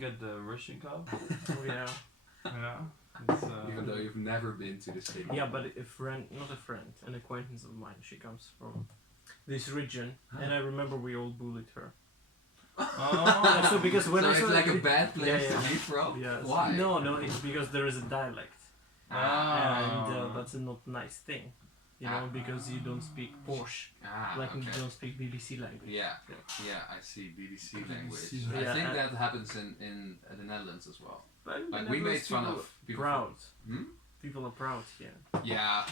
get the Russian cup. Oh yeah. It's, Even though you've never been to the city. Yeah, but not a friend, an acquaintance of mine. She comes from this region, and I remember we all bullied her. Oh, So because when so I saw it's like a bad place yeah. to be from? Yes. Why? No, it's because there is a dialect, and that's a not nice thing, you know, because you don't speak Porsche, like you don't speak BBC language. Yeah, I see BBC language. Yeah, I think that happens in the Netherlands as well. But Like we made fun of people. Proud. Hmm? People are proud here. Yeah.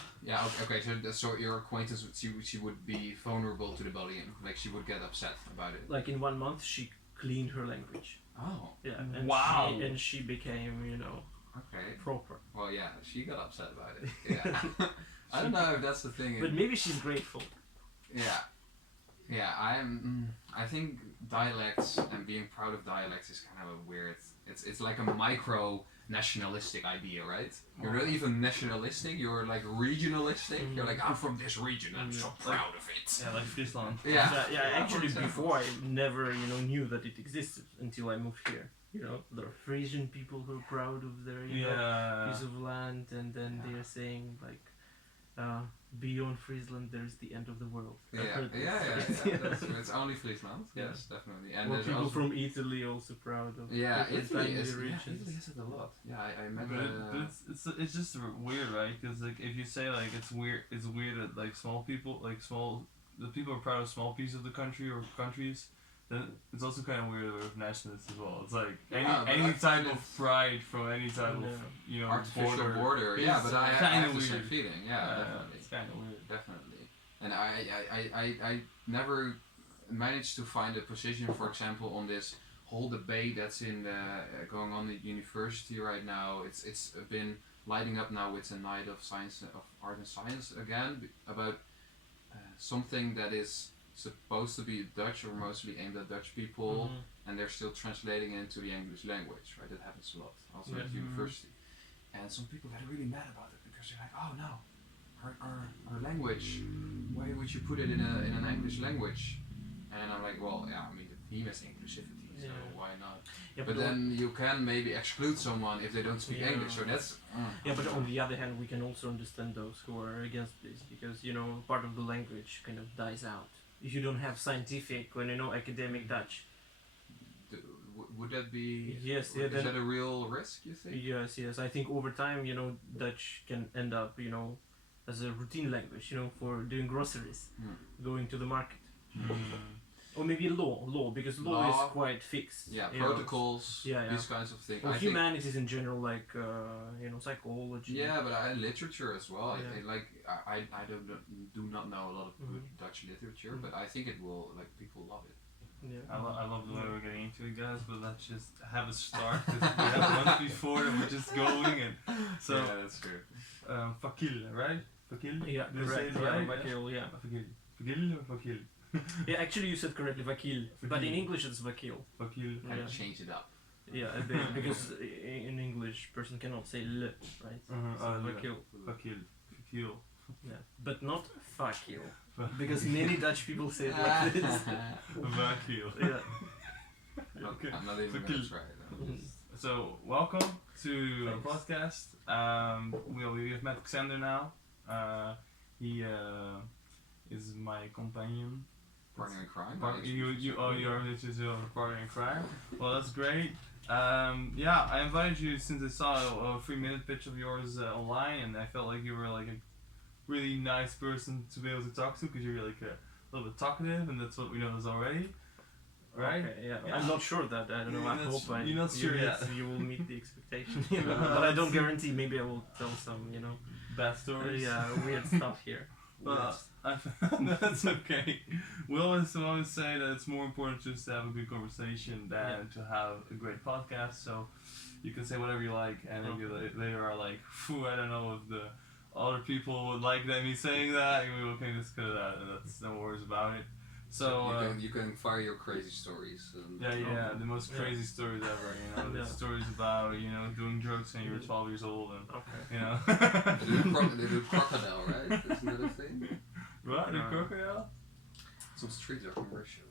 Okay. So your acquaintance, she would be vulnerable to the bullying. Like she would get upset about it. Like in 1 month, she cleaned her language. Oh. Yeah. And wow. She became, Okay. proper. Well, yeah, she got upset about it. Yeah. I don't know if that's the thing. But maybe she's grateful. Yeah. Yeah. I think dialects and being proud of dialects is kind of a weird. It's like a micro nationalistic idea, right? You're not even nationalistic. You're like regionalistic. You're like, I'm from this region. I'm so proud of it. Yeah, like Friesland. Yeah. Actually, before I never, knew that it existed until I moved here. There are Frisian people who are proud of their piece of land, and then they're saying like, beyond Friesland, there's the end of the world. It's only Friesland. Yes, definitely. And well, people also from Italy also proud of Italy regions. Italy has it a lot. Yeah, I met. But it's just weird, right? Because like if you say like it's weird that like the people are proud of small pieces of the country or countries. Then it's also kind of weird with nationalists as well. It's like any type of pride from any type of artificial border. Yeah, but I have the same feeling. Yeah, definitely. It's kind of weird. Definitely. And I never managed to find a position, for example, on this whole debate that's going on at university right now. It's been lighting up now with the night of art and science again about something that is supposed to be Dutch or mostly aimed at Dutch people, and they're still translating it into the English language, right? That happens a lot, also at university. And some people get really mad about it because they're like, oh no, our language, why would you put it in an English language? And I'm like, well, yeah, I mean the theme is inclusivity, so why not? Yeah, but then you can maybe exclude someone if they don't speak English, so that's... Yeah, but on the other hand, we can also understand those who are against this, because, part of the language kind of dies out. If you don't have scientific or academic Dutch. Would that be? Yes. Is that a real risk, you think? Yes. I think over time, Dutch can end up, as a routine language, for doing groceries, going to the market, or maybe law, because law is quite fixed. Yeah, protocols, these kinds of things. Or humanities in general, like psychology. Yeah, but literature as well. I do not know a lot of good Dutch literature, but I think it will, people love it. Yeah. I love the way we're getting into it, guys, but let's just have a start. We have once before and we're just going, and so yeah, that's true. Fakil, right? Fakil? Yeah, correct. Right? Vakil, yeah. Fakil or Fakil? Yeah, actually you said correctly, Vakil, but in English it's Vakil. Vakil. I change it up. Yeah, because in English person cannot say le, right? Vakil. Vakil. Yeah, but not Vakil. Because many Dutch people say it like this. Vakil. Yeah. Okay. I'm not even going to try it. So, welcome to our podcast. We have met Xander now. He is my companion. Partner in crime? You're literally a partner in crime. Well, that's great. I invited you since I saw a 3-minute pitch of yours online, and I felt like you were like a really nice person to be able to talk to, because you're like a little bit talkative, and that's what we know is already. Right? Okay, yeah. I'm not sure that. I don't know. I hope you're not sure yet. You will meet the expectation. But I don't guarantee. Maybe I will tell some, bad stories. Weird stuff here. Well, that's okay. We always say that it's more important just to have a good conversation than to have a great podcast. So you can say whatever you like, and if you later are like, I don't know if the other people would like me saying that, and we can just cut it out, and that's no worries about it. So you can fire your crazy stories. The most crazy stories ever. The stories about doing drugs when you were 12 years old, and they do crocodile, right? Isn't that a thing? What? The crocodile? Some streets are commercial.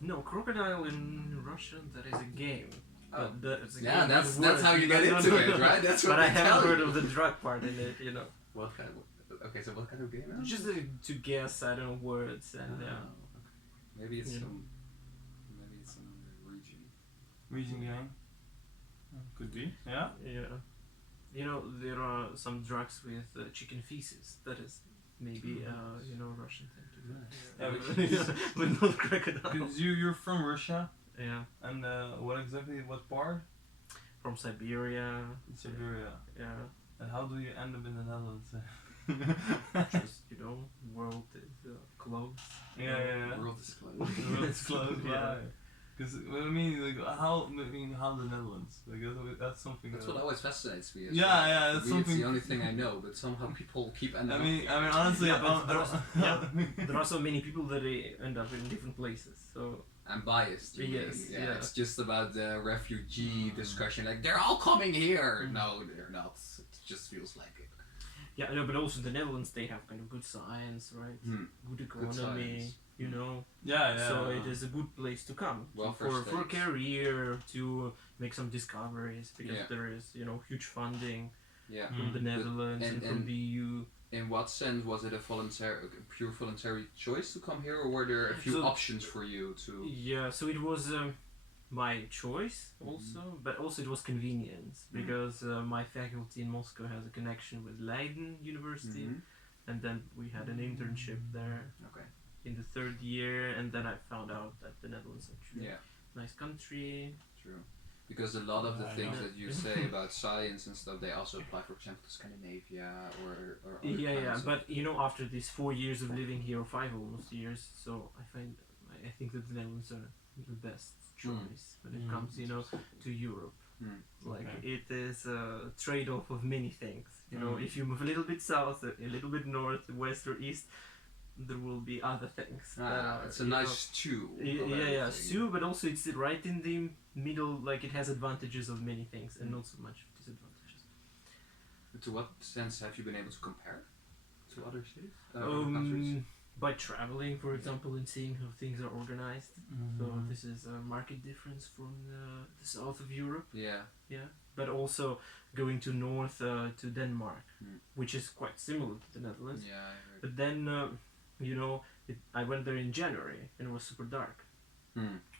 No, crocodile in Russian, that is a game. Oh. But that's a Yeah, game that's with words. how you get into it, right? That's what But I they haven't tell heard you. of the drug part in it, you know. What kind of? Okay, so what kind of game? Just to guess, I don't know, words and Oh, yeah. okay. Maybe it's Yeah. some region. Region game. Could be. Yeah. Yeah. You know, there are some drugs with chicken feces. That is maybe, you know, Russian thing to do. Yeah, But not crocodile. Because you're from Russia, Yeah. and what part? From Siberia. Siberia. Yeah. And how do you end up in the Netherlands? Just, you know, world is closed. Yeah. World is closed. The world's closed. Yeah. Because I mean, like, how the Netherlands? Like that's something. That's what always fascinates me. Yeah, that's It's something. the only thing I know, but somehow people keep ending up. I mean, honestly, Yeah, I but don't. yeah. There are so many people that they end up in different places. So I'm biased. You Yes, mean. Yeah, yeah. it's just about the refugee discussion. Like they're all coming here. No, they're not. It just feels like it. yeah, I know, but also the Netherlands, they have kind of good science, right? Good economy, science. you know. Yeah. So it is a good place to come Well, for a states. career, to make some discoveries, because Yeah. there is, you know, huge funding Yeah. from the Netherlands and from and- the EU. In what sense was it a pure voluntary choice to come here, or were there a few So- options for you to? Yeah, so it was my choice also, but also it was convenience, because my faculty in Moscow has a connection with Leiden University, Mhm. and then we had an internship there Okay. in the third year, and then I found out that the Netherlands is actually Yeah. a nice country. True. Because a lot of the I things know. that you say about science and stuff, they also apply, for example, to Scandinavia or other Yeah, kinds of- but you know, after these 4 years of living here, or 5 almost years, so I think that the Netherlands are the best choice when it comes, you know, to Europe. Like Okay. it is a trade-off of many things. You know, Mm. if you move a little bit south, a little bit north, west, or east, there will be other things. that are, it's a you know, nice stew. of Yeah, everything. stew, but also it's right in the middle. Like it has advantages of many things and not so much disadvantages. To what sense have you been able to compare to other cities? Other countries? By traveling, for example, and seeing how things are organized. So this is a market difference from the south of Europe. Yeah. Yeah, but also going to north to Denmark, which is quite similar to the Netherlands. Yeah, I heard. But then, you know, I went there in January and it was super dark.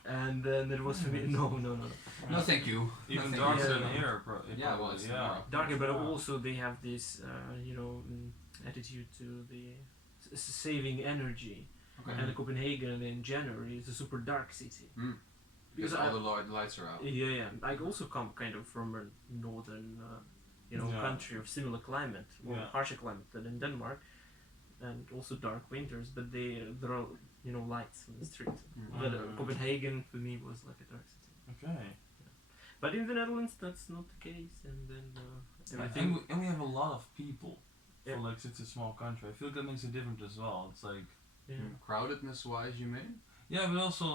And then it was for me, no. No, thank you. Even No, thank darker you. than here, Yeah, well, it's yeah. more- Darker, but Yeah. also they have this, you know, attitude to the saving energy. Okay. And Copenhagen in January is a super dark city. Because I- all the lights are out. Yeah. I also come kind of from a northern, you know, Yeah. country of similar climate, or Yeah. harsher climate than in Denmark, and also dark winters. But there are, you know, lights on the street. But Copenhagen for me was like a dark city. Okay. But in the Netherlands, that's not the case. And then And we have a lot of people. Yeah. For like such a small country, I feel like that makes a difference as well. It's like Crowdedness wise, you mean? yeah, but also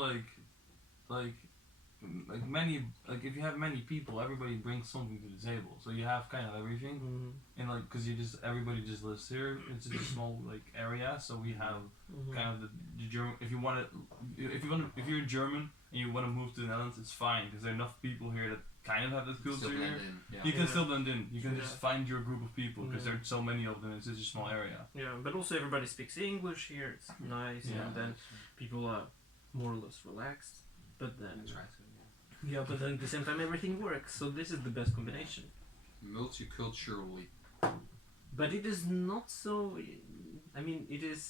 like many if you have many people, everybody brings something to the table. So you have kind of everything, and like because everybody just lives here. It's just a small like area. So we have kind of the German. If you're German and you want to move to the Netherlands, it's fine because there are enough people here that kind of have this culture Still here. blend in. Yeah. You can Yeah. still blend in. You can Yeah. just find your group of people because there are so many of them. It's such a small area. Yeah, but also everybody speaks English here. It's nice, Yeah. and then people are more or less relaxed. But then, That's right. but then at the same time everything works. So this is the best combination. Multiculturally. But it is not so. I mean, it is.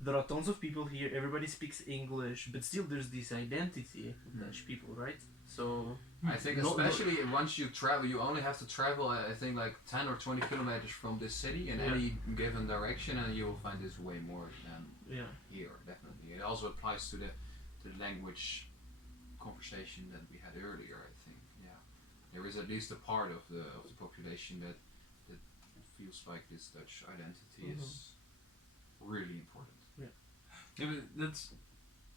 There are tons of people here. Everybody speaks English, but still there's this identity of Dutch people, right? So I think especially once you travel, you only have to travel, I think, like 10 or 20 kilometers from this city in Yeah. any given direction, and you will find this way more than yeah, here, definitely. It also applies to the language conversation that we had earlier, I think. Yeah, there is at least a part of the population that feels like this Dutch identity is really important. Yeah, but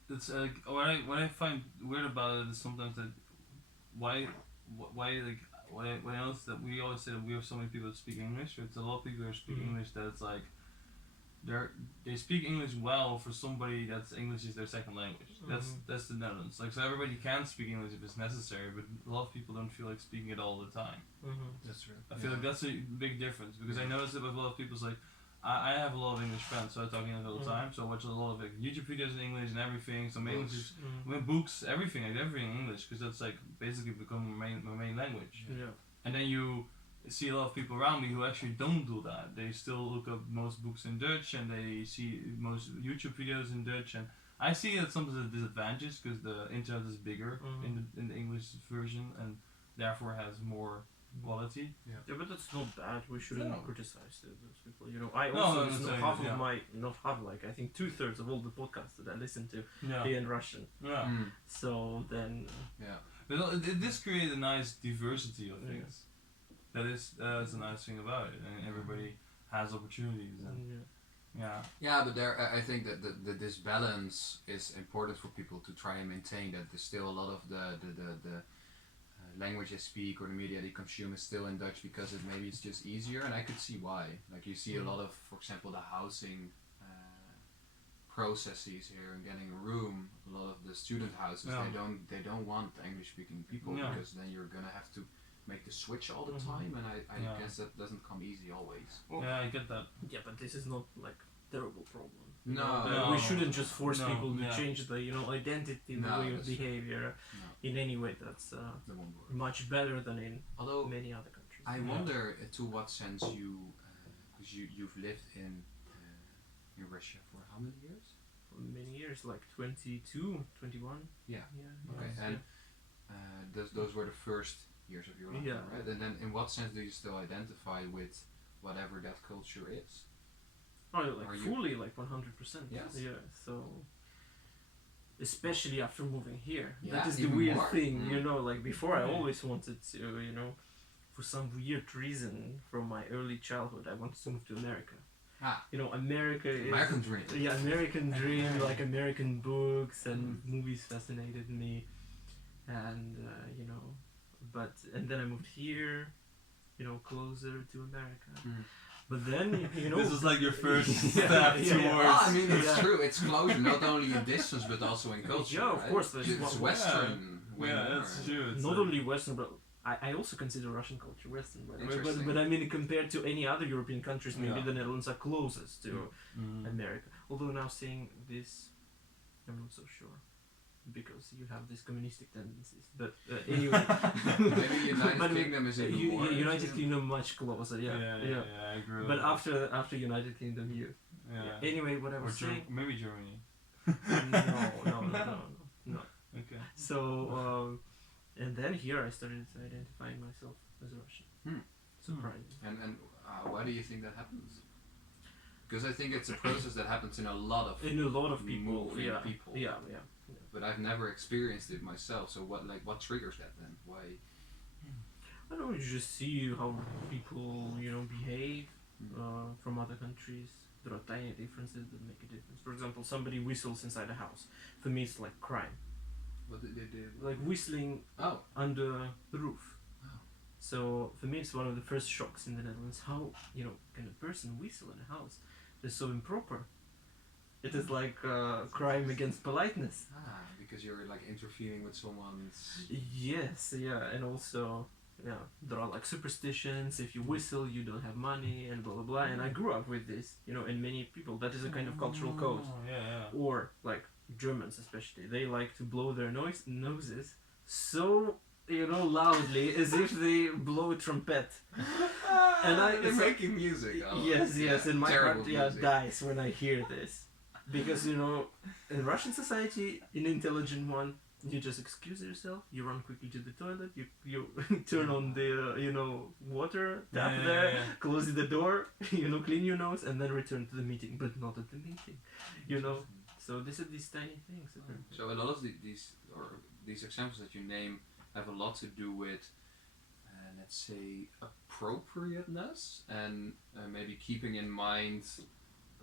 that's like what I find weird about it is sometimes that why when I notice that we always say that we have so many people that speak English. It's a lot of people that speak English that it's like they speak English well for somebody that's English is their second language. That's the Netherlands. Like, so everybody can speak English if it's necessary, but a lot of people don't feel like speaking it all the time. That's true. I feel like that's a big difference because I notice it with a lot of people. It's like I have a lot of English friends, so I talk English all the time. So I watch a lot of like YouTube videos in English and everything. So my English is books, everything, like everything in English, because that's like basically become my main language. Yeah. And then you see a lot of people around me who actually don't do that. They still look up most books in Dutch and they see most YouTube videos in Dutch. And I see that sometimes a disadvantage because the internet is bigger in the English version and therefore has more quality. Yeah, but that's not bad. We shouldn't criticize those people. You know, I also listen to half of my, not half, like I think 2/3 of all the podcasts that I listen to are in Russian. Yeah. So then. But this creates a nice diversity of things. That's a nice thing about it, and everybody has opportunities. And Yeah, but there, I think that this balance is important for people to try and maintain. That there's still a lot of the language they speak or the media they consume is still in Dutch because maybe it's just easier, and I could see why. Like you see a lot of, for example, the housing processes here and getting a room. A lot of the student houses they don't want English speaking people because then you're gonna have to make the switch all the time, and I guess that doesn't come easy always. Well, I get that. Yeah, but this is not like terrible problem. No, we shouldn't just force people to change the identity, the way of behavior in any way. That's much better than in many other countries. I wonder to what sense because you've lived in Russia for how many years? For many years, like 22, 21. Yeah. Okay, and those were the first years of your life, right? And then in what sense do you still identify with whatever that culture is? Oh, like fully, like 100%. Yes. Yeah. So, especially after moving here, that is the weird thing, you know. Like before, I always wanted to, you know, for some weird reason from my early childhood, I wanted to move to America. You know, American dream. Yeah, American dream. Like American books and movies fascinated me, and you know. And then I moved here, you know, closer to America. But then, you know... This was like your first step towards... Oh, I mean, it's true. It's closer, not only in distance, but also in culture. Yeah, of course. It's Western. Yeah, that's true. It's not only Western, but I also consider Russian culture Western. But I mean, compared to any other European countries, maybe the Netherlands are closest to America. Although now saying this, I'm not so sure. Because you have these communistic tendencies, but anyway. Maybe United Kingdom is even more. United Kingdom much closer, yeah, I agree. But after United Kingdom, anyway, what I was saying. Maybe Germany. No. Okay. So, and then here I started identifying myself as Russian. Surprising. And why do you think that happens? Because I think it's a process that happens in a lot of people. People. Yeah. But I've never experienced it myself. So what triggers that then? Why? I don't know. You just see how people, you know, behave from other countries. There are tiny differences that make a difference. For example, somebody whistles inside a house. For me, it's like crime. What did they do? Like whistling under the roof. Oh. So for me, it's one of the first shocks in the Netherlands. How, you know, can a person whistle in a house? It's so improper. It is like crime against politeness. Because you're like interfering with someone's... Yes, and also, there are like superstitions. If you whistle, you don't have money, and blah blah blah. And I grew up with this, you know, and many people, that is a kind of cultural code. Or like Germans especially, they like to blow their noses so, you know, loudly as if they blow a trumpet. And they're making music. Yes, and my heart dies when I hear this. Because, you know, in Russian society, an intelligent one, you just excuse yourself, you run quickly to the toilet, you turn on the, you know, water tap close the door, you know, clean your nose, and then return to the meeting, but not at the meeting, you know. So these are these tiny things. So a lot of these examples that you name have a lot to do with, let's say, appropriateness and maybe keeping in mind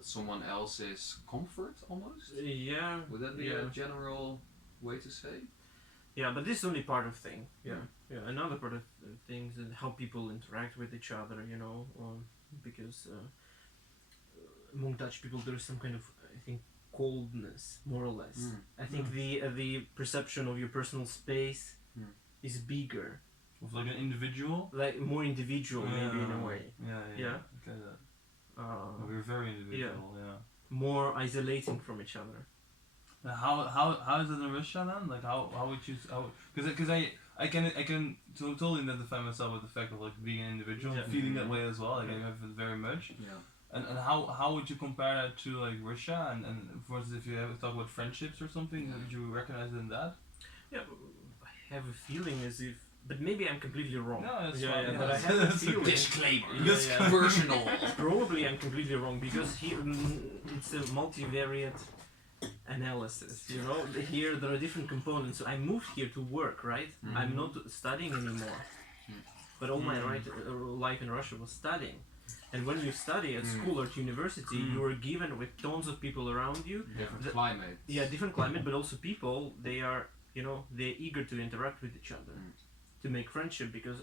someone else's comfort almost? Yeah. Would that be a general way to say? Yeah, but this is only part of thing. Yeah. Another part of things is how people interact with each other, you know, because among Dutch people there is some kind of, I think, coldness, more or less. I think the perception of your personal space is bigger. Of like an individual? Like more individual, maybe in a way. Yeah. Okay, that. We're very individual, More isolating from each other. How is it in Russia then? Like how would you because I can totally identify myself with the fact of like being an individual, feeling that way as well. Like I have it very much. Yeah. And how would you compare that to like Russia and for instance if you ever talk about friendships or something, would you recognize it in that? Yeah, I have a feeling as if, but maybe I'm completely wrong. No, that's fine. But I have a feeling. Disclaimer. Personal. Probably I'm completely wrong because here it's a multivariate analysis. You know, here there are different components. So I moved here to work, right? I'm not studying anymore. But all my life in Russia was studying. And when you study at school or at university, you are given with tons of people around you. Different climate. Yeah, different climate, but also people, they are, they're eager to interact with each other, to make friendship, because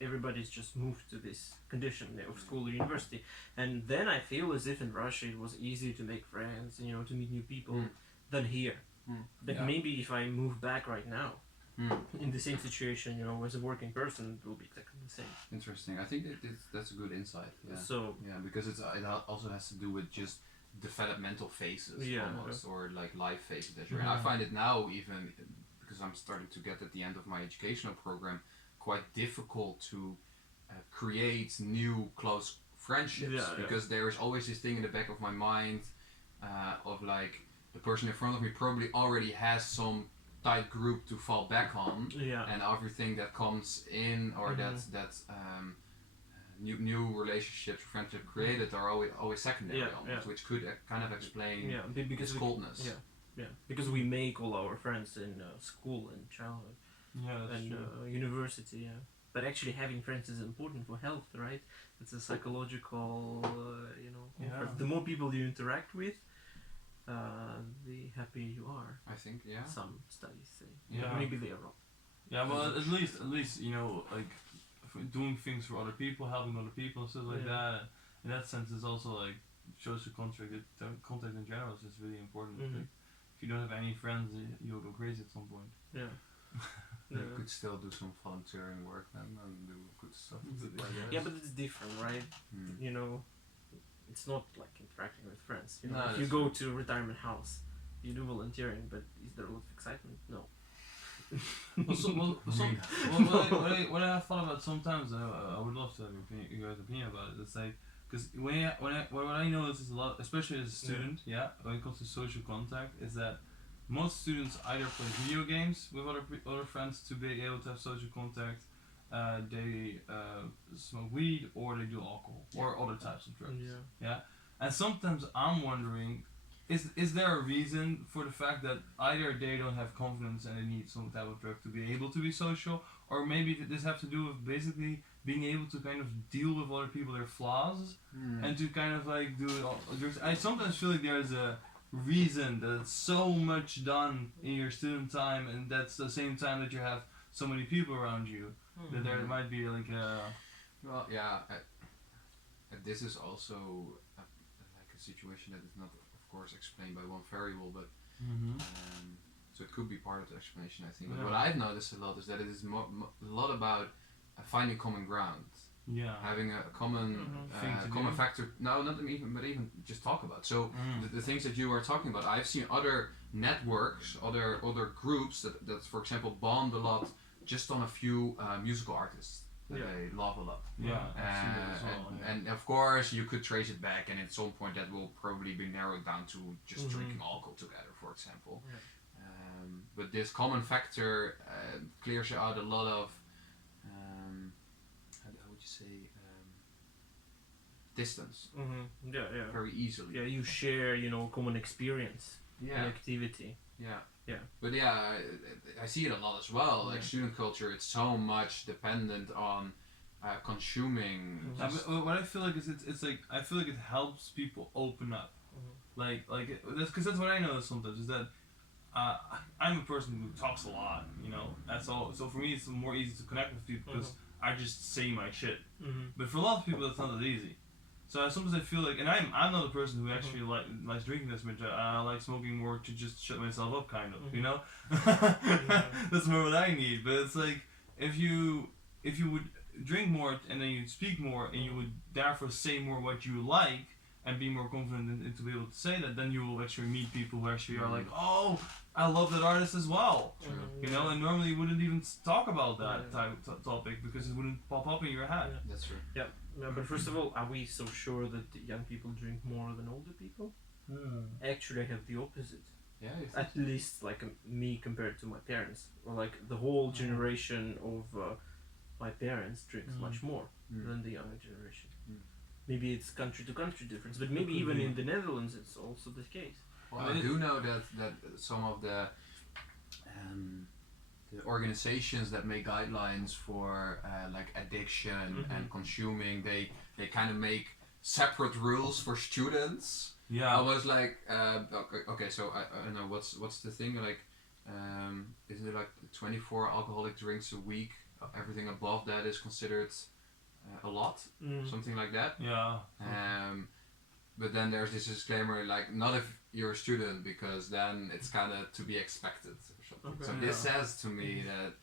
everybody's just moved to this condition of school or university. And then I feel as if in Russia it was easier to make friends, to meet new people than here. But maybe if I move back right now, in the same situation, as a working person, it will be exactly the same. Interesting. I think that's a good insight. Yeah. So because it also has to do with just developmental phases almost, or like life phases that you're in. I find it now even because I'm starting to get at the end of my educational program, quite difficult to create new close friendships because there is always this thing in the back of my mind of like the person in front of me probably already has some tight group to fall back on, and everything that comes in or that new relationships, friendships created are always secondary almost, which could kind of explain because this coldness. Because we make all our friends in school and childhood and university. But actually having friends is important for health, right? It's a psychological, the more people you interact with, the happier you are. I think, Some studies say. Yeah. Maybe they are wrong. Yeah, well, at least like doing things for other people, helping other people, and stuff like that. In that sense, it's also like social contact in general is just really important. Like, if you don't have any friends, you'll go crazy at some point. Yeah. You could still do some volunteering work then and do good stuff. Yeah, but it's different, right? It's not like interacting with friends. If you go to a retirement house, you do volunteering, but is there a lot of excitement? No. What I have thought about sometimes, I would love to have your guys' opinion about it. It's like, because what I notice is a lot, especially as a student, when it comes to social contact, is that most students either play video games with other friends to be able to have social contact, they smoke weed, or they do alcohol, or other types of drugs. And sometimes I'm wondering, is there a reason for the fact that either they don't have confidence and they need some type of drug to be able to be social, or maybe this have to do with basically being able to kind of deal with other people, their flaws, and to kind of like do it all. I sometimes feel like there's a reason that it's so much done in your student time, and that's the same time that you have so many people around you, that there might be like a... Well, this is also like a situation that is not, of course, explained by one variable, but so it could be part of the explanation, I think. But what I've noticed a lot is that it is a lot about finding common ground. Having a common factor. No, not even, but even just talk about. So the things that you are talking about, I've seen other networks, other groups that for example bond a lot just on a few musical artists that they love a lot. And of course you could trace it back, and at some point that will probably be narrowed down to just drinking alcohol together, for example. But this common factor clears out a lot of distance. Very easily. You share, common experience and activity. But I see it a lot as well. Like student culture, it's so much dependent on consuming. What I feel like is it's like I feel like it helps people open up. Like that's because that's what I notice sometimes is that I'm a person who talks a lot. That's all. So for me, it's more easy to connect with people because I just say my shit. But for a lot of people, it's not that easy. So sometimes I feel like, and I'm not a person who actually likes drinking this much. I like smoking more to just shut myself up, kind of. You know, that's more what I need. But it's like if you would drink more and then you'd speak more and you would therefore say more what you like and be more confident in to be able to say that, then you will actually meet people who actually are like, oh, I love that artist as well. True. You know, and normally you wouldn't even talk about that topic because it wouldn't pop up in your head. That's true. Yeah, but first of all, are we so sure that the young people drink more than older people? Actually, I have the opposite. Yeah. At least like me compared to my parents, or like the whole generation of my parents drinks much more than the younger generation. Maybe it's country to country difference, but maybe even in the Netherlands it's also the case. Well, I do know that some of the organizations that make guidelines for like addiction and consuming, they kind of make separate rules for students. Yeah. I was like, okay, so I don't know what's the thing like, isn't it like 24 alcoholic drinks a week? Everything above that is considered a lot, something like that. Yeah. But then there's this disclaimer like, not if you're a student, because then it's kind of to be expected or something. Okay. So this says to me that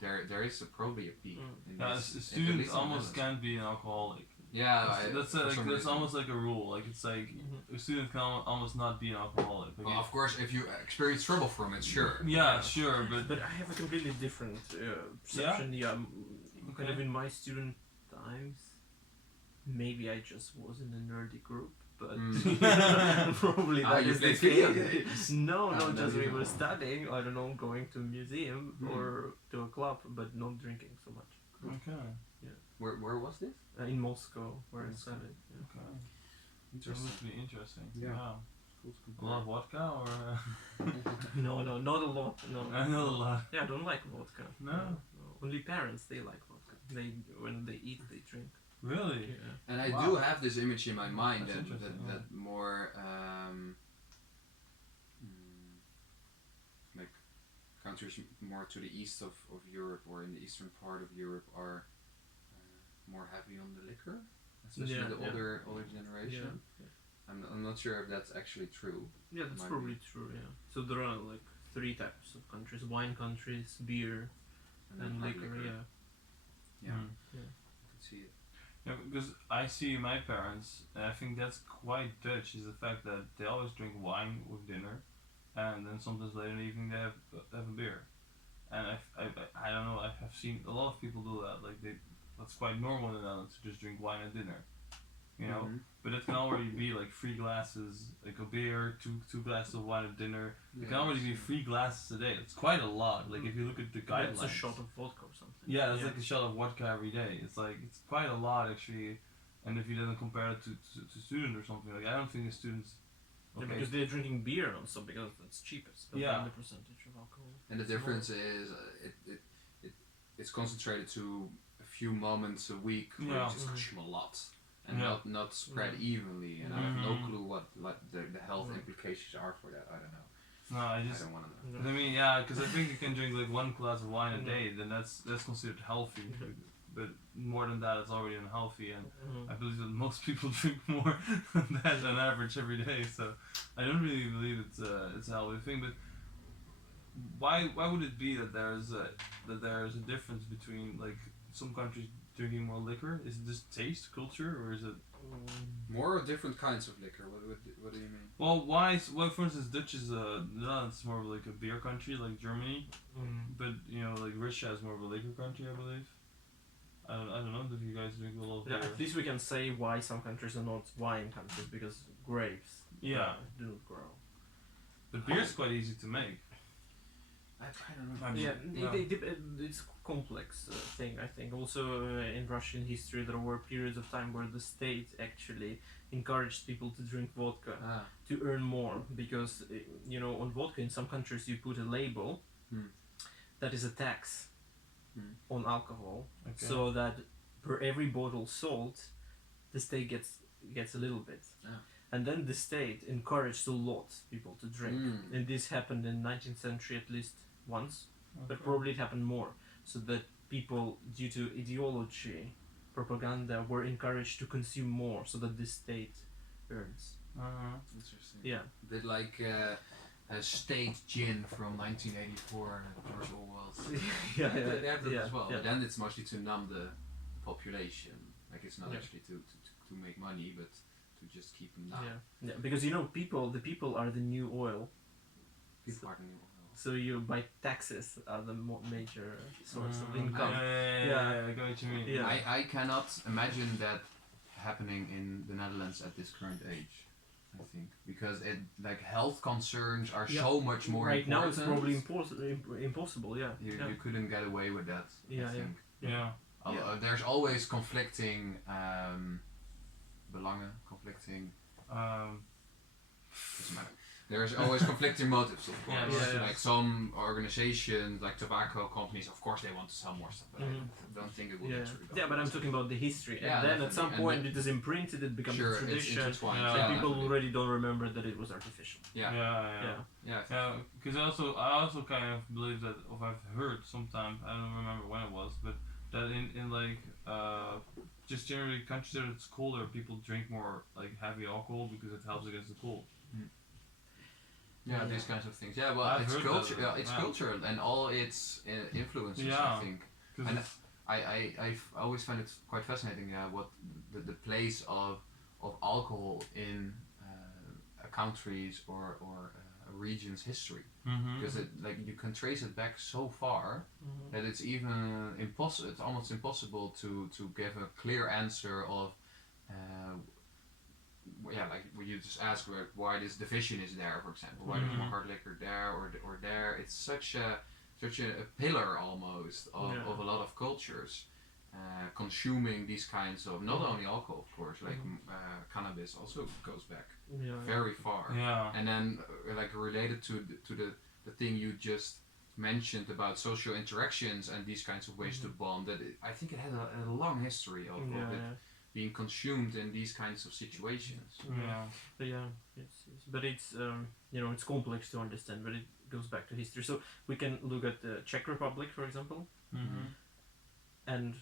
there is probably a peak. In this, students almost can't be an alcoholic. Yeah, that's almost like a rule. Like it's like a student can almost not be an alcoholic. Like well, of course, if you experience trouble from it, sure. Yeah, sure, but I have a completely different perception. Yeah, kind of in my student times, maybe I just was in a nerdy group, but probably that is the case. No, just we were studying. I don't know, going to a museum or to a club, but not drinking so much. Okay. Where was this? In Moscow, where I studied. Yeah. Okay. Interesting. That would be interesting. Yeah. Wow. A lot of vodka or? No, not a lot. No. I know a lot. Yeah, I don't like vodka. No. Only parents they like vodka. When they eat, they drink. Really? Yeah. And I do have this image in my mind That's that more like countries more to the east of Europe or in the eastern part of Europe are more heavy on the liquor, especially the older generation. Yeah. I'm not sure if that's actually true. Yeah, that's probably true. Yeah. So there are like 3 types of countries: wine countries, beer, and liquor. Yeah. I can see it. Yeah, because I see my parents, and I think that's quite Dutch, is the fact that they always drink wine with dinner, and then sometimes later in the evening they have a beer. And I don't know, I have seen a lot of people do that. Like that's quite normal in the Netherlands to just drink wine at dinner, you know. But it can already be like 3 glasses, like a beer, two glasses of wine at dinner. It can already be 3 glasses a day. It's quite a lot. Like if you look at the guidelines. It's a shot of vodka or something. Yeah, it's like a shot of vodka every day. It's like it's quite a lot actually. And if you then compare it to student or something, like I don't think the students. Okay. Yeah, because they're drinking beer also because that's cheapest. The percentage of alcohol. And the difference is it's concentrated to a few moments a week where you just consume a lot and not spread evenly. And I have no clue what the health implications are for that. I don't know. No, I don't want to know. I mean, because I think you can drink like 1 glass of wine a day, then that's considered healthy. But more than that, it's already unhealthy, and I believe that most people drink more than that on average every day. So I don't really believe it's a healthy thing. But why would it be that there's a difference between like some countries drinking more liquor? Is it just taste, culture, or is it more different kinds of liquor? What do you mean? Well, for instance, Dutch is it's more of like a beer country, like Germany, but like Russia is more of a liquor country, I believe. I don't know if you guys drink a lot of beer. At least we can say why some countries are not wine countries, because grapes do not grow. But beer is quite easy to make. I don't know. It's a complex thing, I think. Also, in Russian history, there were periods of time where the state actually encouraged people to drink vodka to earn more, because on vodka in some countries you put a label that is a tax on alcohol, so that per every bottle sold, the state gets a little bit. And then the state encouraged a lot people to drink, and this happened in 19th century at least once, but probably it happened more, so that people, due to ideology, propaganda were encouraged to consume more so that the state earns. Interesting. Yeah. A bit like a state gin from 1984, George Orwell's. They have that as well. Yeah. But then it's mostly to numb the population. Like it's not Yeah. actually to make money, but to just keep them down. Yeah, because the people are the new oil. People are the new oil. So you by taxes are the major source of income. I get what you mean. Yeah. I cannot imagine that happening in the Netherlands at this current age. I think because it like health concerns are so much more right important. now it's probably impossible. Yeah. You couldn't get away with that. I think. There's always conflicting belangen, conflicting. Doesn't matter. There's always conflicting motives, of course. Like some organizations, like tobacco companies, of course they want to sell more stuff, but I don't think it will get through. Yeah, but I'm talking about the history. And then at some point it is imprinted, it becomes a tradition. And people already don't remember that it was artificial. Because I also kind of believe that, or I've heard sometimes, I don't remember when it was, but that in like just generally countries that it's colder, people drink more like heavy alcohol because it helps against the cold. These kinds of things. Yeah, well, it's culture. It's cultural and all its influences. I think, and I always find it quite fascinating. What the place of alcohol in a country's or a region's history, because you can trace it back so far that it's even impossible. It's almost impossible to give a clear answer of. Like you just ask why this division is there, for example, why there's more hard liquor there or there. It's such a pillar almost of a lot of cultures, consuming these kinds of not only alcohol, of course, like cannabis also goes back very far. And then like related to the thing you just mentioned about social interactions and these kinds of ways to bond. That I think it has a long history of it being consumed in these kinds of situations. But it's it's complex to understand, but it goes back to history. So we can look at the Czech Republic, for example, and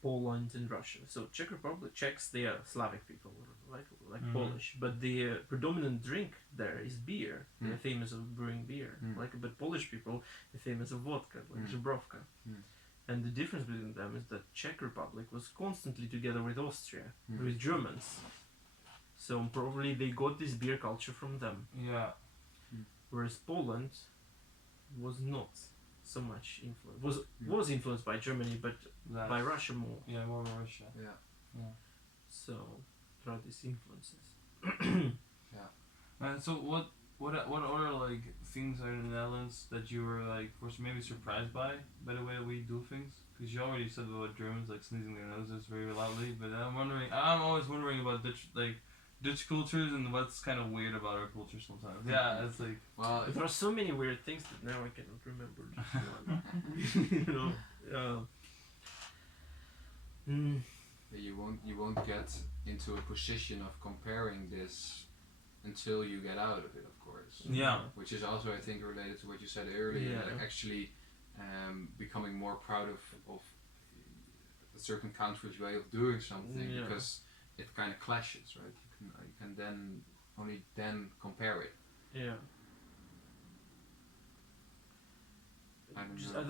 Poland and Russia. So Czech Republic, Czechs, they are Slavic people, like Polish, but the predominant drink there is beer. They're famous of brewing beer. But Polish people are famous of vodka, like Żubrówka. And the difference between them is that Czech Republic was constantly together with Austria, with Germans. So probably they got this beer culture from them. Whereas Poland was not so much influenced. Was influenced by Germany, but by Russia more. More by Russia. So there are these influences. So what other like things are in the Netherlands that you were like maybe surprised by the way that we do things? Because you already said about Germans like sneezing their noses very loudly, but I'm always wondering about Dutch cultures and what's kind of weird about our culture sometimes. It's like there are so many weird things that now I cannot remember. You won't get into a position of comparing this until you get out of it, of course. Which is also, I think, related to what you said earlier, like actually becoming more proud of a certain country's way of doing something, because it kind of clashes, right? You can then only then compare it. There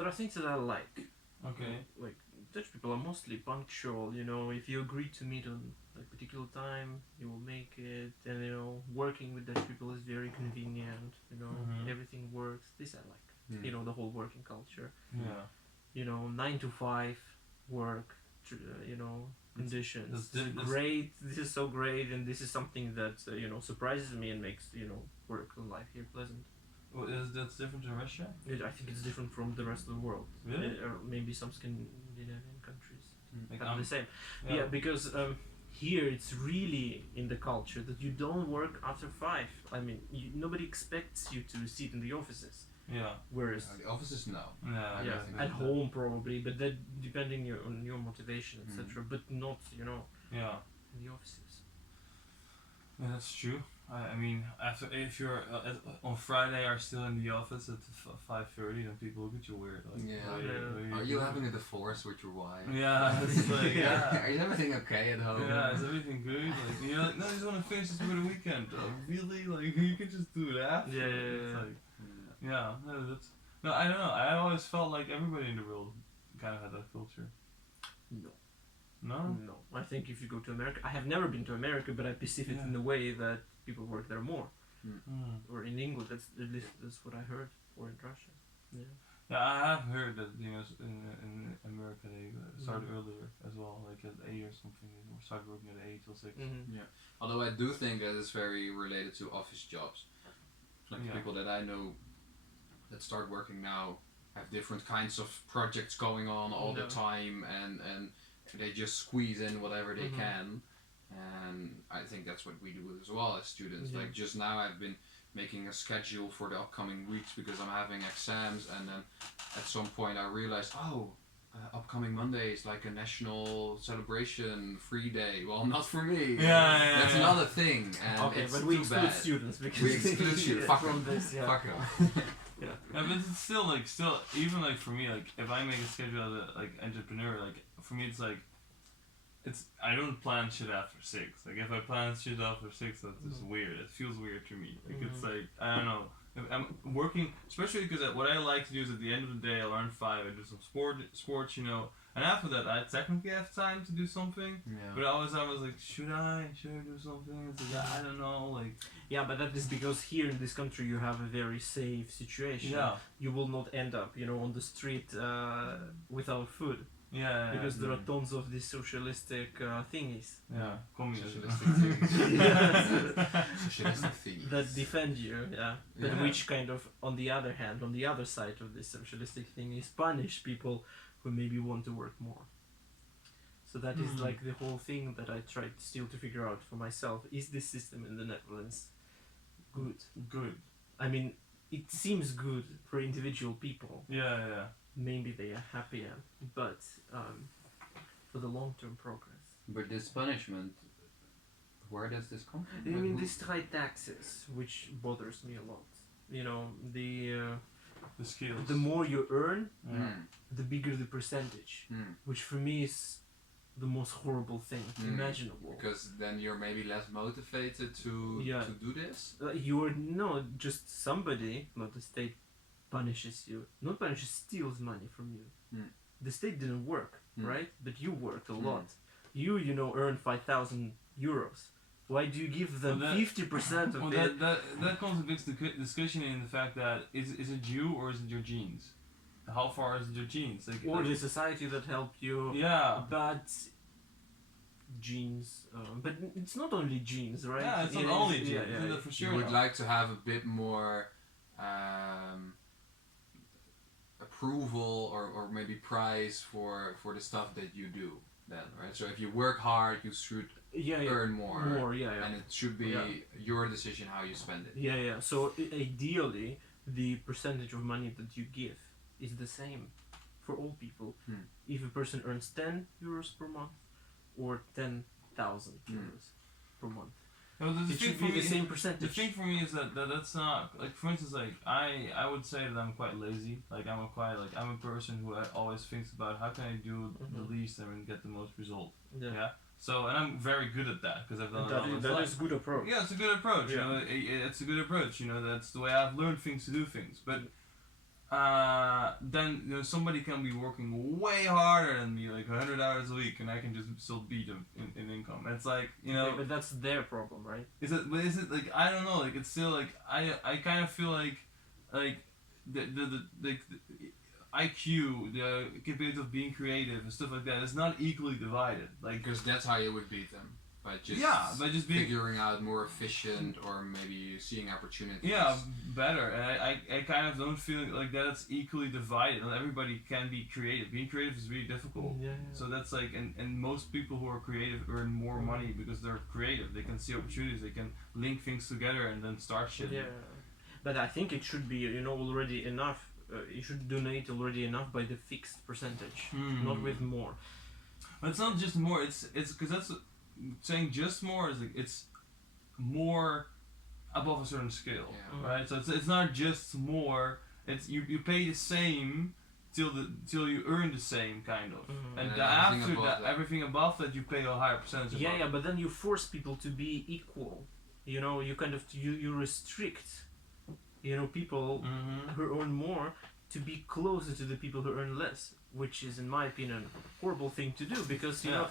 are things that I like. Okay. Like Dutch people are mostly punctual. If you agree to meet on a particular time, you will make it. And working with Dutch people is very convenient. Everything works. This I like. The whole working culture. 9 to 5 work. Conditions. Great. This is so great, and this is something that surprises me and makes work and life here pleasant. Well, that's different in Russia? I think it's different from the rest of the world. Really? Or maybe some Scandinavian countries Like have the same. Yeah, because here it's really in the culture that you don't work after 5. I mean, nobody expects you to sit in the offices. Whereas the offices, no. At home probably, but that depending on your motivation, etc. But not in the offices. Yeah, that's true. I mean, if you're on Friday are still in the office at 5:30, then people look at you weird. Like, Are you having a divorce with your wife? Yeah, it's like, yeah. Is everything okay at home? Yeah, is everything good? Like, you're like, no, I just want to finish this over the weekend. Really? Like, you can just do that? It's like, no, I don't know. I always felt like everybody in the world kind of had that culture. No. No? No. I think if you go to America, I have never been to America, but I perceive it in the way that people work there more. Or in England, at least that's what I heard. Or in Russia. Yeah. Yeah, I have heard that in America they start earlier as well, like at 8 or something. They start working at 8 till 6. Yeah. Although I do think that it's very related to office jobs. Like people that I know that start working now have different kinds of projects going on all the time, and they just squeeze in whatever they can. And I think that's what we do as well as students. Like just now I've been making a schedule for the upcoming weeks because I'm having exams, and then at some point I realized, upcoming Monday is like a national celebration free day. Well, not for me. That's another thing. And okay, it's but we too exclude bad. students because We exclude students. Fuck from them. this. Yeah. Fuck them. Yeah, but it's still even like for me, like if I make a schedule as a entrepreneur, like for me it's like I don't plan shit after 6. Like if I plan shit after 6, that's just weird. It feels weird to me. Like it's like I don't know. If I'm working, especially because what I like to do is at the end of the day I'll earn 5. I do some sports, and after that I technically have time to do something. Yeah. But I was like, should I do something? It's like I don't know, like. Yeah, but that is because here in this country you have a very safe situation. Yeah. You will not end up, on the street without food. Yeah. Because there are tons of these socialistic thingies. Yeah, communism. Socialistic thingies. That defend you, But which kind of, on the other hand, on the other side of this socialistic thing is punish people who maybe want to work more. So that is like the whole thing that I tried still to figure out for myself. Is this system in the Netherlands good? Good. I mean, it seems good for individual people. Yeah. Maybe they are happier, but for the long-term progress. But this punishment, where does this come from? I mean, these high taxes, which bothers me a lot. The skills. The more you earn, the bigger the percentage, which for me is the most horrible thing imaginable. Because then you're maybe less motivated to do this? Just somebody, not the state, punishes you. Not punishes, steals money from you. The state didn't work, right? But you worked a lot. You earn 5,000 euros. Why do you give them 50% of it? That comes a big discussion in the fact that is it you or is it your genes? How far is it your genes? Or the society that helped you. Yeah. But genes. But it's not only genes, right? Yeah, it's not only genes. Yeah. For sure. You would like to have a bit more approval or maybe prize for the stuff that you do then, right? So if you work hard, you should earn more. And it should be your decision how you spend it. Yeah. So ideally, the percentage of money that you give is the same for all people. If a person earns 10 euros per month or 10,000 euros per month. It should be the same percentage. The thing for me is that's not like, for instance, like I would say that I'm quite lazy. Like I'm a person who always thinks about how can I do the least and get the most result. Yeah. So and I'm very good at that because I've done it. That is a good approach. Yeah, it's a good approach. It's a good approach. That's the way I've learned things to do things. But then somebody can be working way harder than me, like 100 hours a week, and I can just still beat them in income. It's like but that's their problem, right? Is it like I don't know? Like it's still like I kind of feel like the IQ, the capability of being creative and stuff like that is not equally divided. Like because that's how you would beat them. By just being figuring out more efficient or maybe seeing opportunities. Yeah, better. And I kind of don't feel like that it's equally divided. Not everybody can be creative. Being creative is really difficult. Yeah. So that's like, and most people who are creative earn more money because they're creative. They can see opportunities. They can link things together and then start shit. Yeah. But I think it should be, already enough. You should donate already enough by the fixed percentage, not with more. But it's not just more. It's because that's saying just more is like it's more above a certain scale, Yeah. right? So it's not just more. It's you pay the same till you earn the same kind of, and And after everything above that, that. everything above that you pay a higher percentage. Yeah, above. yeah, but then you force people to be equal. You know, you kind of you restrict, you know, people who earn more to be closer to the people who earn less, which is, in my opinion, a horrible thing to do, because you know,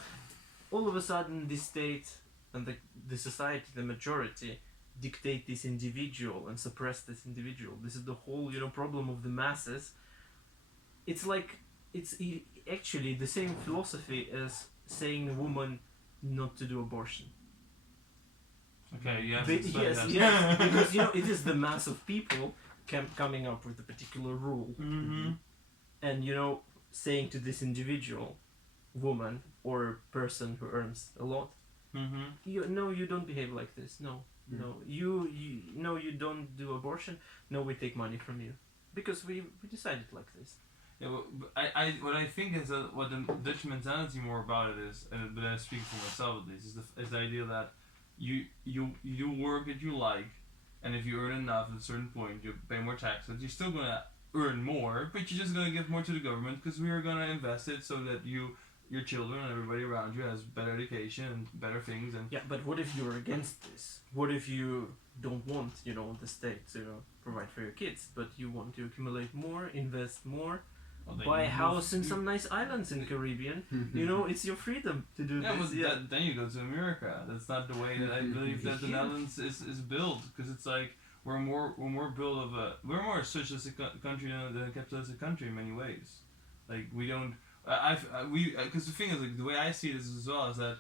all of a sudden the state and the society, the majority, dictate this individual and suppress this individual. This is the whole, you know, problem of the masses. It's like actually the same philosophy as saying a woman not to do abortion. Okay, yes, Yes, because you know it is the mass of people coming up with a particular rule, and you know saying to this individual, woman or person who earns a lot, you don't behave like this. No, you don't do abortion. No, we take money from you because we decided like this. Yeah, but what I think is that what the Dutch mentality more about it is, and but I speak for myself at least, is the idea that you do work that you like, and if you earn enough at a certain point, you pay more taxes. You're still gonna earn more, but you're just gonna give more to the government because we are gonna invest it so that your children and everybody around you has better education and better things. And yeah, but what if you're against this? What if you don't want, you know, the state to provide for your kids, but you want to accumulate more, invest more? Buy a house in some nice islands in the Caribbean. You know, it's your freedom to do this. But then you go to America. That's not the way that I believe that the Netherlands is built, because it's like we're more a socialistic country than a capitalistic country in many ways. Like we don't, because the thing is, like, the way I see it is as well is that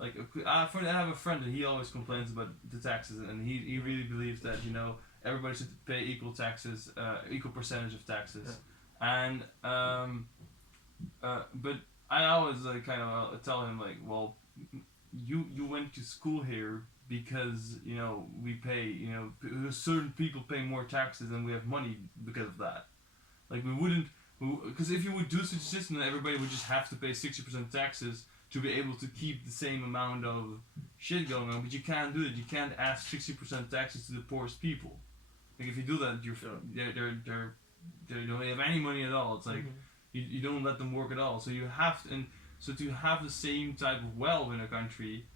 like I have a friend and he always complains about the taxes, and he really believes that, you know, everybody should pay equal taxes, equal percentage of taxes, and but I always like kind of tell him like, well, you went to school here because, you know, we pay, you know, certain people pay more taxes and we have money because of that. Like we wouldn't, because if you would do such a system, then everybody would just have to pay 60% taxes to be able to keep the same amount of shit going on. But you can't do it. You can't ask 60% taxes to the poorest people. Like if you do that, they don't have any money at all. It's like you don't let them work at all. So you have to, and so to have the same type of wealth in a country,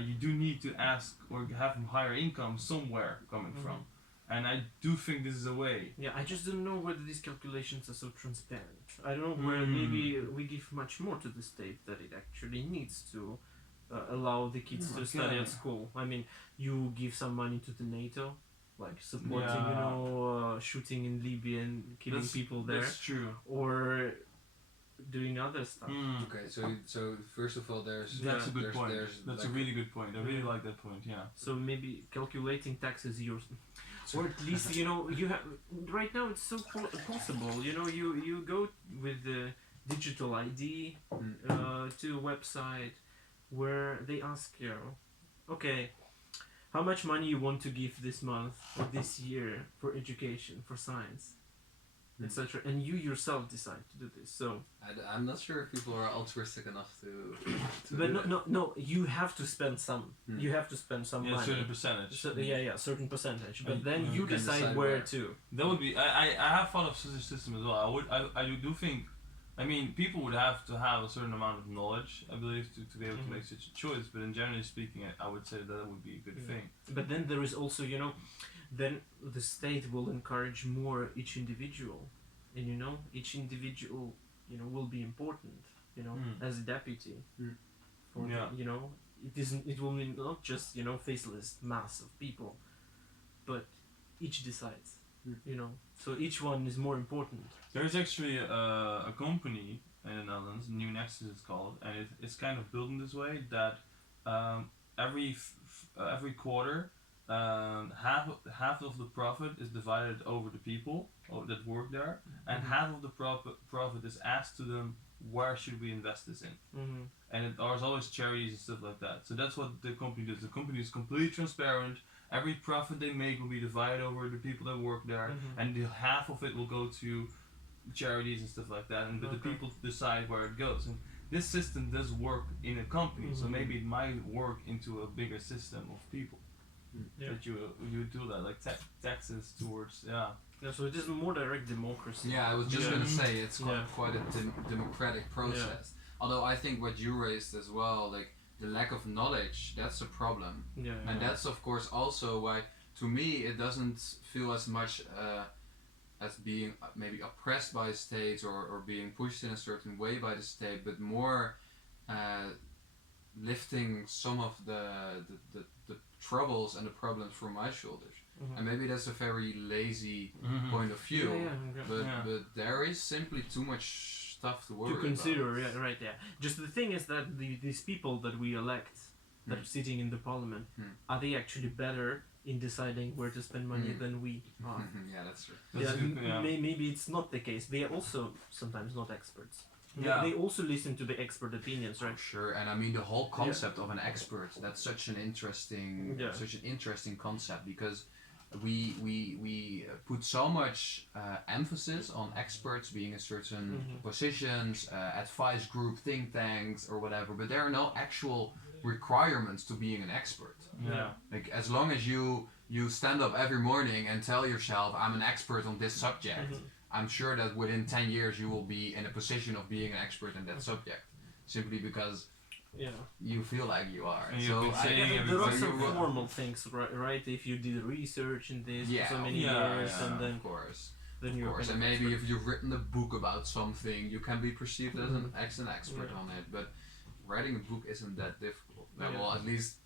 you do need to ask or have higher income somewhere coming from. And I do think this is a way. Yeah, I just don't know whether these calculations are so transparent. I don't know where maybe we give much more to the state that it actually needs to allow the kids to study at school. I mean, you give some money to the NATO, like supporting, you know, shooting in Libya and killing people there. That's true. Or doing other stuff. Okay, so first of all, that's a good point. That's like a really good point. I really like that point. Yeah. So maybe calculating taxes yours, or at least, you know, you have right now it's so possible. You know, you go with the digital ID to a website where they ask you, okay, how much money you want to give this month or this year for education, for science, etc. And you yourself decide to do this. So I'm not sure if people are altruistic enough to but no, you have to spend some. You have to spend some money. A certain percentage. So, certain percentage. But then you you can decide where to. That would be. I have thought of such a system as well. I do think. I mean, people would have to have a certain amount of knowledge, I believe, to be able to make such a choice. But in generally speaking, I would say that would be a good thing. But then there is also, you know, then the state will encourage more each individual, and you know, each individual, you know, will be important, you know, as a deputy. For the, you know, it will be not just, you know, faceless mass of people, but each decides. You know, so each one is more important. There's actually a company in the Netherlands, New Nexus it's called, and it's kind of built in this way that every quarter, half of the profit is divided over the people that work there, and half of the profit is asked to them, where should we invest this in? And there's always charities and stuff like that. So that's what the company does. The company is completely transparent. Every profit they make will be divided over the people that work there, and half of it will go to charities and stuff like that. And but the people decide where it goes. And this system does work in a company, so maybe it might work into a bigger system of people. that you do that, like taxes towards Yeah, so it is more direct democracy. Yeah, I was just going to say it's quite a democratic process. Yeah. Although I think what you raised as well, like the lack of knowledge, that's a problem. Yeah. And that's of course also why, to me, it doesn't feel as much as being maybe oppressed by states or being pushed in a certain way by the state, but more lifting some of the troubles and the problems from my shoulders. And maybe that's a very lazy point of view, but there is simply too much stuff to worry to consider. about. Yeah, right. Yeah. Just the thing is that these people that we elect, that are sitting in the parliament, are they actually better in deciding where to spend money than we are? Yeah, that's true. Maybe it's not the case. They are also sometimes not experts. Yeah. They also listen to the expert opinions, right? Sure, and I mean the whole concept of an expert, that's such an interesting concept, because we put so much emphasis on experts being in certain positions, advice group, think tanks or whatever, but there are no actual requirements to being an expert. Yeah. Like as long as you stand up every morning and tell yourself, I'm an expert on this subject, I'm sure that within 10 years you will be in a position of being an expert in that subject, simply because you feel like you are. And so there are some formal things, right? If you did research in this for so many years, and then of course. Then you're and maybe if you've written a book about something, you can be perceived as an excellent expert on it. But writing a book isn't that difficult. Well, at least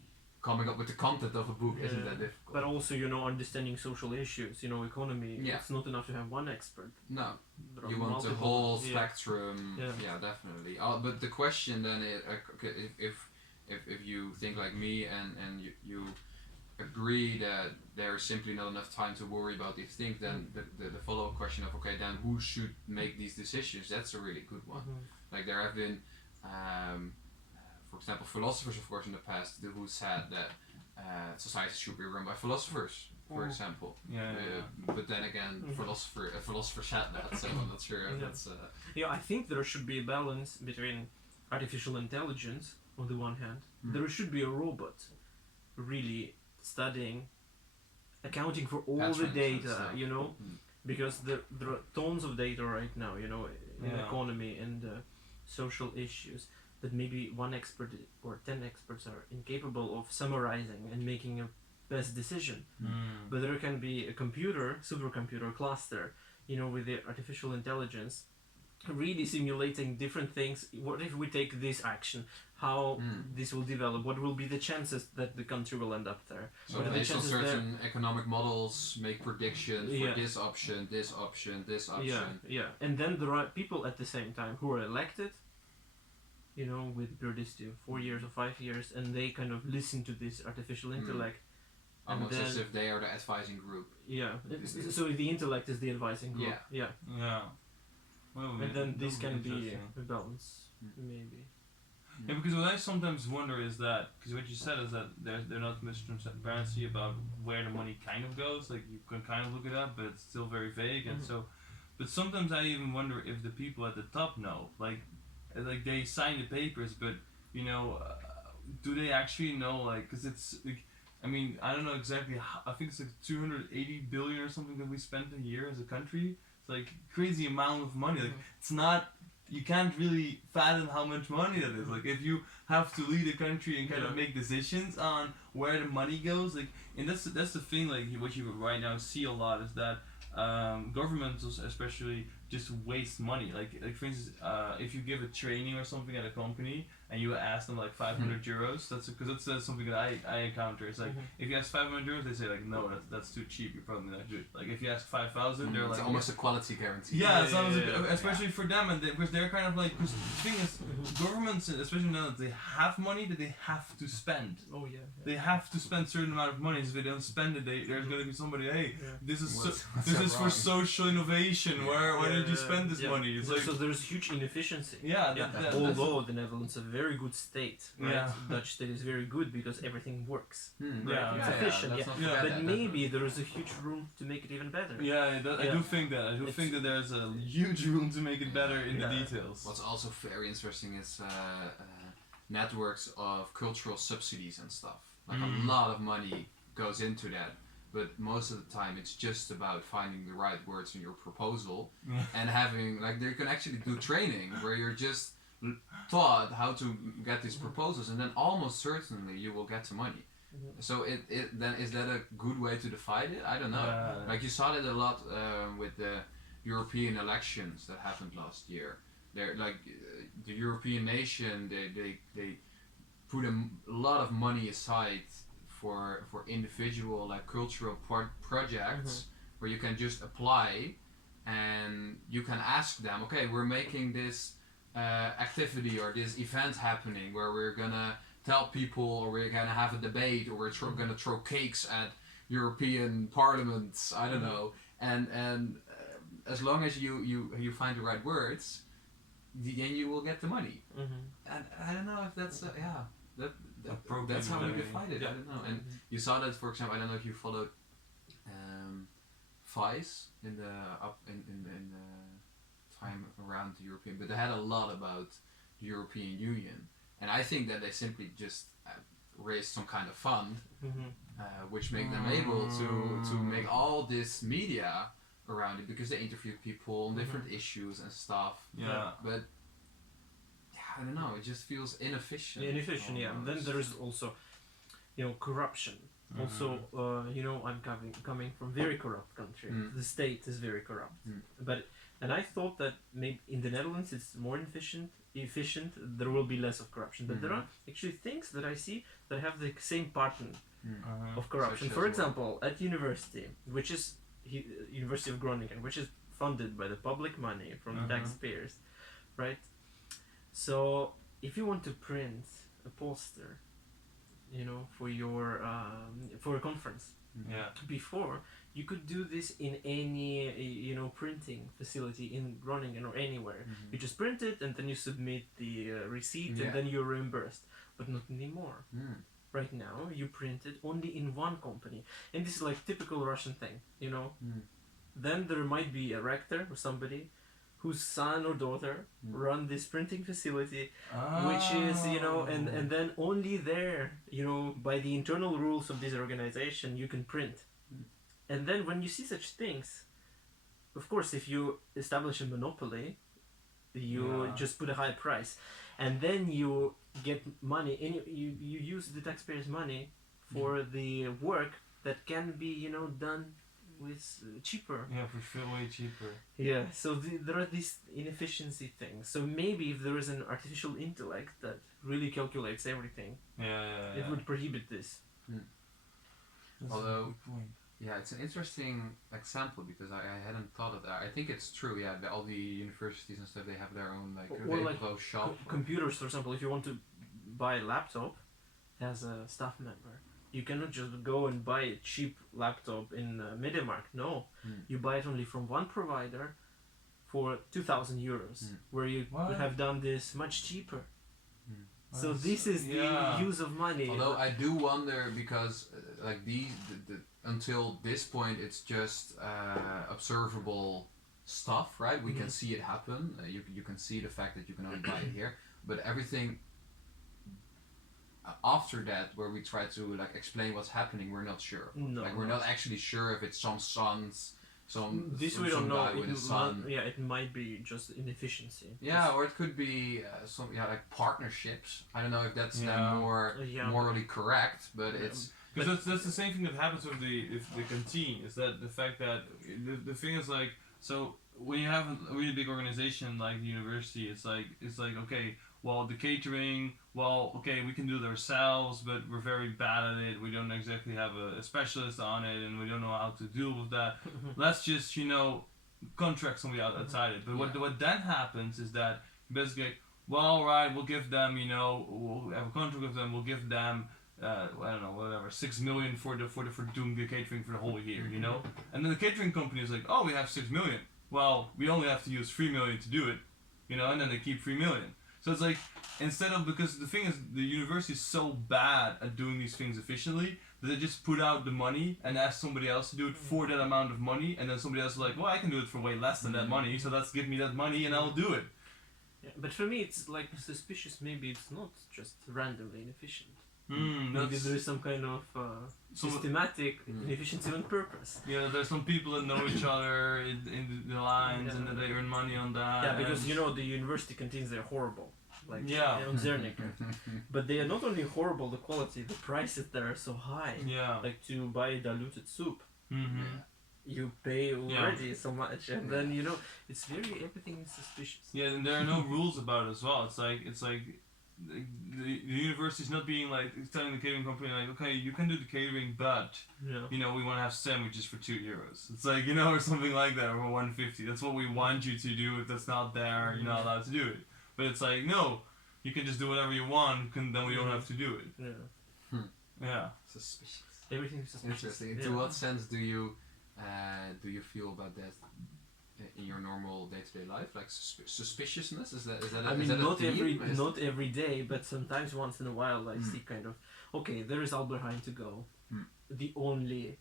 coming up with the content of a book isn't that difficult. But also, understanding social issues, economy. It's not enough to have one expert. No, you want the whole spectrum. Yeah, definitely. But the question then is, if you think like me and you agree that there's simply not enough time to worry about these things, then the follow-up question of, okay, then who should make these decisions? That's a really good one. Like there have been for example, philosophers, of course, in the past who said that society should be run by philosophers, for example. But then again, a philosopher said that, so I'm not sure if that's... I think there should be a balance between artificial intelligence, on the one hand. There should be a robot really studying, accounting for all the data, because there are tons of data right now, in economy and social issues, that maybe one expert or 10 experts are incapable of summarizing and making a best decision. But there can be a supercomputer cluster, with the artificial intelligence, really simulating different things. What if we take this action? How this will develop? What will be the chances that the country will end up there? So based on certain economic models, make predictions for this option, this option, this option. And then there are people at the same time who are elected, with periodicity of 4 years or 5 years, and they kind of listen to this artificial intellect. Almost as if they are the advising group. So the intellect is the advising group. Well, and then this can be a balance, maybe. Yeah, because what I sometimes wonder is that, because what you said is that there's not much transparency about where the money kind of goes. Like you can kind of look it up, but it's still very vague, and so. But sometimes I even wonder if the people at the top know, like they sign the papers, but do they actually know? Like, because it's like, I mean, I don't know exactly. I think it's like 280 billion or something that we spend a year as a country. It's like crazy amount of money. Like it's not. You can't really fathom how much money that is. Like if you have to lead a country and kind of make decisions on where the money goes, like, and that's the thing. Like what you right now see a lot is that governments especially just waste money. Like for instance, if you give a training or something at a company and you ask them like 500 euros, that's something that I encounter. It's like if you ask 500 euros, they say like no, that's too cheap. You're probably not do it. Like if you ask 5,000, they're like it's almost a quality guarantee. Yeah, it's almost especially for them, and because they're kind of like, because the thing is, governments, especially now that they have money that they have to spend. They have to spend certain amount of money. So if they don't spend it, there's gonna be somebody. Hey, this is for social innovation. Why did you spend this money? It's like, so there's huge inefficiency. Although the Netherlands is a very good state, right? Dutch state is very good because everything works. It's efficient. But maybe there is a huge room to make it even better. I do think that. I do think that there's a huge room to make it better in the details. What's also very interesting is networks of cultural subsidies and stuff. Like a lot of money goes into that. But most of the time, it's just about finding the right words in your proposal and having you can actually do training where you're just taught how to get these proposals, and then almost certainly you will get the money. So then is that a good way to divide it? I don't know. Like you saw that a lot with the European elections that happened last year. They're the European nation. They put a lot of money aside for individual cultural projects where you can just apply, and you can ask them, okay, we're making this activity or this event happening where we're gonna tell people, or we're gonna have a debate, or we're gonna throw cakes at European parliaments. I don't know, and as long as you find the right words, then you will get the money. And I don't know if that's that's how we divide it. I don't know. And you saw that, for example, I don't know if you followed Vice in the time around the European, but they had a lot about the European Union, and I think that they simply just raised some kind of fund, which make them able to make all this media around it, because they interviewed people on different issues and stuff. But I don't know, it just feels inefficient. Inefficient, almost. And then there is also, corruption. Also, I'm coming from very corrupt country. The state is very corrupt. And I thought that maybe in the Netherlands it's more efficient. There will be less of corruption. But there are actually things that I see that have the same pattern of corruption. For example, at university, which is University of Groningen, which is funded by the public money from taxpayers, right? So if you want to print a poster, for your for a conference, before you could do this in any printing facility in Groningen or anywhere. You just print it and then you submit the receipt and then you're reimbursed. But not anymore. Right now you print it only in one company, and this is like typical Russian thing, Then there might be a rector or somebody whose son or daughter run this printing facility, which is, and then only there, by the internal rules of this organization, you can print. And then when you see such things, of course, if you establish a monopoly, you just put a high price, and then you get money, and you use the taxpayers' money for the work that can be, done with cheaper. For sure, way cheaper. Yeah, so there are these inefficiency things. So maybe if there is an artificial intellect that really calculates everything, it would prohibit this. Although, it's an interesting example, because I hadn't thought of that. I think it's true. All the universities and stuff, they have their own shop. Computers, for example, if you want to buy a laptop as a staff member, you cannot just go and buy a cheap laptop in MediaMarkt. No, you buy it only from one provider for 2,000 euros, where you could have done this much cheaper. So this is the use of money. Although I do wonder, because until this point it's just observable stuff, right? We can see it happen. You can see the fact that you can only buy it here, but everything after that, where we try to explain what's happening, we're not sure. We're not actually sure if it's some sons, this we don't know. It might be just inefficiency. Or it could be partnerships. I don't know if that's more morally correct, but it's because that's the same thing that happens with the canteen. Is that the fact that the thing is so when you have a really big organization like the university, it's like okay, well, the catering, we can do it ourselves, but we're very bad at it. We don't exactly have a specialist on it, and we don't know how to deal with that. Let's just, contract somebody outside it. But what then happens is that basically, we'll give them, we'll have a contract with them, we'll give them, 6 million for doing the catering for the whole year, And then the catering company is like, we have 6 million. Well, we only have to use 3 million to do it, and then they keep 3 million. So it's because the thing is, the university is so bad at doing these things efficiently that they just put out the money and ask somebody else to do it for that amount of money, and then somebody else is like, I can do it for way less than that money, so let's give me that money and I'll do it. Yeah, but for me it's suspicious. Maybe it's not just randomly inefficient. Maybe there is some kind of systematic inefficiency on purpose. Yeah, there's some people that know each other in the lines and that they earn money on that. Yeah, because the university canteens, they're horrible. Like on Zernike. But they are not only horrible, the quality, the prices there are so high. Yeah. Like to buy diluted soup. You pay already so much, and then it's everything is suspicious. Yeah, and there are no rules about it as well. It's like the university's not being like telling the catering company like, okay, you can do the catering, but we want to have sandwiches for €2. It's like or something like that, or $1.50. That's what we want you to do. If that's not there, you're not allowed to do it. But it's like, no, you can just do whatever you want. Then we don't have to do it. Yeah. Suspicious. Everything is suspicious. Interesting. To what sense do you feel about that in your normal day-to-day life, like suspiciousness? Is that I mean, not every day, but sometimes once in a while I see kind of, okay, there is Alberheim to go, the only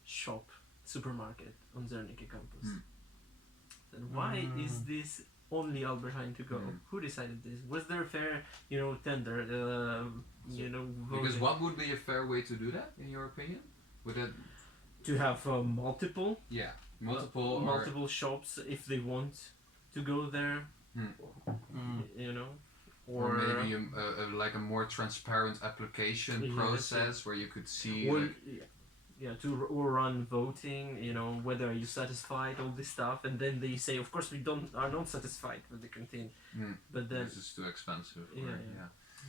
supermarket on Zernike campus. Then why is this only Alberheim to go? Who decided this? Was there a fair tender? Because what would be a fair way to do that, in your opinion? Would that to have multiple shops if they want to go there, or maybe like a more transparent application process where you could see or run voting, whether you satisfied all this stuff, and then they say, of course we are not satisfied with the canteen, but then this is too expensive.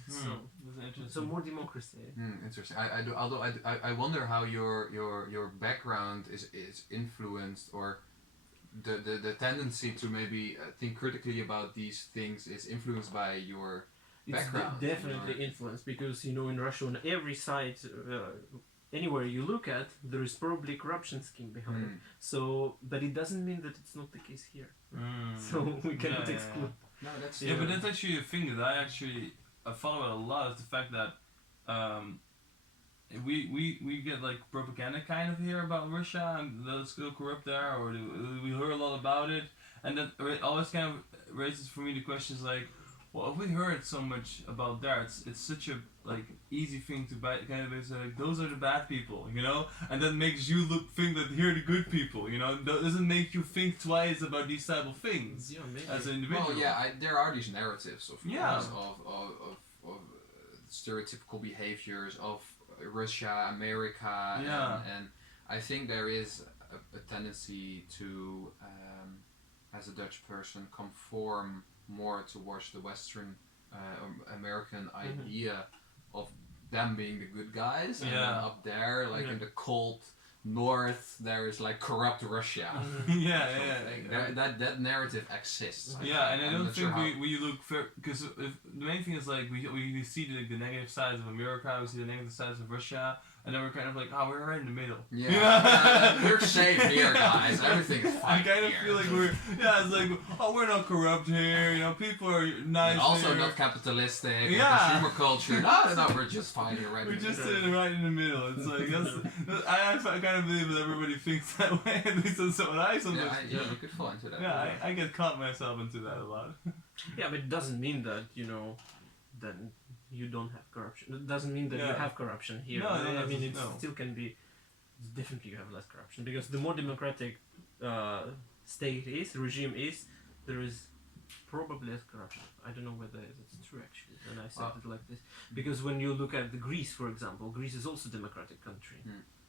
So more democracy. Interesting. I wonder how your background is influenced, or the tendency to maybe think critically about these things is influenced by your background. It's definitely influenced, because in Russia on every side, anywhere you look at, there is probably corruption scheme behind. So, but it doesn't mean that it's not the case here. So we cannot exclude. No, that's but that's actually a thing that I follow it a lot, is the fact that we get like propaganda kind of here about Russia and that it's still corrupt there, or we hear a lot about it, and that always kind of raises for me the questions like, well, if we heard so much about that, it's such a like easy thing to kind of say like, those are the bad people, and that makes you think that here are the good people, doesn't make you think twice about these type of things as an individual. Well, there are these narratives of stereotypical behaviors of Russia, America, and I think there is a tendency to, as a Dutch person, conform more towards the Western American idea of them being the good guys, and then up there, like in the cold north, there is like corrupt Russia. That narrative exists. And I don't think we look fair, because the main thing is like we see the negative sides of America, we see the negative sides of Russia, and then we're kind of like, we're right in the middle. We're safe here, guys. Everything is fine. I kind of feel like it's like, we're not corrupt here. People are nice. And also not capitalistic. Consumer culture. No, we're just fine here, right? We're just sitting right in the middle. It's like I kind of believe that everybody thinks that way. At least that's what I sometimes. You could fall into that. I get caught myself into that a lot. But it doesn't mean that then you don't have corruption. It doesn't mean that you have corruption here. No, I mean, it still can be. Definitely, you have less corruption, because the more democratic regime is, there is probably less corruption. I don't know whether it's true actually. And I said it like this because when you look at Greece, for example, Greece is also a democratic country,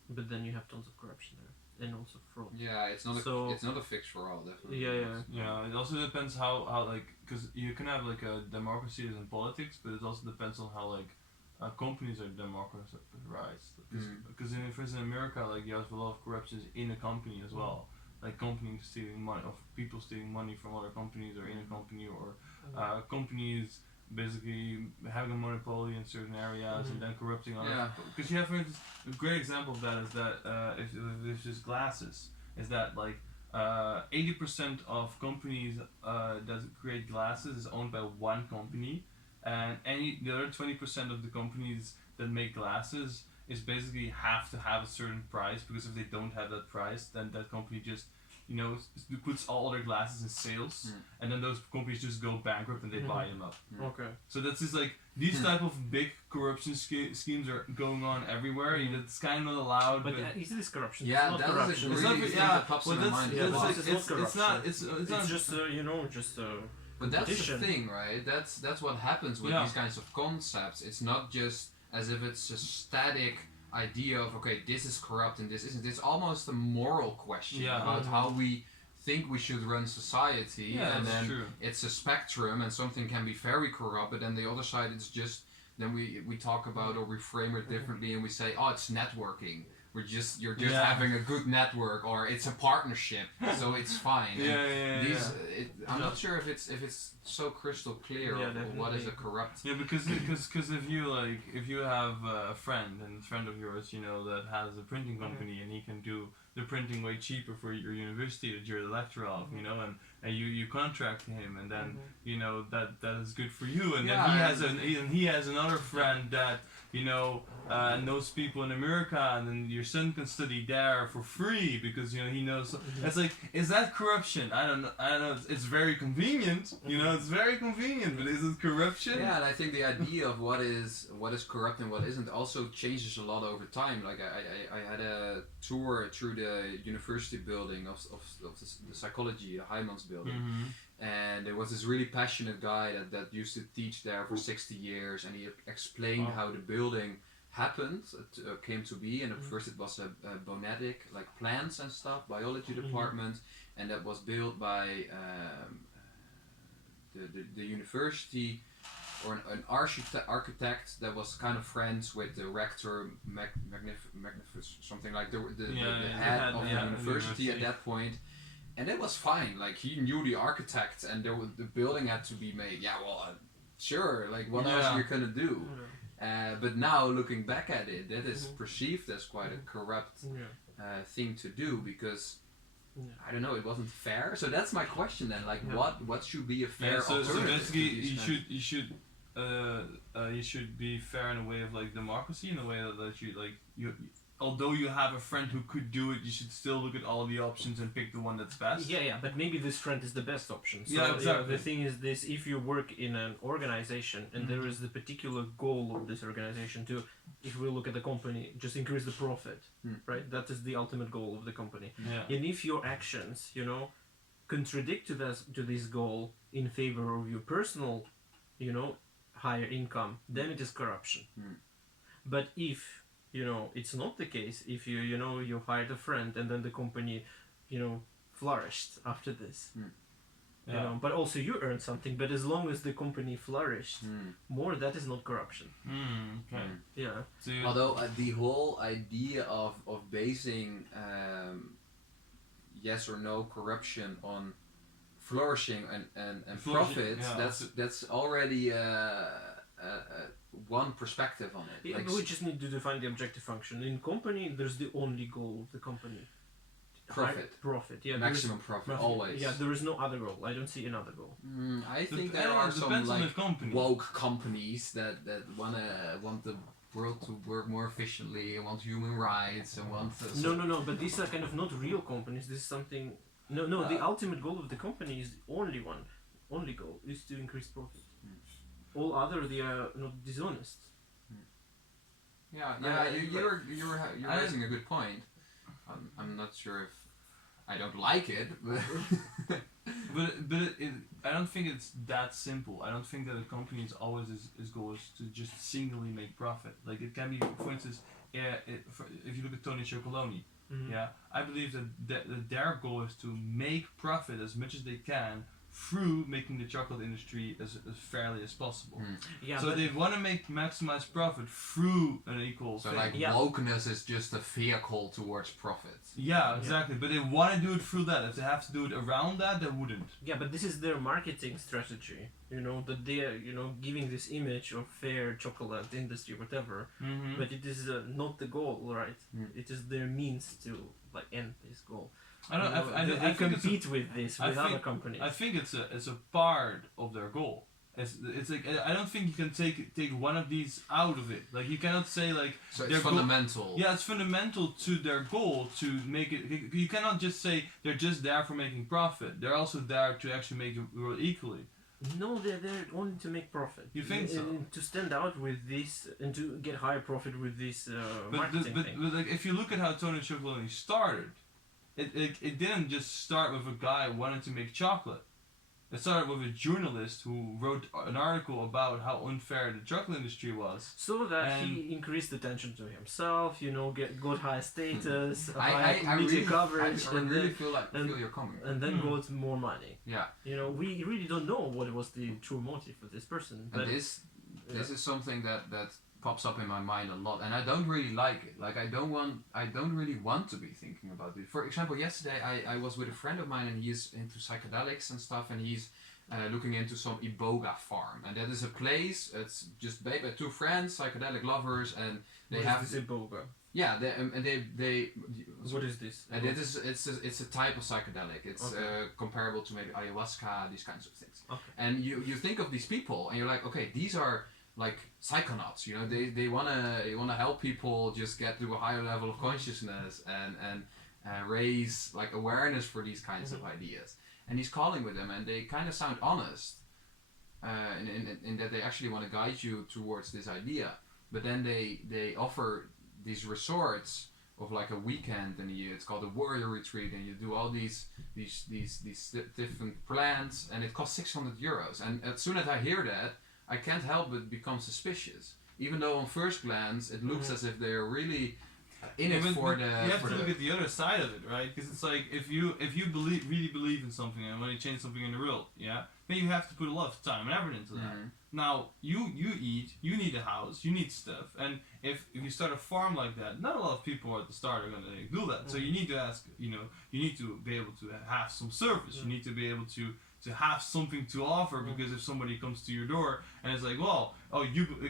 but then you have tons of corruption there. And also fraud. It's not a fix for all, definitely. It also depends how like, because you can have like a democracy in politics, but it also depends on how like companies are democratized. Because for instance in America, like you have a lot of corruption in a company as well, like companies stealing money, of people stealing money from other companies or in a company, or companies basically having a monopoly in certain areas and then corrupting others. Because you have, for instance, a great example of that is that if just glasses, is that like 80% of companies that create glasses is owned by one company, and the other 20% of the companies that make glasses is basically have to have a certain price, because if they don't have that price, then that company just puts all their glasses in sales, and then those companies just go bankrupt and they buy them up. Okay. So that's just like these type of big corruption schemes are going on everywhere. It's kind of not allowed. But is this corruption? Yeah, it's not that corruption. is It's not. that pops in my mind. It's not. It's just just. But that's competition. the thing, right? That's what happens with these kinds of concepts. It's not just as if it's a static idea of okay, this is corrupt and this isn't. It's almost a moral question about how we think we should run society, and then it's a spectrum, and something can be very corrupt, but then the other side it's just then we talk about or we frame it differently and we say, oh, it's networking. You're just having a good network, or it's a partnership, so it's fine. I'm not sure if it's so crystal clear of what is a corrupt. Yeah, because if you have a friend and a friend of yours, that has a printing company and he can do the printing way cheaper for your university that you're the lecturer of, and you contract him, and then that is good for you, and then he has another friend that knows people in America, and then your son can study there for free because he knows. It's like, is that corruption? I don't know. It's very convenient. It's very convenient, but is it corruption? Yeah, and I think the idea of what is corrupt and what isn't also changes a lot over time. Like I had a tour through the university building of the psychology, the Heijmans building. And there was this really passionate guy that used to teach there for 60 years, and he explained how the building happened, came to be, and at first it was a bonetic, like plants and stuff, biology department, and that was built by the university, or an architect that was kind of friends with the rector, something like the head of the university at that point. And it was fine, like he knew the architect, and the building had to be made. Yeah, well, sure, like what else are you gonna do? But now looking back at it, that is perceived as quite a corrupt thing to do, because I don't know, it wasn't fair. So that's my question then, like what should be a fair alternative? So basically, you should be fair in a way of like democracy, in a way that you although you have a friend who could do it, you should still look at all the options and pick the one that's best. Yeah, but maybe this friend is the best option. So exactly. The thing is this: if you work in an organization and there is the particular goal of this organization to, if we look at the company, just increase the profit, right? That is the ultimate goal of the company. Yeah. And if your actions, contradict to this goal in favor of your personal, higher income, then it is corruption. But if it's not the case, if you hired a friend and then the company, flourished after this. But also you earned something, but as long as the company flourished more, that is not corruption. Okay. Yeah. So although the whole idea of basing yes or no corruption on flourishing and profit, that's already one perspective on it. Yeah, but we just need to define the objective function. In company, there's the only goal of the company. Profit. Yeah. Maximum profit, always. Yeah, there is no other goal. I don't see another goal. I think there are some woke companies that want the world to work more efficiently and want human rights and want. No. But these are kind of not real companies. This is something. No. The ultimate goal of the company is only goal is to increase profit. All other, they are not dishonest. You're raising a good point. I'm not sure if I don't like it, but I don't think it's that simple. I don't think that a company's always its goal is to just singly make profit. Like it can be, for instance, if you look at Tony Chocolonely, I believe that their goal is to make profit as much as they can through making the chocolate industry as fairly as possible. So they want to maximize profit through an equal thing. Like wokeness is just a vehicle towards profit. Yeah, exactly. But they want to do it through that. If they have to do it around that, they wouldn't. Yeah, but this is their marketing strategy. That they are, giving this image of fair chocolate industry, whatever. But it is not the goal, right? It is their means to end this goal. I compete with other companies. I think it's a part of their goal. It's like I don't think you can take one of these out of it. Like you cannot say like so it's fundamental. Yeah, it's fundamental to their goal to make it. You cannot just say they're just there for making profit. They're also there to actually make the world equally. No, they're there only to make profit. You think so? To stand out with this and to get higher profit with this marketing thing. But like if you look at how Tony Chocolonely started, it didn't just start with a guy wanting to make chocolate. It started with a journalist who wrote an article about how unfair the chocolate industry was. So that he increased attention to himself, got high status, high media really, coverage, I really feel you're coming. And then got more money. Yeah. We really don't know what was the true motive for this person. But and this is something that pops up in my mind a lot, and I don't really like it. Like I don't really want to be thinking about it. For example, yesterday I was with a friend of mine, and he's into psychedelics and stuff, and he's looking into some iboga farm, and that is a place. It's just by two friends, psychedelic lovers, and they what have is this iboga? Yeah, they. What is this? And it's a type of psychedelic. It's comparable to maybe ayahuasca, these kinds of things. Okay. And you think of these people, and you're like, okay, these are like psychonauts, they wanna help people just get to a higher level of consciousness and raise like awareness for these kinds of ideas. And he's calling with them, and they kind of sound honest, in that they actually want to guide you towards this idea. But then they offer these resorts of like a weekend in a year. It's called a warrior retreat, and you do all these different plans, and it costs €600. And as soon as I hear that, I can't help but become suspicious, even though on first glance it looks as if they're really in it for the. You have to look at the other side of it, right? Because it's like if you really believe in something and want to change something in the world, then you have to put a lot of time and effort into that. Now you eat, you need a house, you need stuff, and if you start a farm like that, not a lot of people at the start are going to do that. So you need to ask, you need to be able to have some service. You need to be able to have something to offer, because if somebody comes to your door and it's like, well,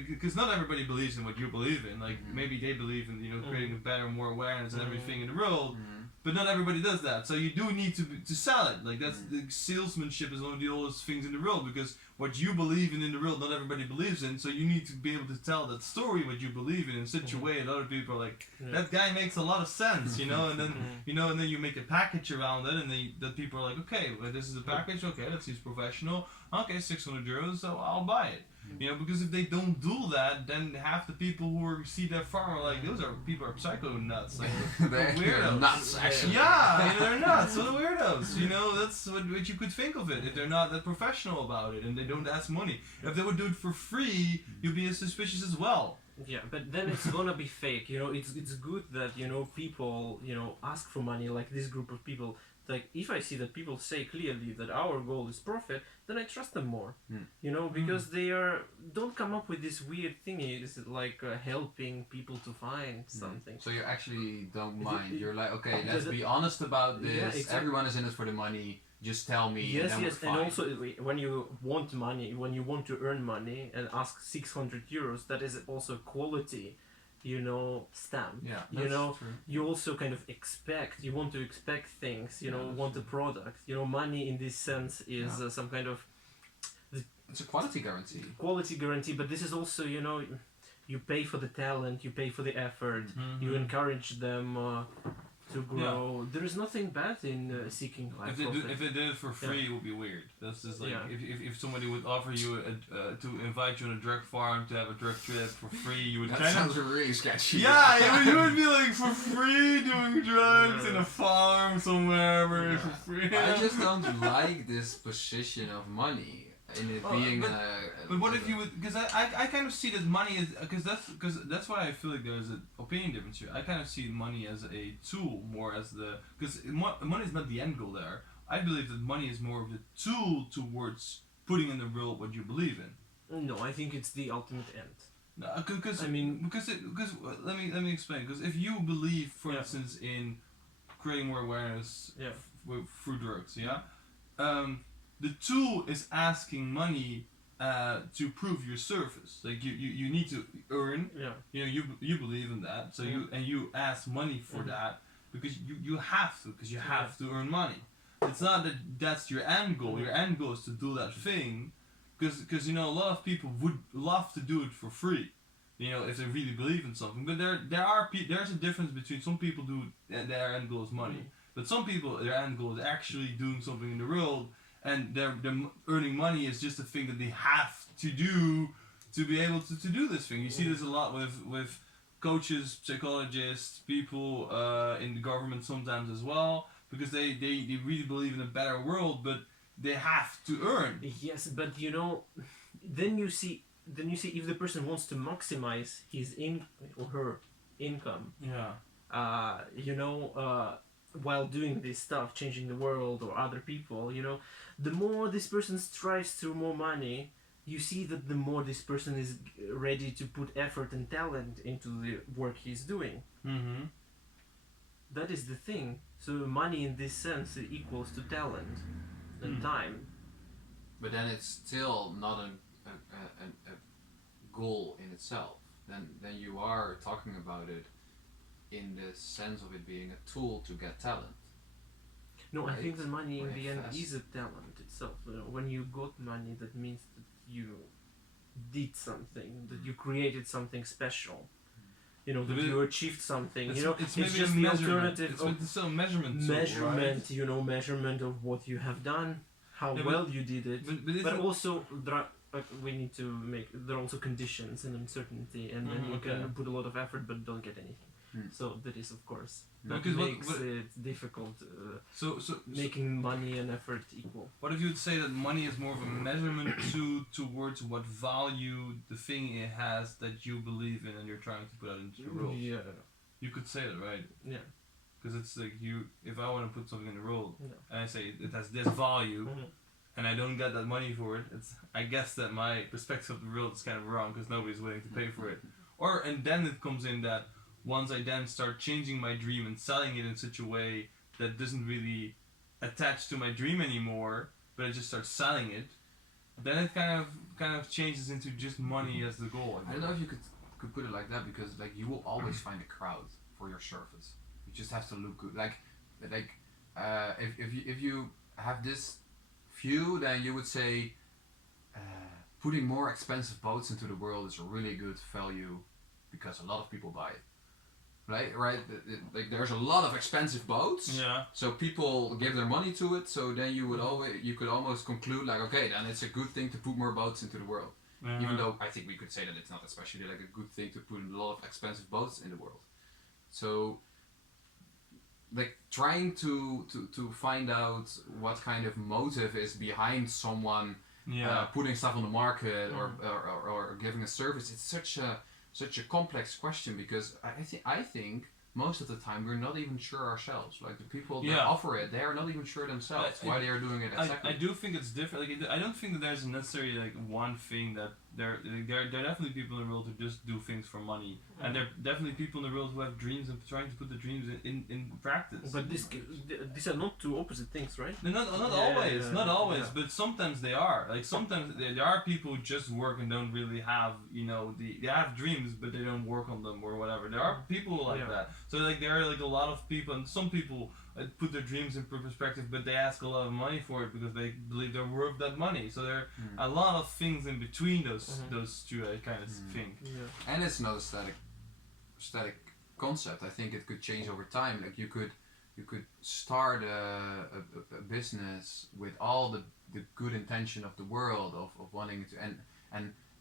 because not everybody believes in what you believe in. Like maybe they believe in creating a better, more awareness and everything in the world, but not everybody does that. So you do need to sell it. Like that's the salesmanship is one of the oldest things in the world, because what you believe in the world, not everybody believes in. So you need to be able to tell that story, what you believe in such a way that other people are like, that guy makes a lot of sense, and then and then you make a package around it, and that people are like, okay, well, this is a package, okay, that seems professional, okay, €600, so I'll buy it. Because if they don't do that, then half the people who see that farm are like, people are psycho nuts, like they're weirdos. Nuts, actually. Yeah, they're nuts. So the weirdos. That's what you could think of it. If they're not that professional about it and they don't ask money, if they would do it for free, you'd be suspicious as well. Yeah, but then it's gonna be fake. It's good that people ask for money, like this group of people. Like if I see that people say clearly that our goal is profit, then I trust them more. Because they don't come up with this weird thingy. It's like helping people to find something. So you actually don't mind. You're like, okay, let's be honest about this. Yeah, exactly. Everyone is in it for the money. Just tell me. Yes, and then we're fine. And also when you want money, when you want to earn money and ask €600, that is also quality. Stamp. Yeah, that's true. You also kind of you want to expect things, want a product. Money in this sense is some kind of... It's a quality guarantee. Quality guarantee, but this is also, you pay for the talent, you pay for the effort, you encourage them to grow. Yeah. There is nothing bad in seeking high profit. If they did it for free, it would be weird. That's just like if somebody would offer you to invite you on a drug farm to have a drug trip for free, you would. That sounds really sketchy. Yeah, you would be like for free doing drugs in a farm somewhere for free. I just don't like this position of money. In it being but what if you would, because I kind of see that money is, because that's why I feel like there's an opinion difference here. I kind of see money as a tool more as because money is not the end goal there. I believe that money is more of the tool towards putting in the world what you believe in. No, I think it's the ultimate end. No, because let me explain. Because if you believe, for instance, in creating more awareness through drugs, the tool is asking money to prove your service. Like you need to earn. Yeah. You believe in that. So you ask money for that because you have to, because you have to earn money. It's not that that's your end goal. Your end goal is to do that thing, because you know, a lot of people would love to do it for free, you know, if they really believe in something. But there's a difference between some people do their end goal is money, but some people their end goal is actually doing something in the world, and their earning money is just a thing that they have to do to be able to do this thing. You see this a lot with coaches, psychologists, people in the government sometimes as well, because they really believe in a better world, but they have to earn. Yes, but you know, then you see if the person wants to maximize his or her income, you know, while doing this stuff, changing the world or other people, you know, the more this person strives through more money, you see that the more this person is ready to put effort and talent into the work he's doing. Mm-hmm. That is the thing. So money in this sense equals to talent and time. But then it's still not a goal in itself. Then you are talking about it in the sense of it being a tool to get talent. No, right? I think that money in the end Fast. is a talent itself. You know, when you got money, that means that you did something, that you created something special. You know, that you achieved something. You know, it's just the alternative of it's still a measurement tool, measurement. right? You know, measurement of what you have done, how well you did it. But also, we need to make. There are also conditions and uncertainty, and then you can put a lot of effort but don't get anything. So that is, of course, that makes it difficult. So making money and effort equal. What if you would say that money is more of a measurement towards what value the thing it has that you believe in and you're trying to put out into the world? Yeah. You could say that, right? Yeah. Because it's like if I want to put something in the world and I say it has this value and I don't get that money for it, I guess that my perspective of the world is kind of wrong because nobody's willing to pay for it. And then it comes in that once I then start changing my dream and selling it in such a way that doesn't really attach to my dream anymore, but I just start selling it, then it kind of changes into just money as the goal. I don't know if you could put it like that, because like you will always find a crowd for your service. You just have to look good. If you have this view, then you would say putting more expensive boats into the world is a really good value because a lot of people buy it. Right. Like there's a lot of expensive boats. Yeah. So people give their money to it. So then you could almost conclude like, okay, then it's a good thing to put more boats into the world. Even though I think we could say that it's not especially like a good thing to put a lot of expensive boats in the world. So, like trying to find out what kind of motive is behind someone putting stuff on the market or giving a service, it's such a complex question, because I think most of the time we're not even sure ourselves. Like the people that offer it, they are not even sure themselves why they are doing it exactly. I do think it's different. Like I don't think that there's necessarily like one thing that there are definitely people in the world who just do things for money, and there are definitely people in the world who have dreams and trying to put the dreams in practice. But these are not two opposite things, right? No, not always, not always, but sometimes they are. Like sometimes there are people who just work and don't really have, you know, they have dreams but they don't work on them or whatever. There are people like that. So like there are like a lot of people, and some people put their dreams in perspective, but they ask a lot of money for it because they believe they're worth that money. So there are a lot of things in between those two, I kind of think. Yeah. And it's not a static concept. I think it could change over time. Like you could start a business with all the good intention of the world of wanting to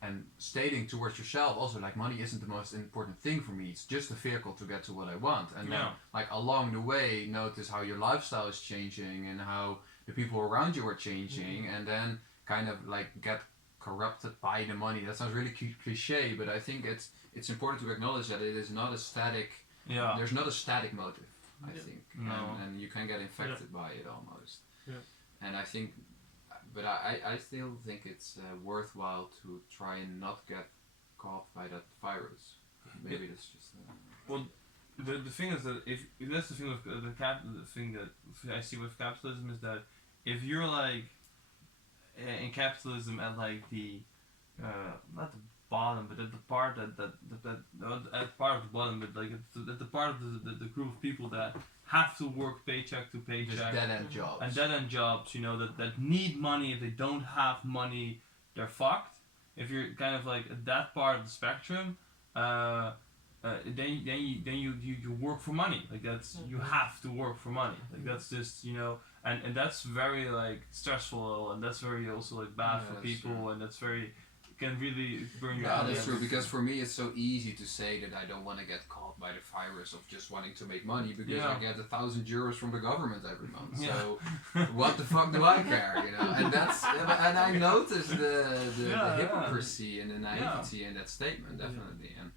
and stating towards yourself also like money isn't the most important thing for me, it's just a vehicle to get to what I want. And then like along the way notice how your lifestyle is changing and how the people around you are changing, and then kind of like get corrupted by the money. That sounds really cliche, but I think it's important to acknowledge that it is not a static there's not a static motive, I think. And you can get infected by it almost. And I think, but I still think it's worthwhile to try and not get caught by that virus. Maybe that's just. Well, the thing is that if that's the thing with the thing that I see with capitalism is that if you're like in capitalism at like the not the bottom, but at the part at part of the bottom, but like at the part of the group of people that have to work paycheck to paycheck. Just dead-end jobs. And dead-end jobs, you know, that need money. If they don't have money, they're fucked. If you're kind of like at that part of the spectrum, then you work for money. Like that's you have to work for money. Like that's just and that's very like stressful, and that's very also like bad for people, and that's very can really burn your. Yeah, that's true. Because for me, it's so easy to say that I don't want to get caught by the virus of just wanting to make money because I get 1,000 euros from the government every month. So what the fuck do I care? And that's and I notice the hypocrisy and the naivety in that statement definitely. And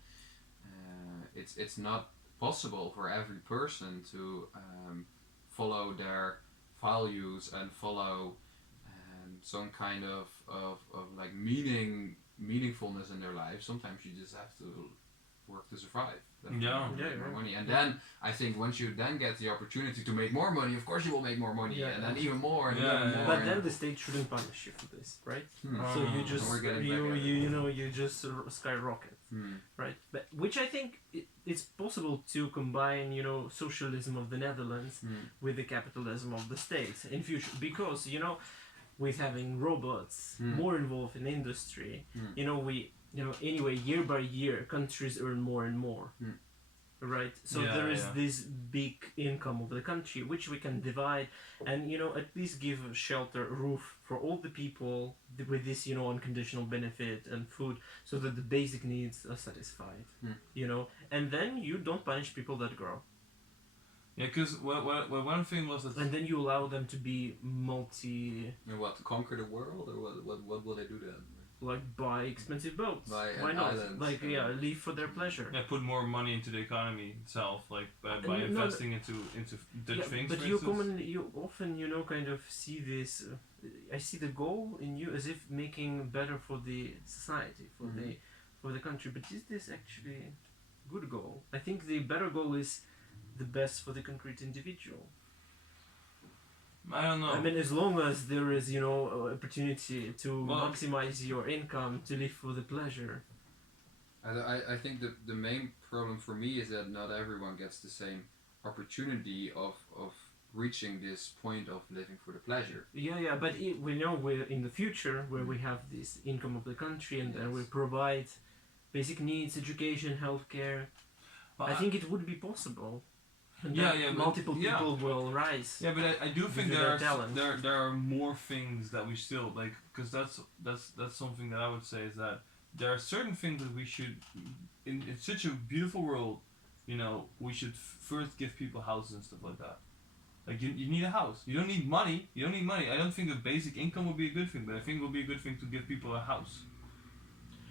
it's not possible for every person to follow their values and follow some kind of like meaningfulness in their life. Sometimes you just have to work to survive. More money. And then I think once you then get the opportunity to make more money, of course you will make more money, and then even more and even more. But then the state shouldn't punish you for this, right? So you just you just skyrocket, right? But which I think it's possible to combine socialism of the Netherlands with the capitalism of the States in future, because with having robots more involved in industry, anyway, year by year, countries earn more and more, right? So there is this big income of the country, which we can divide and, at least give a shelter, a roof for all the people with this, unconditional benefit and food, so that the basic needs are satisfied, and then you don't punish people that grow. Yeah, because one thing was that... And then you allow them to be multi... And what, to conquer the world? Or what will they do then? Like buy expensive boats. Why not? Islands, like, leave for their pleasure. Yeah, put more money into the economy itself, like by investing into Dutch things, but you often, kind of see this... I see the goal in you as if making better for the society, for the country. But is this actually a good goal? I think the better goal is the best for the concrete individual. I don't know. I mean, as long as there is, opportunity to maximize your income, to live for the pleasure. I think the main problem for me is that not everyone gets the same opportunity of reaching this point of living for the pleasure. Yeah, but we know we're in the future where we have this income of the country and we provide basic needs, education, healthcare. I think it would be possible. And multiple people will rise. Yeah, but I do think there are more things that we still like, because that's something that I would say is that there are certain things that we should in such a beautiful world, we should first give people houses and stuff like that. Like you need a house. You don't need money. I don't think a basic income would be a good thing, but I think it would be a good thing to give people a house.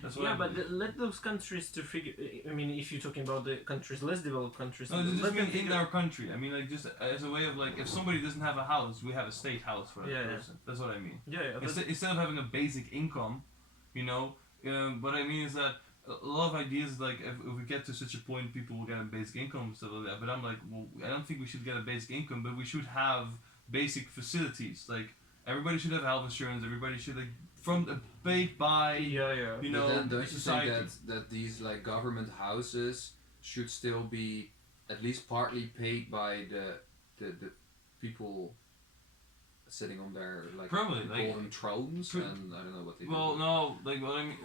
But let those countries to figure. I mean, if you're talking about the countries, less developed countries. No, just mean in our country. I mean, like just as a way of like, if somebody doesn't have a house, we have a state house for that person. That's what I mean. Instead of having a basic income, what I mean is that a lot of ideas like if we get to such a point, people will get a basic income and stuff like that. But I'm like, well, I don't think we should get a basic income, but we should have basic facilities. Like everybody should have health insurance. Everybody should from the paid by But then don't you think that these like government houses should still be at least partly paid by the people sitting on their like probably golden thrones and I don't know what they do. Well, no, like what I mean.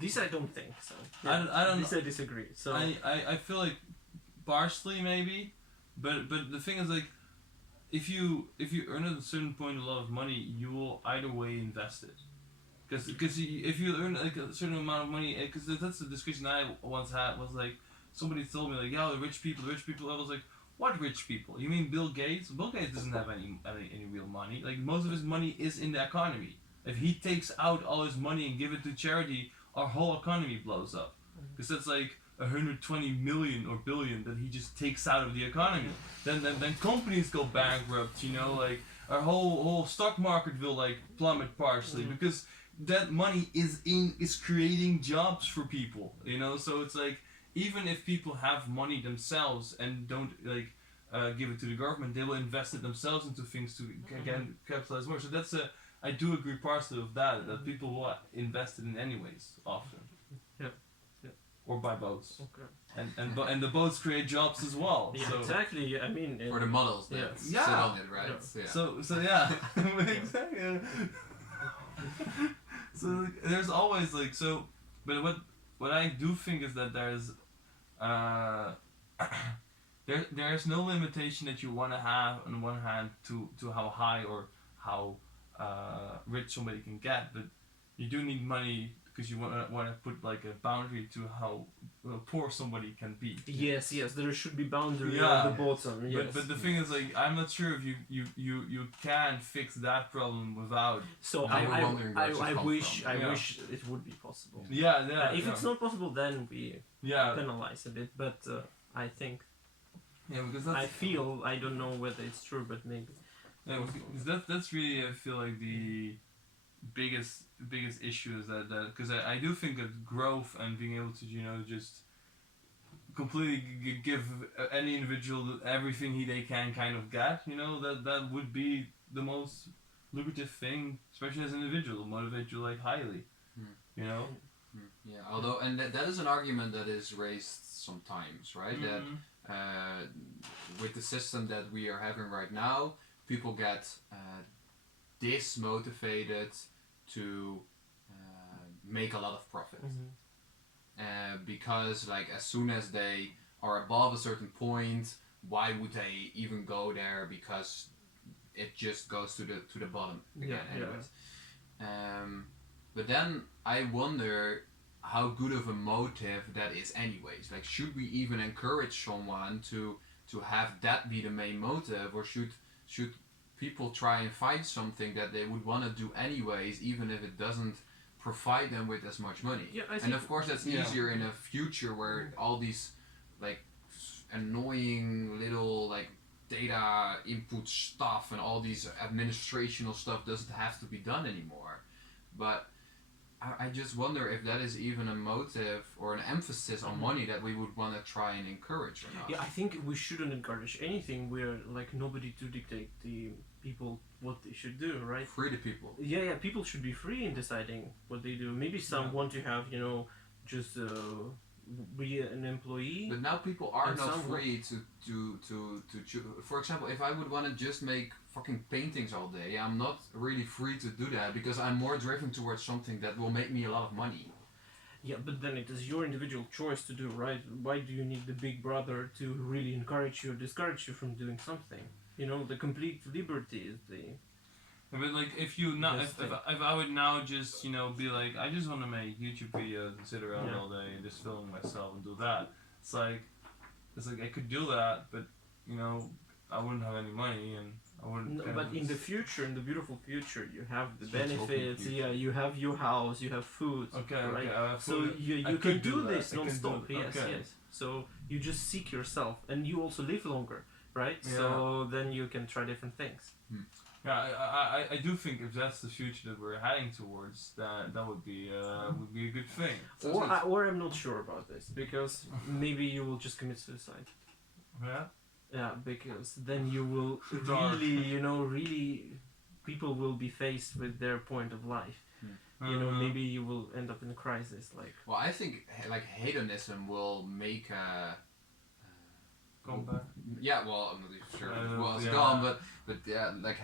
This I don't think so. I don't. This I disagree. So I feel like partially maybe, but the thing is like. If you earn at a certain point a lot of money, you will either way invest it. Because if you earn like a certain amount of money, because that's the discussion I once had, was like, somebody told me like, yeah, the rich people, I was like, what rich people? You mean Bill Gates? Bill Gates doesn't have any real money. Like most of his money is in the economy. If he takes out all his money and give it to charity, our whole economy blows up. Because that's like 120 million or billion that he just takes out of the economy. Then companies go bankrupt, like our whole stock market will like plummet partially because that money is creating jobs for people, so it's like even if people have money themselves and don't like give it to the government, they will invest it themselves into things to again capitalize more. So I do agree partially with that people will invest it in anyways often. Or buy boats. Okay. And the boats create jobs as well. Yeah, so. Exactly. I mean, for the models that sit on it, right? Yeah. So yeah. Exactly. So like, there's always like so, but what I do think is that there's there's no limitation that you want to have on one hand to how high or how rich somebody can get, but you do need money because you want to put like a boundary to how poor somebody can be. Yes, there should be boundary Yeah. at the bottom. Yes. But the thing is, like, I'm not sure if you can fix that problem without. So Now we're wondering where it should I come wish from. Yeah. wish it would be possible. Yeah. If it's not possible, then we penalize a bit. But I think because I feel I don't know whether it's true, but maybe. Yeah, because that's really I feel like the biggest issue is that because I do think that growth and being able to just completely give any individual everything they can kind of get, that would be the most lucrative thing, especially as an individual, motivate you like highly, Yeah, although, and that is an argument that is raised sometimes, right? That with the system that we are having right now, people get dismotivated to make a lot of profit. Because like as soon as they are above a certain point, why would they even go there? Because it just goes to the bottom again. Anyways. But then I wonder how good of a motive that is anyways. Like, should we even encourage someone to have that be the main motive, or should people try and find something that they would want to do anyways, even if it doesn't provide them with as much money? Yeah, and of course that's easier in a future where all these like annoying little like data input stuff and all these administrational stuff doesn't have to be done anymore. But I just wonder if that is even a motive or an emphasis on money that we would want to try and encourage or not. Yeah, I think we shouldn't encourage anything where like nobody to dictate the people what they should do, right? Free the people. Yeah, people should be free in deciding what they do. Maybe some want to have, just be an employee. But now people are And not some free to choose. For example, if I would want to just make fucking paintings all day, I'm not really free to do that because I'm more driven towards something that will make me a lot of money. Yeah, but then it is your individual choice to do, right? Why do you need the big brother to really encourage you or discourage you from doing something? The complete liberty is the... But like if I would now just be like, I just want to make YouTube videos and sit around all day and just film myself and do that. It's like I could do that, but I wouldn't have any money and I wouldn't. No, but in the future, in the beautiful future, you have the benefits. Yeah, you have your house, you have food. Okay, right? Okay. So you can do this I can non-stop. do it. Yes, Okay. yes. So you just seek yourself, and you also live longer, right? Yeah. So then you can try different things. Yeah, I do think if that's the future that we're heading towards, that would be a good thing. Or I'm not sure about this because maybe you will just commit suicide. Yeah. Yeah, because then you will really, people will be faced with their point of life. Maybe you will end up in a crisis. Well, I think like hedonism will make a. Come back. Yeah, well, I'm not even sure it's gone, but yeah, like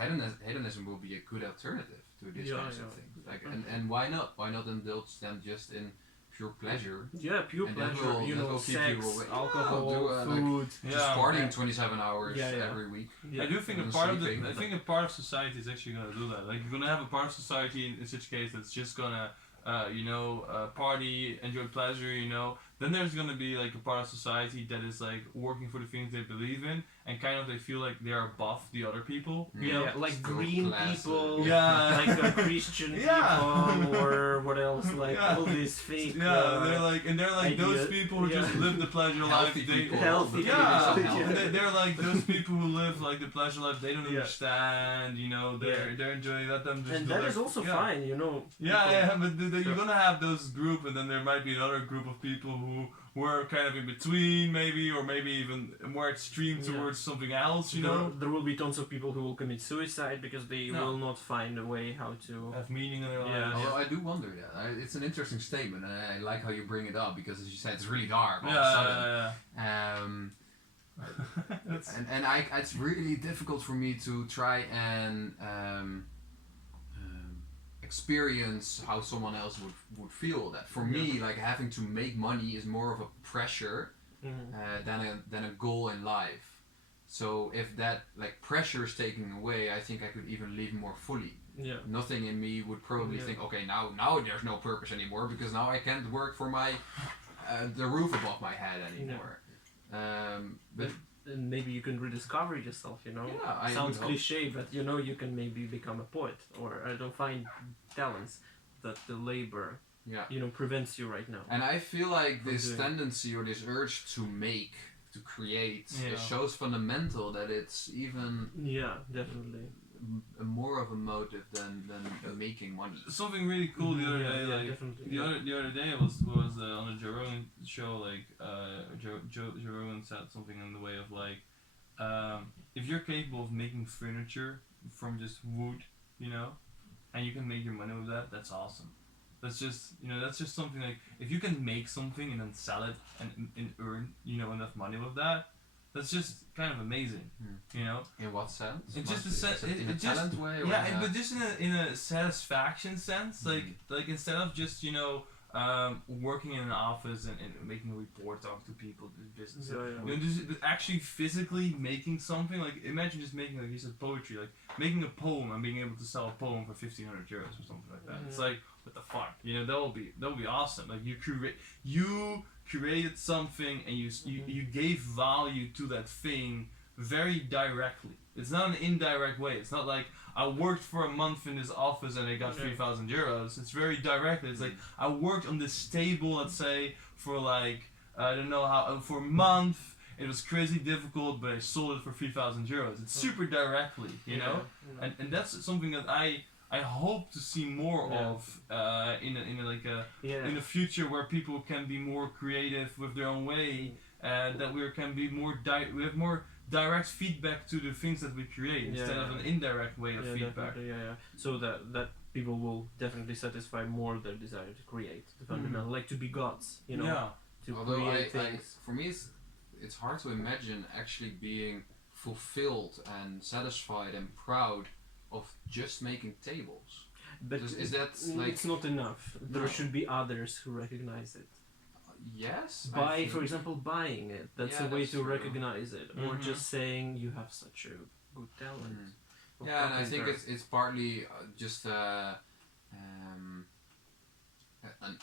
hedonism will be a good alternative to this kind of thing. Like, and why not? Why not indulge them just in pure pleasure? Yeah, pure and pleasure. That will keep Sex, you away. alcohol, food. Just partying 27 hours every week. I do think a part of society is actually gonna do that. Like you're gonna have a part of society in such case that's just gonna party, enjoy pleasure, Then there's gonna be like a part of society that is like working for the things they believe in, and kind of they feel like they are above the other people. Like green people, like Christian people, or what else? Like all these fake. They're like those people who just live the pleasure life. Healthy. They're like those people who live like the pleasure life. They don't understand. They're enjoying that. And that is also fine. But you're gonna have those group, and then there might be another group of people who were kind of in between, maybe, or maybe even more extreme towards something else. There will be tons of people who will commit suicide because they will not find a way how to have meaning in their lives. Although I do wonder that. It's an interesting statement, and I like how you bring it up because, as you said, it's really dark. And it's really difficult for me to try and experience how someone else would feel that. For me, like having to make money is more of a pressure than a goal in life. So if that like pressure is taken away, I think I could even live more fully. Yeah. Nothing in me would probably think, okay, now there's no purpose anymore because now I can't work for my the roof above my head anymore. But and maybe you can rediscover yourself, you know. Yeah, I sounds would cliche, but you know, you can maybe become a poet, or I don't find talents that the labor, you know, prevents you right now. And I feel like this tendency or this urge to create, it shows fundamental that it's even definitely more of a motive than making money. Something really cool the other day, like definitely. the other day was on the Joe Rogan show, like Joe Rogan said something in the way of like, if you're capable of making furniture from just wood, you know, and you can make your money with that, that's awesome. That's just, you know, that's just something like, if you can make something and then sell it and earn, you know, enough money with that, that's just kind of amazing, you know. In what sense? It's just in a talent way. Or but just in a satisfaction sense, like instead of just, you know, working in an office and making a report, talking to people, business, you know, just actually physically making something. Like imagine just making, like you said, poetry, like making a poem and being able to sell a poem for 1,500 euros or something like that. It's like, what the fuck, you know, that would be awesome. Like you created something and you gave value to that thing very directly. It's not an indirect way. It's not like I worked for a month in this office and I got 3,000 euros. It's very direct. It's like I worked on this table, let's say, for like, I don't know how, for a month. It was crazy difficult, but I sold it for 3,000 euros. It's super directly, you know? And that's something that I hope to see more of in a future where people can be more creative with their own way, that we can be more we have more direct feedback to the things that we create instead of an indirect way of feedback. So that people will definitely satisfy more their desire to create, the fundamental, like to be gods, you know, to create things. For me, it's hard to imagine actually being fulfilled and satisfied and proud of just making tables. But is that like, it's not enough. There should be others who recognize it. Yes. For example, buying it. That's a way to recognize it, or just saying you have such a good talent. Yeah, and I think it's partly just an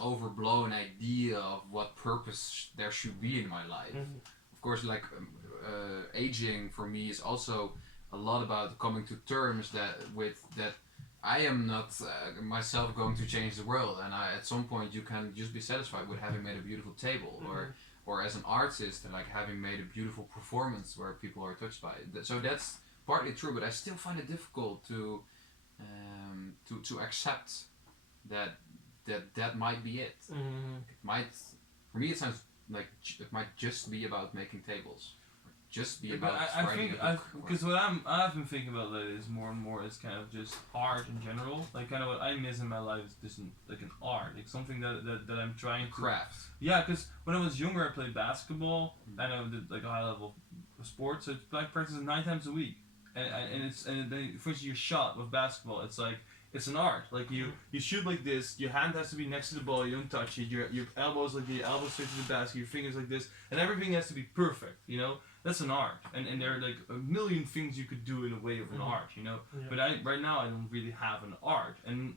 overblown idea of what purpose there should be in my life. Of course, like aging for me is also a lot about coming to terms that I am not myself going to change the world, and at some point you can just be satisfied with having made a beautiful table, or as an artist, like having made a beautiful performance where people are touched by it. So that's partly true, but I still find it difficult to accept that might be it. It might, for me, it sounds like it might just be about making tables. Just be about writing a book. Because what I've been thinking about lately is more and more is kind of just art in general. Like kind of what I miss in my life is just like an art, like something that I'm trying to craft. Yeah, because when I was younger, I played basketball and I did like a high level sport. So I practice 9 times a week, and then for instance your shot with basketball, it's like. It's an art. Like you shoot like this. Your hand has to be next to the ball. You don't touch it. Your elbows like your elbows straight to the basket. Your fingers like this, and everything has to be perfect. You know, that's an art. And there are like a million things you could do in a way of an art. You know, but right now I don't really have an art. And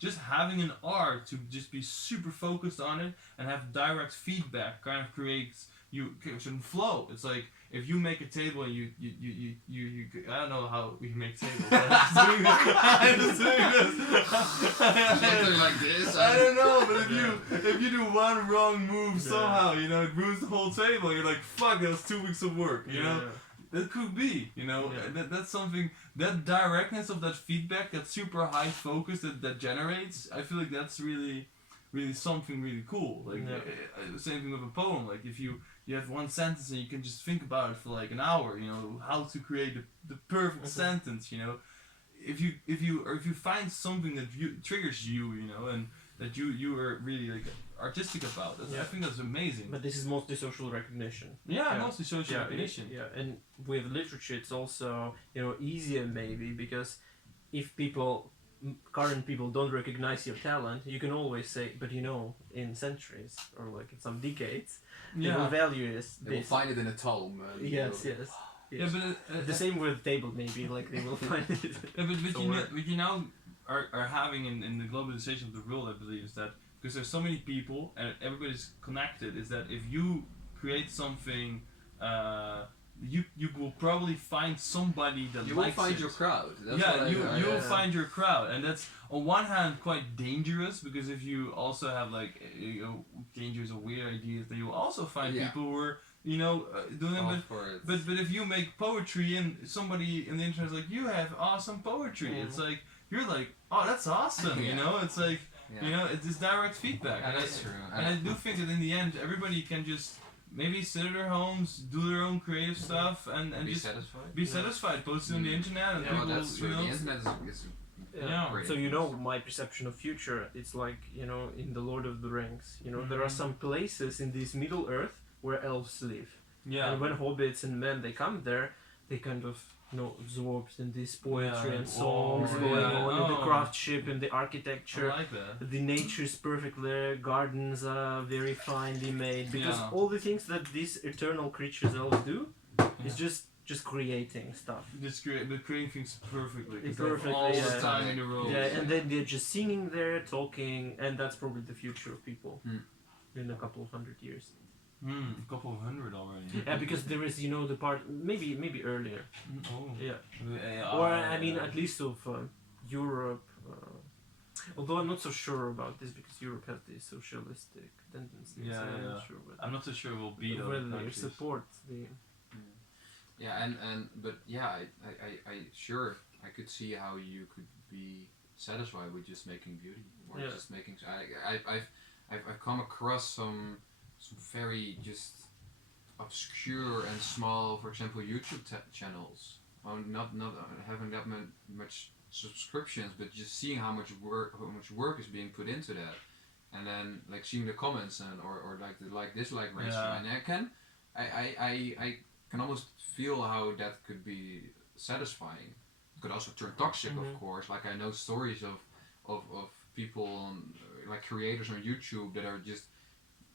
just having an art to just be super focused on it and have direct feedback kind of creates you certain flow. It's like if you make a table and you I don't know how we make tables. I'm just doing this. Something like this. I don't know, but if you do one wrong move somehow, you know, it ruins the whole table. You're like, fuck, that was 2 weeks of work. You know, that could be. You know, that's something. That directness of that feedback, that super high focus that generates. I feel like that's really something really cool. Like same thing with a poem. Like if you have one sentence and you can just think about it for like an hour, you know, how to create the perfect sentence, you know. If you find something that triggers you, you know, and that you are really like artistic about, I think that's amazing. But this is mostly social recognition. Mostly social recognition. And with literature it's also, you know, easier maybe because if people current people don't recognize your talent, you can always say, but in centuries or like in some decades, they will value this. They will find it in a tome. Yes. Yeah, but the same with table maybe, like they will find it. Yeah, but you now are having in the globalization of the world, I believe, is that because there's so many people and everybody's connected, is that if you create something, you will probably find somebody that you likes will find it. your crowd. That's Yeah, you will yeah. find your crowd, and that's on one hand quite dangerous because if you also have like dangerous or weird ideas, then you will also find people who are doing them. But if you make poetry and somebody in the internet is like, you have awesome poetry, it's like you're like, oh, that's awesome. It's like it's this direct feedback. Yeah, that's true. And I do think that in the end, everybody can just maybe sit at their homes, do their own creative stuff, and be just satisfied. be satisfied. Post it on the internet, and people, that's true. The internet is great. So my perception of future, it's like in the Lord of the Rings. There are some places in this Middle Earth where elves live. Yeah. And when hobbits and men they come there, they kind of absorbed in this poetry and songs going on, in the craftsmanship and the architecture. I like that. The nature is perfect there, gardens are very finely made, because all the things that these eternal creatures elves do is just creating stuff. Creating things perfectly. Perfectly, all the time in the world. Yeah, and then they're just singing there, talking, and that's probably the future of people in a couple of 100 years. A couple of 100 already. Yeah, because there is, the part maybe earlier. Oh. Yeah. Or I mean, at least of Europe. Although I'm not so sure about this because Europe has these socialistic tendencies. Yeah, I'm not sure. I'm not so sure we'll beat whether other they countries. support the. Yeah, but I sure I could see how you could be satisfied with just making beauty or just making. I've come across some very just obscure and small, for example, YouTube channels. Not having that much subscriptions, but just seeing how much work is being put into that, and then like seeing the comments and or like the dislike ratio, and I can almost feel how that could be satisfying. It could also turn toxic, of course. Like I know stories of people like creators on YouTube that are just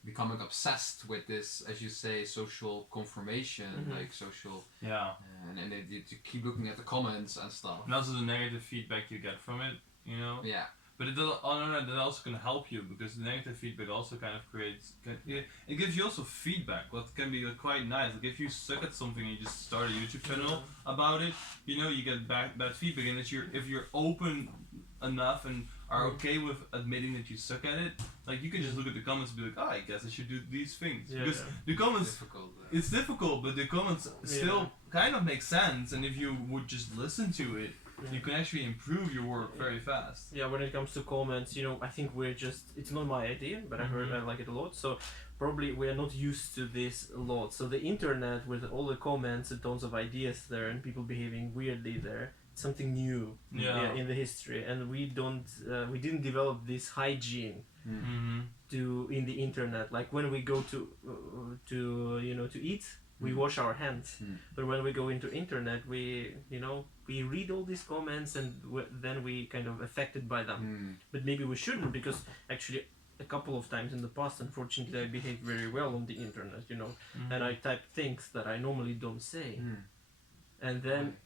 becoming obsessed with this, as you say, social confirmation, like social. Yeah. And they keep looking at the comments and stuff. And also the negative feedback you get from it, Yeah. But that also can help you because the negative feedback also kind of it gives you also feedback, what can be quite nice. Like if you suck at something and you just start a YouTube channel about it, you get bad feedback, and if you're open enough and are okay with admitting that you suck at it, like you can just look at the comments and be like, oh, I guess I should do these things. Because the comments, it's difficult, but the comments still kind of make sense, and if you would just listen to it, you can actually improve your work very fast. Yeah, when it comes to comments, I think it's not my idea, but I heard I like it a lot, so probably we are not used to this a lot. So the internet with all the comments and tons of ideas there and people behaving weirdly there, something new in the history, and we didn't develop this hygiene in the internet. Like when we go to eat, we wash our hands, but when we go into internet, we read all these comments and then we kind of affected by them. But maybe we shouldn't, because actually a couple of times in the past, unfortunately, I behaved very well on the internet, and I typed things that I normally don't say, and then.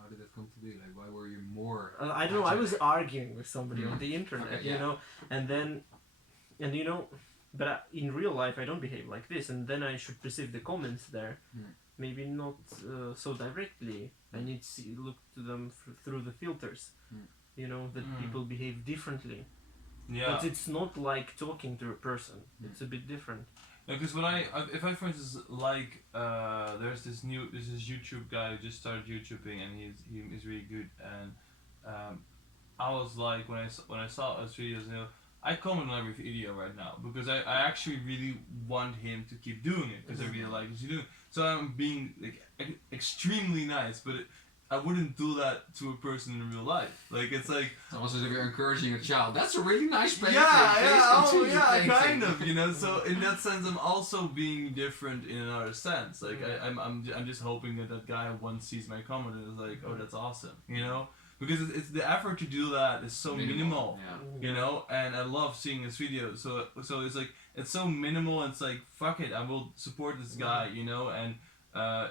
How did that come to be? Like, why were you more? I don't know. I was arguing with somebody on the internet, but in real life I don't behave like this, and then I should perceive the comments there, maybe not so directly. I need to look to them through the filters, that people behave differently. Yeah. But it's not like talking to a person. It's a bit different. Because if I for instance there's this YouTube guy who just started YouTubing and he's really good, and I was like when I saw his videos, I comment on every video right now because I actually really want him to keep doing it because I really like what he's doing. So I'm being like extremely nice, but I wouldn't do that to a person in real life. Like it's like almost as if you're encouraging a child. That's a really nice painting. Kind of. So in that sense, I'm also being different in another sense. Like I'm just hoping that guy once sees my comment and is like, oh, that's awesome. because it's the effort to do that is so minimal. Yeah. You know, and I love seeing his videos. So it's like it's so minimal. It's like fuck it, I will support this guy. You know, and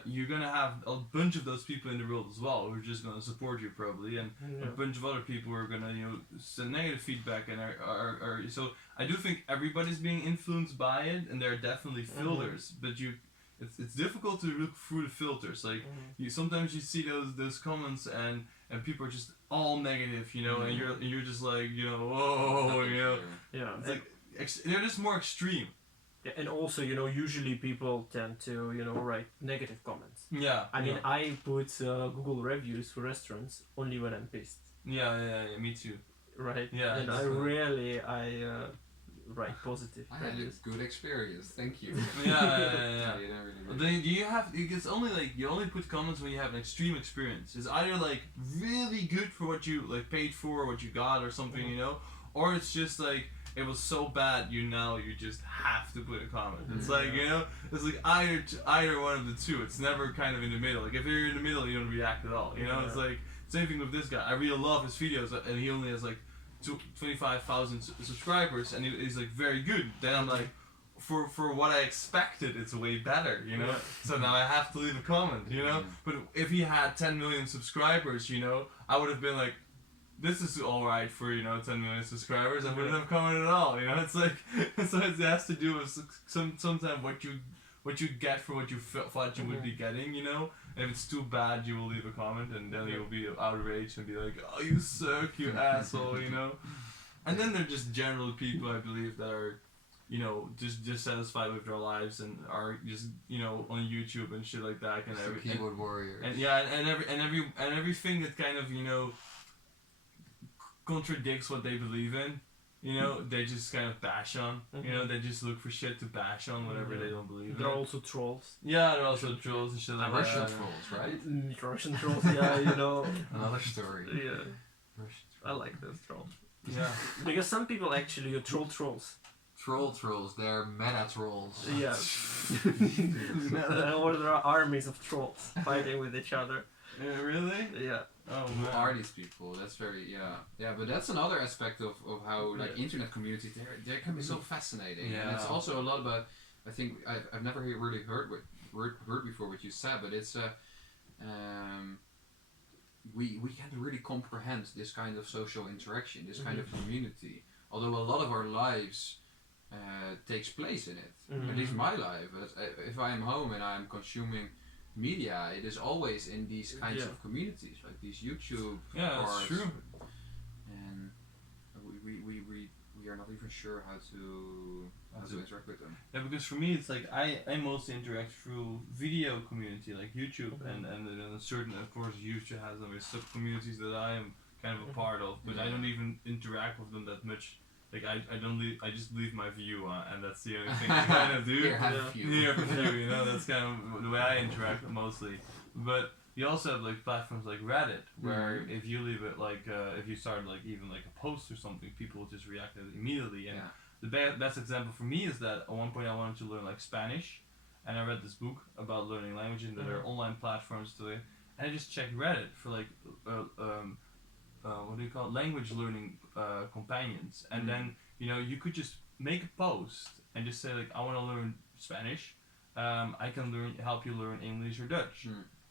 you're gonna have a bunch of those people in the world as well who are just gonna support you probably, and a bunch of other people who are gonna send negative feedback and are so I do think everybody's being influenced by it, and there are definitely filters, but it's difficult to look through the filters. Like sometimes you see those comments and people are just all negative, you know, and you're just like, you know, whoa, you know, it's like they're just more extreme. Yeah, and also, you know, usually people tend to, you know, write negative comments. Yeah. I mean, I put Google reviews for restaurants only when I'm pissed. Yeah, me too. Right. Yeah. And I rarely write positive I had reviews. a good experience. Thank you. Yeah. You don't really Then do you have? It's only like you only put comments when you have an extreme experience. It's either like really good for what you like paid for, or what you got, or something, you know, or it's just like it was so bad you just have to put a comment. It's like, you know, it's like either one of the two. It's never kind of in the middle. Like if you're in the middle, you don't react at all. You know, it's like same thing with this guy. I really love his videos, and he only has like 25,000 subscribers, and he's like very good. Then I'm like, for what I expected, it's way better, you know. So now I have to leave a comment, you know. But if he had 10 million subscribers, you know, I would have been like, this is alright for, you know, 10 million subscribers. I wouldn't have commented at all, you know. It's like, so it has to do with sometimes what you get for what you thought you would be getting, you know. And if it's too bad, you will leave a comment, and then you'll be outraged and be like, oh, you suck, you asshole, you know. And then they're just general people, I believe, that are, you know, just dissatisfied with their lives and are just, you know, on YouTube and shit like that, and keyboard warriors. And everything that kind of, you know, contradicts what they believe in, you know, they just kind of bash on. You know, they just look for shit to bash on whatever they don't believe in. They're also trolls. Yeah, they're also trolls and shit like that. Russian trolls, right? Russian trolls, yeah, you know. Another story. Yeah. Russian I like those trolls. Yeah. Because some people actually troll trolls. Trolls, they're meta trolls. Yeah. Or there are armies of trolls fighting with each other. Yeah, really? Yeah. Oh, Who man. are these people? That's very but that's another aspect of how like internet communities they can be so fascinating. Yeah. And it's also a lot about, I think I've never really heard before what you said, but it's we can't really comprehend this kind of social interaction, this kind of community. Although a lot of our lives takes place in it. At least my life. If I am home and I'm consuming media, it is always in these kinds of communities, like these YouTube that's cars, true. and we are not even sure how to interact with them. Yeah, because for me it's like I mostly interact through video community like YouTube, and then certain, of course, YouTube has other sub communities that I am kind of a part of, but I don't even interact with them that much. Like I just leave my view on, and that's the only thing I kind of do. Here, have a few. You know, that's kind of the way I interact mostly. But you also have like platforms like Reddit, where if you leave it like if you start like even like a post or something, people will just react immediately. And the best example for me is that at one point I wanted to learn like Spanish, and I read this book about learning language, and there are online platforms to it, and I just checked Reddit for like what do you call it? Language learning companions, and then you know you could just make a post and just say like I want to learn Spanish, I can help you learn English or Dutch,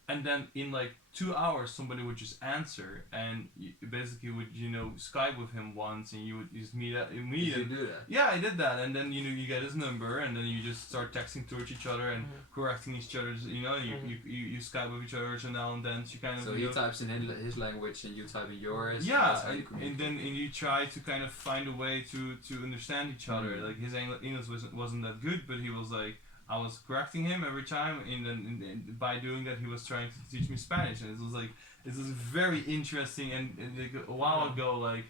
and then in like 2 hours somebody would just answer, and you basically would, you know, Skype with him once, and you would just meet You do that? Yeah, I did that, and then you know you get his number, and then you just start texting towards each other and correcting each other's, you know, you Skype with each other every now and then, so you kind of. So he types in his language and you type in yours. Yeah, and then you try to kind of find a way to understand each other. Like his English wasn't that good, but he was like, I was correcting him every time, and by doing that, he was trying to teach me Spanish, and it was like, this is very interesting. And like a while ago, like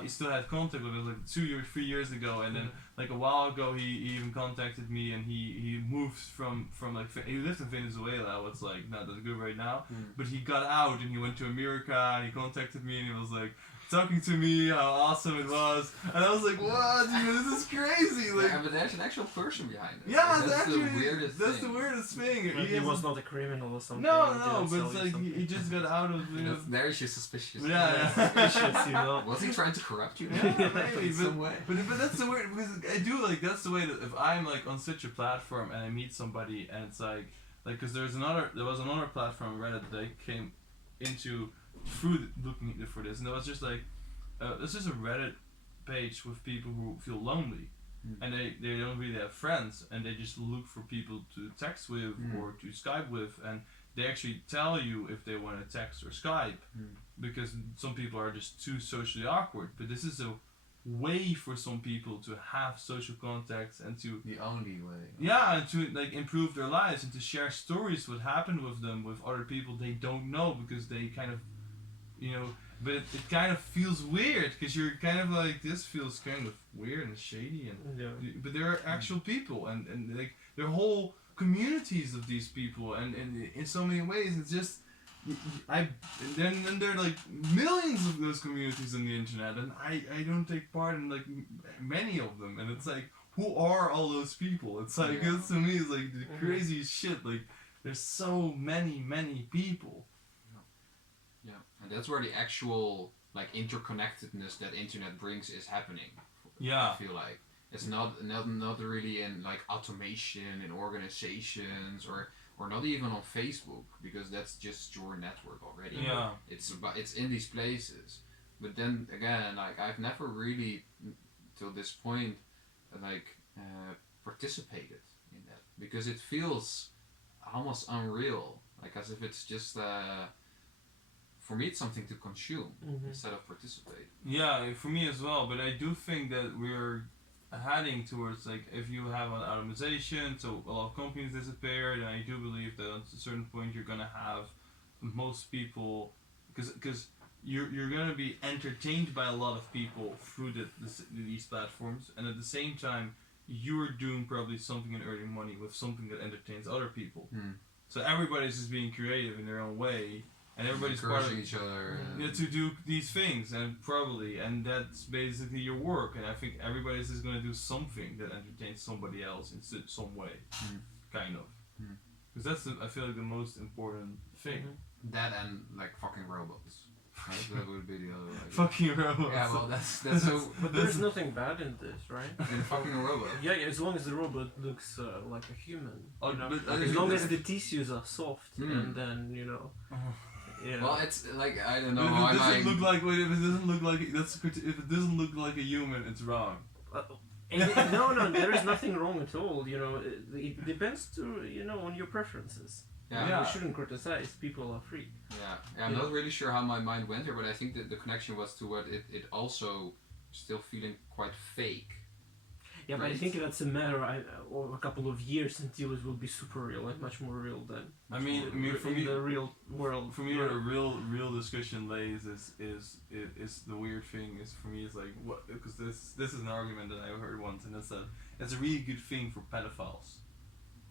he still had contact with us, like 2 or 3 years ago, and then like a while ago, he even contacted me, and he moved from like he lived in Venezuela, what's like not that good right now, but he got out and he went to America, and he contacted me, and he was like talking to me how awesome it was, and I was like, what? This is crazy. Like, yeah, but there's an actual person behind it. Yeah, that's actually the weirdest that's thing. the weirdest thing. He was not a criminal or something. No, but it's like he just got out of. There is just suspicious. Yeah. Suspicious, you know. Was he trying to corrupt you? Yeah, maybe, in some way. But that's the weird, because I do like, that's the way that if I'm like on such a platform and I meet somebody and it's like because there was another platform Reddit that I came into through looking for this, and it was just like this is a Reddit page with people who feel lonely, and they don't really have friends, and they just look for people to text with or to Skype with, and they actually tell you if they want to text or Skype, because some people are just too socially awkward. But this is a way for some people to have social contacts and to the only way. Yeah, and to like improve their lives and to share stories what happened with them with other people they don't know, because they kind of, but it kind of feels weird because you're kind of like, this feels kind of weird and shady, and but there are actual people and like there are whole communities of these people, and in so many ways it's just then there are like millions of those communities on the internet, and I don't take part in like many of them, and it's like, who are all those people? It's like, it's, to me, it's like the craziest shit. Like, there's so many people. Yeah, and that's where the actual like interconnectedness that internet brings is happening. Yeah, I feel like it's not really in like automation in organizations or not even on Facebook, because that's just your network already. Yeah, it's in these places. But then again, like I've never really till this point like participated in that, because it feels almost unreal, like as if it's just for me it's something to consume instead of participate. Yeah, for me as well, but I do think that we're heading towards, like, if you have an automation, so a lot of companies disappeared, and I do believe that at a certain point you're gonna have most people, because you're gonna be entertained by a lot of people through these platforms, and at the same time you're doing probably something and earning money with something that entertains other people. So everybody's just being creative in their own way, and everybody's part of each other to do these things, and that's basically your work. And I think everybody's just gonna do something that entertains somebody else in some way, kind of, because that's I feel like the most important thing. That and like fucking robots. That would be the other way. Fucking robots. Yeah, well that's so. But there's nothing bad in this, right? In fucking a robot. Yeah, as long as the robot looks like a human. But, as long as the tissues are soft, and then Yeah. Well, it's like, I don't know. If it doesn't look like if it doesn't look like a human, it's wrong. No, there is nothing wrong at all. It depends on your preferences. Yeah. You shouldn't criticize. People are free. Yeah. I'm not really sure how my mind went there, but I think that the connection was to what it also still feeling quite fake. Yeah, but I think that's a matter of a couple of years until it will be super real, like much more real than. I mean, for in me, the real world. For me, where the real discussion lays is the weird thing is, for me, is like, what, because this is an argument that I heard once, and it's a really good thing for pedophiles.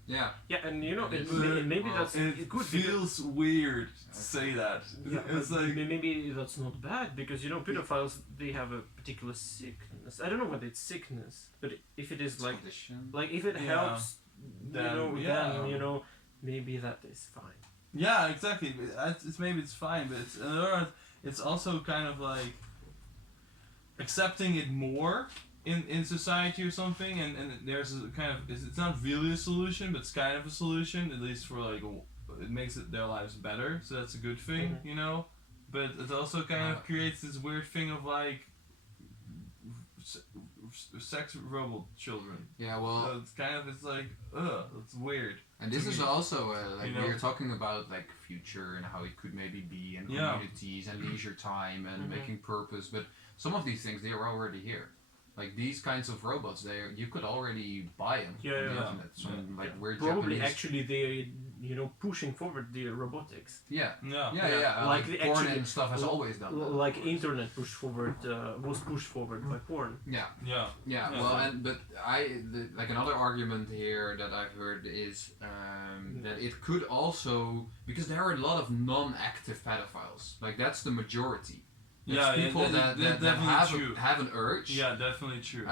Yeah. Yeah, and maybe that's it good. Feels weird to say that. Yeah, it's like, maybe that's not bad, because pedophiles, they have a particular sickness. I don't know whether it's sickness, but if it is like if it helps, then maybe that is fine. Yeah, exactly. It's fine, but it's also kind of like accepting it more in society or something, and there's a kind of, it's not really a solution, but it's kind of a solution, at least for like, it makes their lives better, so that's a good thing, but it also kind of creates this weird thing of like sex robot children. Yeah, well, so it's like, it's weird. And this is also we're talking about like future and how it could maybe be, and communities and leisure time and making purpose, but some of these things, they are already here. Like these kinds of robots, you could already buy them on the internet. Some weird probably Japanese. Actually they're pushing forward the robotics. Yeah. Like porn and stuff has always done that. Like internet was pushed forward by porn. Yeah. Well, but like another argument here that I've heard is that it could also, because there are a lot of non-active pedophiles. Like that's the majority. It's people that have an urge. Yeah, definitely true.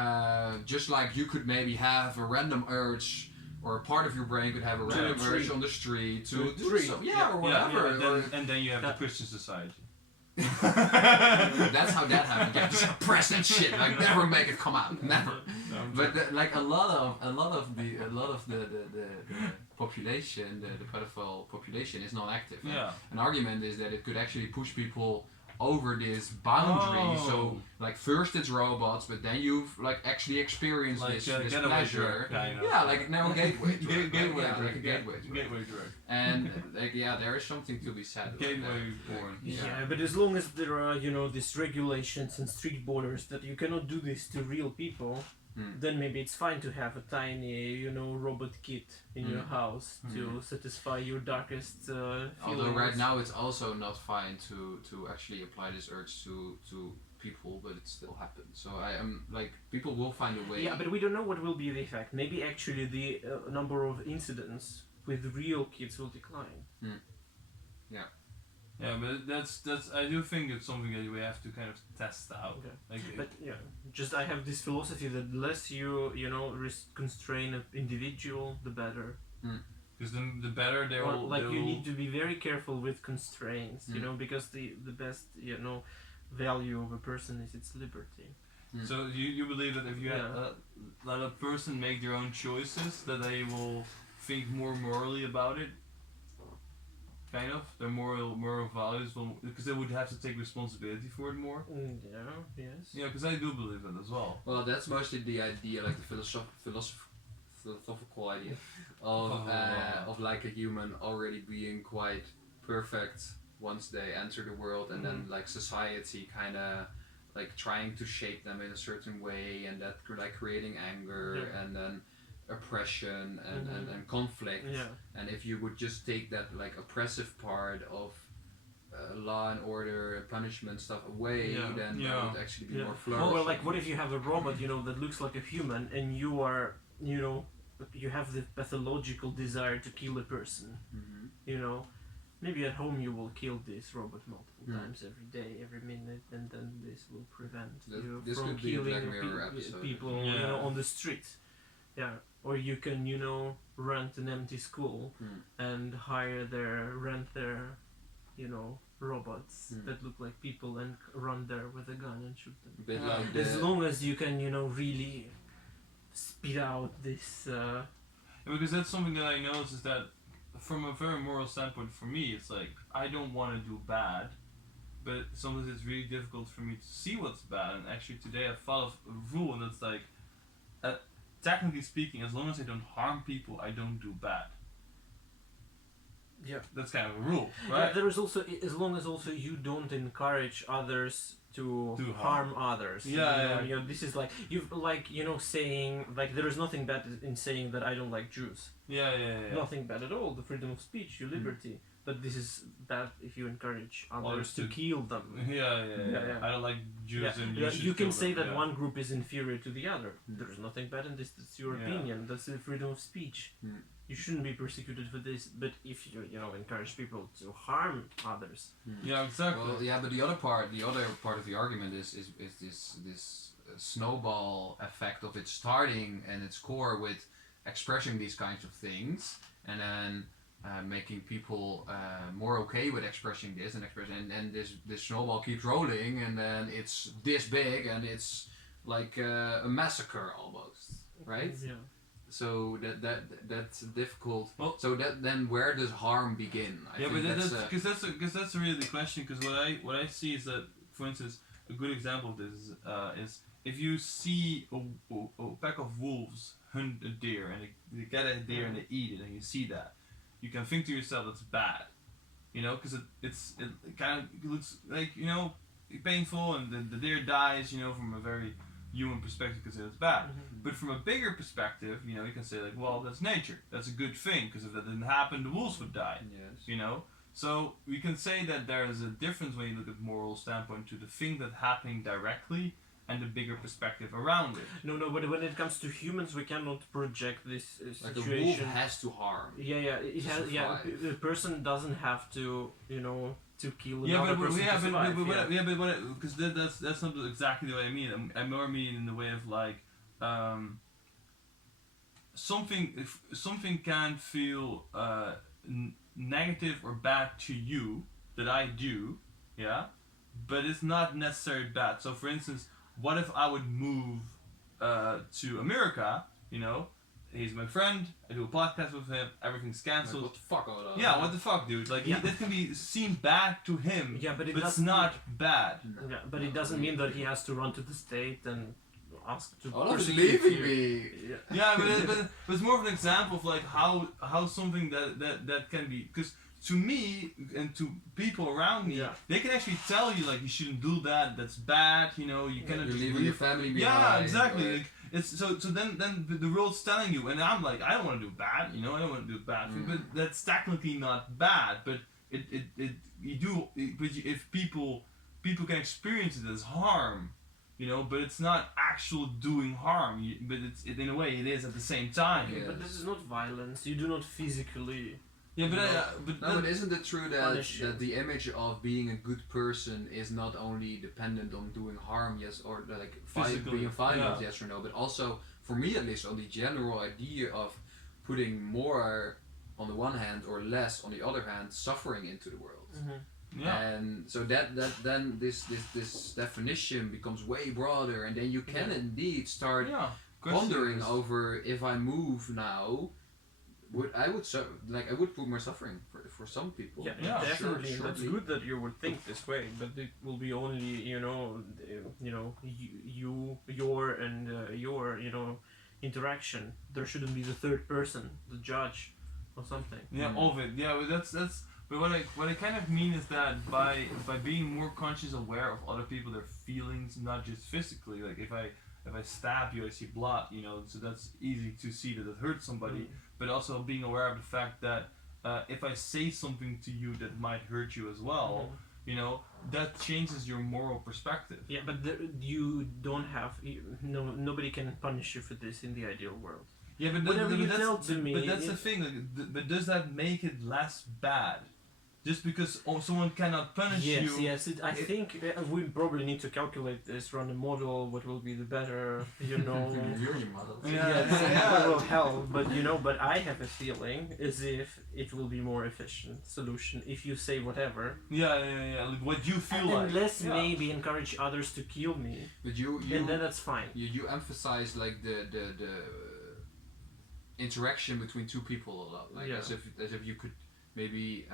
Just like you could maybe have a random urge, or a part of your brain could have a random urge on the street to do so. Yeah, or whatever. And then you have the Christian society. That's how that happened. Yeah, just suppress that shit. Like never make it come out. Never. No, But like a lot of the population, the pedophile population is not active. Yeah. An argument is that it could actually push people over this boundary. Oh. So like first it's robots, but then you've like actually experienced Like this drug pleasure. kind of. Yeah, like now gateway drug. Gateway Yeah, drug. like a gateway drug. Gateway drug. And like there is something to be said about Gateway that. porn. Yeah, but as long as there are, these regulations and strict borders that you cannot do this to real people, then maybe it's fine to have a tiny, robot kit in your house to satisfy your darkest feelings. Although right now it's also not fine to actually apply this urge to people, but it still happens. So I am like, people will find a way. Yeah, but we don't know what will be the effect. Maybe actually the number of incidents with real kids will decline. Yeah. Yeah, but that's I do think it's something that we have to kind of test out. Okay. Like, But just I have this philosophy that the less you constrain an individual, the better. because the better they will. You need to be very careful with constraints, because the best value of a person is its liberty. So you believe that if you let a person make their own choices, that they will think more morally about it. Kind of their moral values will, because they would have to take responsibility for it more. Yes. Yeah, because I do believe that as well. Well, that's mostly the idea, like the philosophical idea of like a human already being quite perfect once they enter the world, and then like society kind of like trying to shape them in a certain way, and that like creating anger and then oppression and conflict. And if you would just take that like oppressive part of law and order and punishment stuff away, then that would actually be more flourishing. Well, like what if you have a robot, that looks like a human, and you are, you have the pathological desire to kill a person. Maybe at home you will kill this robot multiple times every day, every minute, and then this will prevent you from killing people on the street. Yeah. Or you can, rent an empty school and rent their, robots that look like people and run there with a gun and shoot them. As long as you can, really speed out this. Because that's something that I noticed is that from a very moral standpoint for me, it's like I don't want to do bad, but sometimes it's really difficult for me to see what's bad. And actually today I followed a rule, and it's like, technically speaking, as long as I don't harm people, I don't do bad. Yeah. That's kind of a rule, right? Yeah, there is also, as long as also you don't encourage others to harm others. This is like saying like there is nothing bad in saying that I don't like Jews. Nothing bad at all. The freedom of speech, your liberty. But this is bad if you encourage others to kill them. I don't like Jews and you can say that one group is inferior to the other. There is nothing bad in this. That's your opinion. That's the freedom of speech. You shouldn't be persecuted for this. But if you encourage people to harm others. Yeah, exactly. Well, but the other part of the argument is this snowball effect of it starting and its core with expressing these kinds of things, and then making people more okay with expressing this and this snowball keeps rolling, and then it's this big and it's like a massacre almost, right? So that's difficult. Well, so then where does harm begin? I think that's really the question. Because what I see is that, for instance, a good example of this is if you see a pack of wolves hunt a deer, and they get a deer and they eat it, and you see that, you can think to yourself that's bad, because it kind of looks like painful, and the deer dies, from a very human perspective, because it's bad. But from a bigger perspective, you can say like, well, that's nature, that's a good thing, because if that didn't happen, the wolves would die. So we can say that there is a difference when you look at moral standpoint to the thing that's happening directly and the bigger perspective around it. No, but when it comes to humans, we cannot project this situation. Like the wolf has to harm. It has. The person doesn't have to, to kill another person to survive. Because that's not exactly the way I mean. I more mean in the way of like, something can feel negative or bad to you that I do, yeah, but it's not necessarily bad. So for instance, what if I would move to America? You know, he's my friend. I do a podcast with him. Everything's cancelled. Like, what the fuck? Yeah, what the fuck, dude? Like, that can be seen bad to him. Yeah, but it's not bad. Yeah, but it doesn't mean that he has to run to the state and ask to. Oh, he's leaving me. Yeah, but it's more of an example of like how something that can be, because to me and to people around me, they can actually tell you like you shouldn't do that. That's bad. You know, you cannot just leave your family behind. Yeah, exactly. Like, it's so then the world's telling you, and I'm like, I don't want to do bad. You know, I don't want to do bad, but that's technically not bad. But if people can experience it as harm. You know, but it's not actual doing harm. But in a way it is at the same time. Yes. But this is not violence. You do not physically. Yeah, but isn't it true that the image of being a good person is not only dependent on doing harm, yes, or like being violent, yes or no, but also, for me at least, on the general idea of putting more on the one hand or less on the other hand, suffering into the world. Mm-hmm. Yeah. And so that then this definition becomes way broader, and then you can indeed start wondering over, if I move now, I would put more suffering for some people. Yeah, definitely. That's good that you would think this way, but it will be only your interaction. There shouldn't be the third person, the judge, or something. Yeah, of it. Yeah, but that's. But what I kind of mean is that by being more conscious, aware of other people, their feelings, not just physically. Like if I stab you, I see blood, you know, so that's easy to see that it hurts somebody. But also being aware of the fact that if I say something to you that might hurt you as well, you know, that changes your moral perspective. Yeah, but you don't have nobody can punish you for this in the ideal world. Yeah, but that's the thing. Like, but does that make it less bad? Just because someone cannot punish you. Yes. I think we probably need to calculate this, run a model, what will be the better, model. What will help, but I have a feeling as if it will be more efficient solution if you say whatever. Yeah. Like what you feel like. Unless maybe encourage others to kill me. But you and then that's fine. You emphasize like the interaction between two people a lot, like as if you could maybe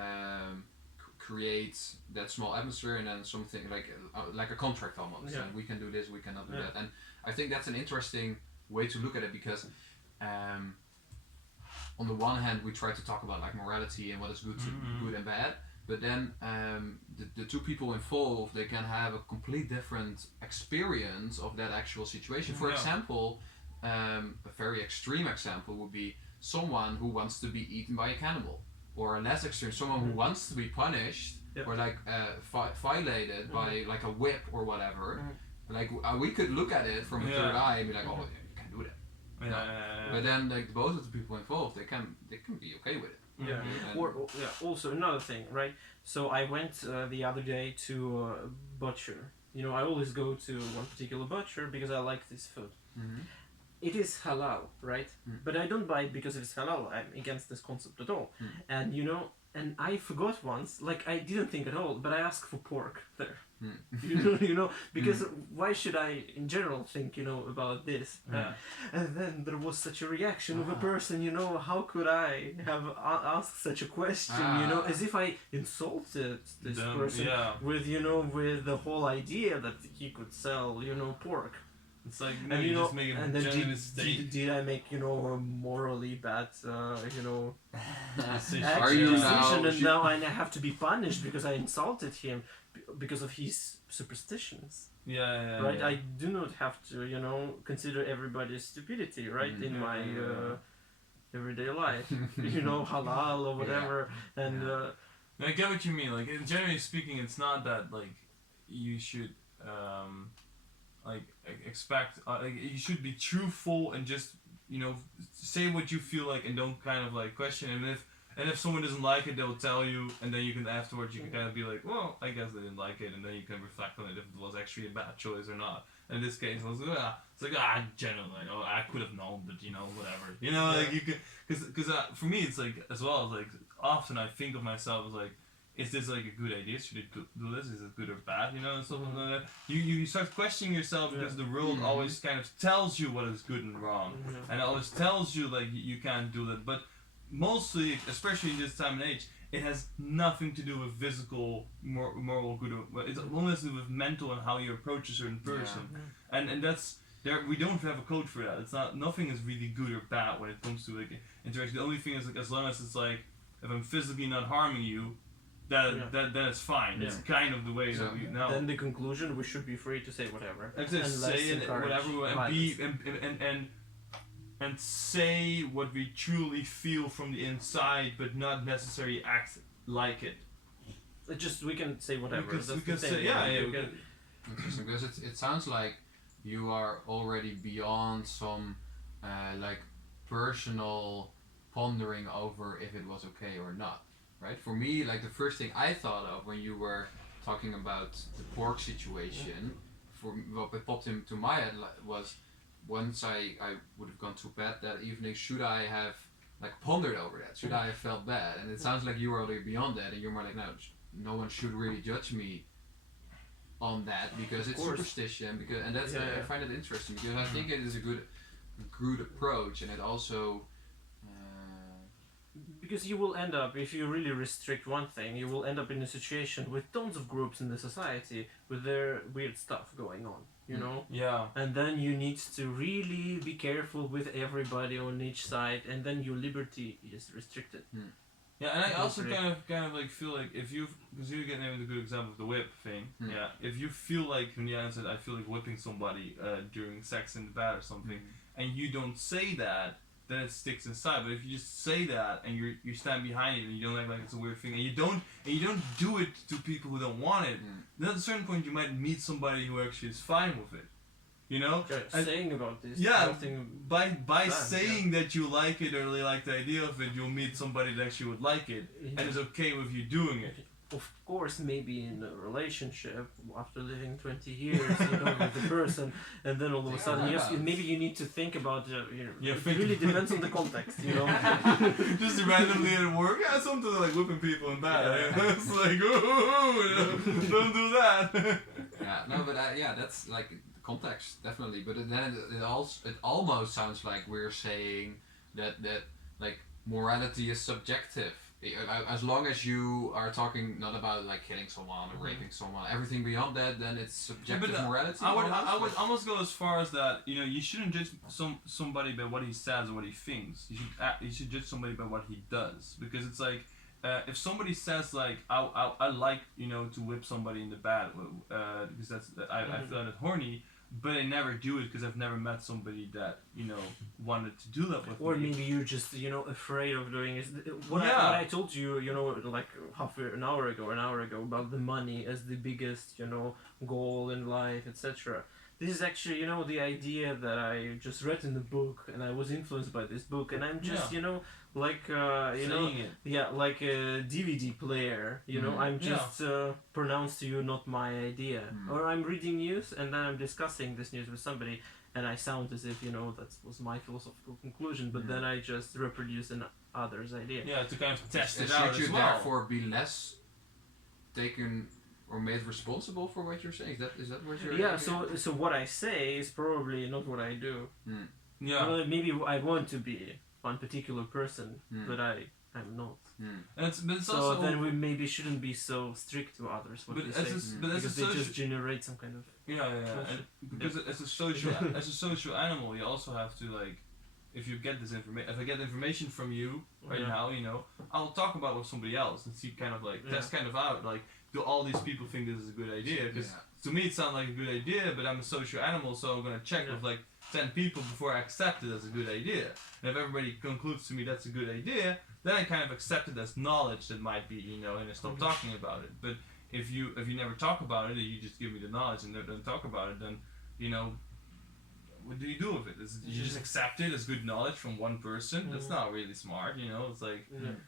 create that small atmosphere, and then something like a contract almost. And we can do this, we cannot do that. And I think that's an interesting way to look at it, because on the one hand we try to talk about like morality and what is good and bad, but then the two people involved, they can have a complete different experience of that actual situation. For example, a very extreme example would be someone who wants to be eaten by a cannibal. Or a less extreme, someone who wants to be punished or like violated by like a whip or whatever. Like we could look at it from a third eye and be like, oh, you can't do that. But then like both of the people involved, they can be okay with it. Also another thing, right? So I went the other day to a butcher. You know, I always go to one particular butcher because I like this food. It is halal, right? But I don't buy it because it is halal. I'm against this concept at all. And and I forgot once, like I didn't think at all, but I asked for pork there. Because why should I in general think, about this? And then there was such a reaction of a person, how could I have asked such a question, as if I insulted this person with, with the whole idea that he could sell, pork. It's like maybe just make a genuine mistake. Did I make a morally bad decision? And now I have to be punished because I insulted him because of his superstitions. Right. I do not have to consider everybody's stupidity, right, in my everyday life. Halal or whatever, and. I get what you mean. Like generally speaking, it's not that like you should. Expect you should be truthful and just say what you feel like and don't kind of like question. And And if someone doesn't like it, they'll tell you, and then you can afterwards you can kind of be like, well, I guess they didn't like it, and then you can reflect on it if it was actually a bad choice or not. In this case, I was like, generally, I could have known, but whatever. Like you could, because for me, it's like as well as like often I think of myself as like, is this like a good idea? Should I do this? Is it good or bad? And stuff like that. You start questioning yourself because the world always kind of tells you what is good and wrong, and it always tells you like you can't do that. But mostly, especially in this time and age, it has nothing to do with physical moral good. It's only to do with mental and how you approach a certain person, and that's there. We don't have a code for that. It's not. Nothing is really good or bad when it comes to like interaction. The only thing is like as long as it's like if I'm physically not harming you. That is fine. It's kind of the way that we know. Then the conclusion, we should be free to say whatever. And say it, whatever, and be and say what we truly feel from the inside, but not necessarily act like it. We can say whatever. We can say Interesting, because it sounds like you are already beyond some like personal pondering over if it was okay or not. Right? For me, like the first thing I thought of when you were talking about the pork situation, for what popped into my head was once I would have gone to bed that evening, should I have like pondered over that? Should I have felt bad? And it sounds like you were already beyond that, and you're more like, no one should really judge me on that because it's superstition. And that's I find it interesting because I think it is a good approach, and it also. Because you will end up, if you really restrict one thing, you will end up in a situation with tons of groups in the society with their weird stuff going on, Yeah. And then you need to really be careful with everybody on each side, and then your liberty is restricted. Yeah, and I also kind of like feel like if because you're getting a good example of the whip thing. Yeah. If you feel like when you answered, I feel like whipping somebody during sex in the bed or something, and you don't say that. Then it sticks inside. But if you just say that and you stand behind it and you don't act like it's a weird thing and you don't do it to people who don't want it, then at a certain point you might meet somebody who actually is fine with it. Saying about this. By saying that you like it or really like the idea of it, you'll meet somebody that actually would like it and is okay with you doing it. Of course, maybe in a relationship, after living 20 years, with the person, and then all of a sudden, maybe you need to think about, it really depends on the context, Just randomly at work, something like whipping people in bed. It's like, don't do that. That's like context, definitely. But then it almost sounds like we're saying that like morality is subjective. As long as you are talking not about like killing someone or raping someone, everything beyond that, then it's subjective morality. I would almost go as far as that. You shouldn't judge somebody by what he says or what he thinks. You should judge somebody by what he does, because it's like if somebody says like I like to whip somebody in the bed because I feel that horny. But I never do it because I've never met somebody that wanted to do that with me. Or maybe you're just afraid of doing it. What I told you like half an hour ago about the money as the biggest goal in life, etc. This is actually the idea that I just read in the book, and I was influenced by this book, and I'm just like like a DVD player. I'm just pronounce to you not my idea, or I'm reading news and then I'm discussing this news with somebody, and I sound as if that was my philosophical conclusion, but then I just reproduce an other's idea. Yeah, to kind of test it out. Should you as well. therefore be less taken or made responsible for what you're saying? Is that what you're? Yeah. So what I say is probably not what I do. Yeah. Well, maybe I want to be one particular person, but I'm not. But it's so also, then we maybe shouldn't be so strict to others. Because they just generate some kind of. Because as a social animal, you also have to like. If you get this information, if I get information from you now, I'll talk about it with somebody else and see kind of like test kind of out like, do all these people think this is a good idea? Because to me it sounds like a good idea, but I'm a social animal, so I'm gonna check with like 10 people before I accept it as a good idea. And if everybody concludes to me that's a good idea, then I kind of accept it as knowledge that might be, and I stop talking about it. But if you never talk about it, and you just give me the knowledge and don't talk about it, then what do you do with it? You just accept it as good knowledge from one person? That's not really smart, you know. It's like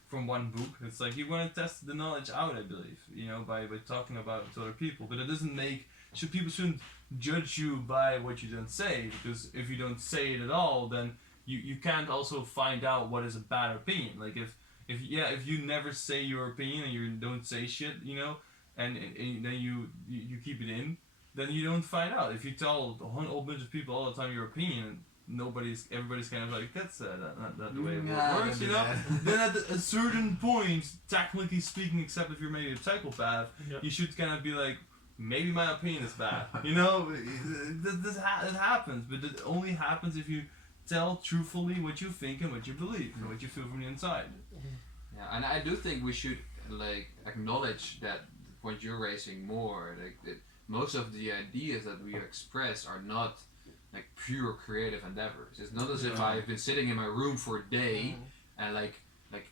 from one book. It's like you want to test the knowledge out, I believe, you know, by talking about it to other people. But it doesn't make people shouldn't judge you by what you don't say, because if you don't say it at all, then you can't also find out what is a bad opinion. Like if you never say your opinion and you don't say shit, you know, and then you keep it in, then you don't find out. If you tell a whole bunch of people all the time your opinion, everybody's kind of like, that's not the way it works, you know. Then at a certain point, technically speaking, except if you're maybe a psychopath, you should kind of be like, maybe my opinion is bad, you know. It happens, but it only happens if you tell truthfully what you think and what you believe and what you feel from the inside. Yeah, and I do think we should like acknowledge that the point you're raising more, like that most of the ideas that we express are not like pure creative endeavors. It's not as if I've been sitting in my room for a day and like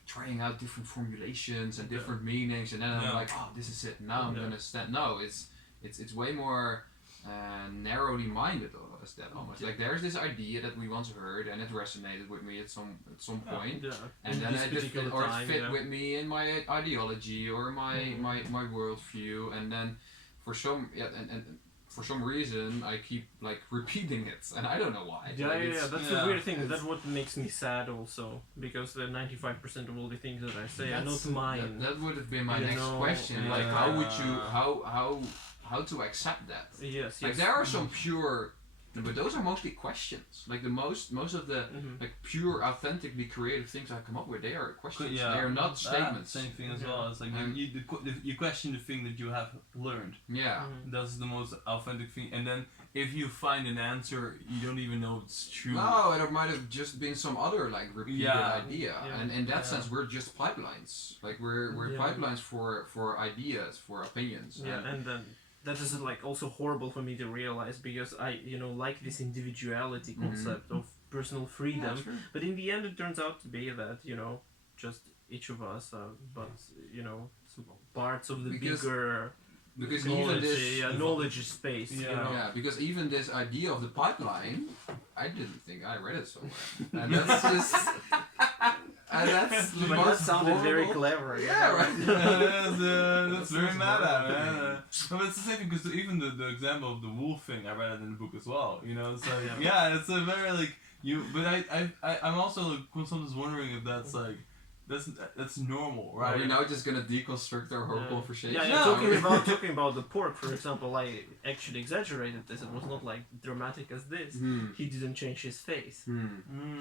trying out different formulations and different meanings, and then I'm like, oh, this is it. Now I'm gonna stand. No, it's way more narrowly minded as that almost. Like there's this idea that we once heard and it resonated with me at some point, and then it fit with me in my ideology or my worldview, and then for some reason I keep like repeating it, and I don't know why. That's the weird thing. That's what makes me sad also, because the 95% of all the things that I say are not mine. That would have been my next question. Like how would you how to accept that? Yes. Like there are some pure, but those are mostly questions. Like the most of the like pure, authentically creative things I come up with, they are questions. They are not statements. Same thing as well. It's like you question the thing that you have learned. Yeah. That's the most authentic thing. And then if you find an answer, you don't even know it's true. No, it might have just been some other like repeated idea. And in that sense, we're just pipelines. Like we're pipelines for ideas, for opinions. Yeah, and then that is like also horrible for me to realize, because I like this individuality concept of personal freedom, but in the end it turns out to be that just each of us are but some parts of the bigger knowledge space. Because even this idea of the pipeline, I didn't think I read it somewhere, and that's just. And that's the but that sounded very clever. Yeah, right. That's very meta, man. But it's the same thing, because even the example of the wolf thing, I read it in the book as well. You know, it's like it's a very like you. But I'm also like, sometimes wondering if that's like. That's normal, right? Are we now just gonna deconstruct our whole conversation? Talking about the pork, for example, I actually exaggerated this. It was not like dramatic as this. He didn't change his face.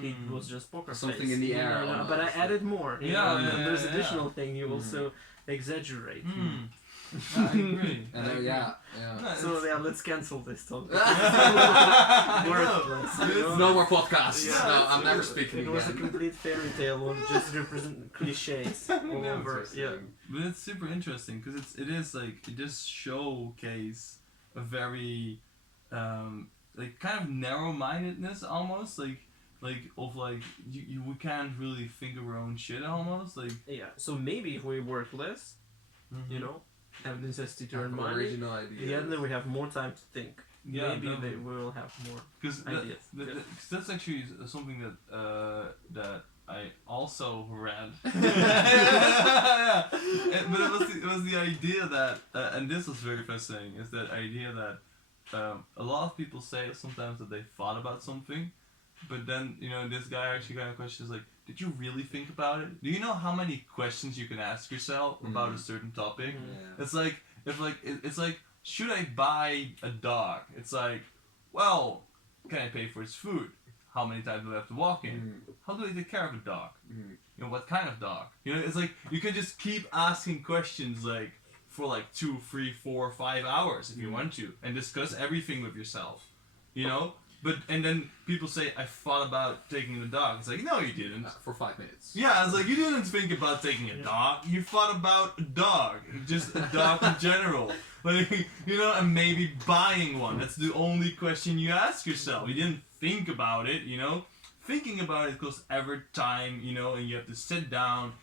He was just poker face. Something in the air. But I added more. There's additional thing you also exaggerate. I agree. So let's cancel this topic. No more podcasts. No, I'm never speaking again. It was a complete fairy tale of just represent cliches all over. But it's super interesting, because it just showcase a very like kind of narrow-mindedness almost, like we can't really think of our own shit almost, like so maybe if we work less, have the necessity to earn money, then we have more time to think. Maybe we will have more ideas. That's actually something that I also read. But it was the idea that, and this was very fascinating, is that idea that a lot of people say sometimes that they thought about something, but then this guy actually kind of questions like, did you really think about it? Do you know how many questions you can ask yourself about a certain topic? It's like it's like, should I buy a dog? It's like, well, can I pay for its food? How many times do I have to walk in? How do I take care of a dog? What kind of dog? It's like you can just keep asking questions like for like 2, 3, 4, 5 hours if you want to, and discuss everything with yourself. But and then people say, I thought about taking the dog. It's like, no, you didn't. For 5 minutes. Yeah, it's like, you didn't think about taking a dog. You thought about a dog. Just a dog in general. Like, and maybe buying one. That's the only question you ask yourself. You didn't think about it, Thinking about it costs every time, and you have to sit down,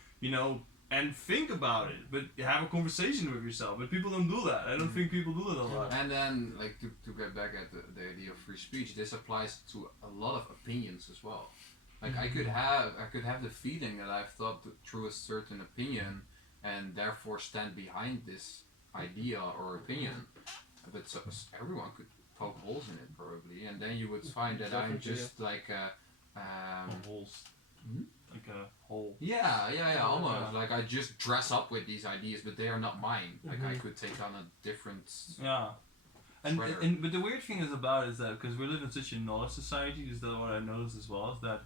and think about it, but have a conversation with yourself. But people don't do that. I don't think people do that a lot. And then, like, to get back at the idea of free speech, this applies to a lot of opinions as well. Like, I could have the feeling that I've thought through a certain opinion, and therefore stand behind this idea or opinion. But everyone could poke holes in it probably, and then you would find that I'm just like holes. Hmm? Like a hole. Yeah, almost. Like I just dress up with these ideas, but they are not mine. Like I could take on a different. Yeah. But the weird thing is that because we live in such a knowledge society, is that what I noticed as well is that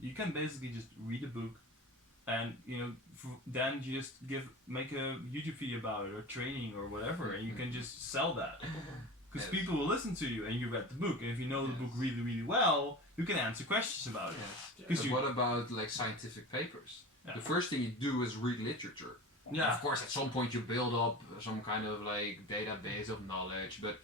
you can basically just read a book, and then you just make a YouTube video about it or training or whatever, and you can just sell that. Because people will listen to you, and you read the book, and if you know the book really, really well, you can answer questions about it. But what about like scientific papers? Yeah. The first thing you do is read literature. Yeah. And of course, at some point you build up some kind of like database of knowledge, but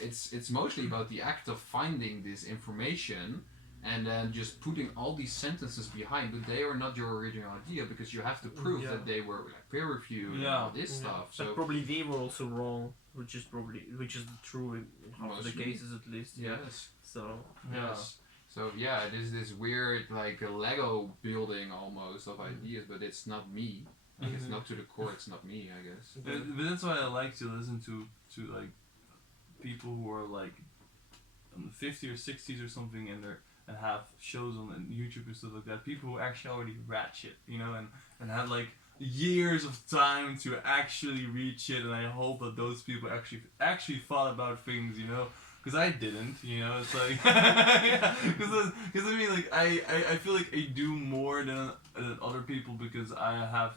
it's mostly about the act of finding this information and then just putting all these sentences behind, but they are not your original idea because you have to prove that they were like peer reviewed and all this stuff. So but probably they were also wrong, which is true in half of the cases at least. Yes. So So it is this weird like a Lego building almost of ideas, but it's not me. Like, it's not to the core. It's not me, I guess. But that's why I like to listen to like people who are like in the 50s or 60s or something, and have shows on YouTube and stuff like that. People who actually already read shit, and had like years of time to actually read shit. And I hope that those people actually thought about things, because I didn't, It's like because I mean, like I feel like I do more than other people because I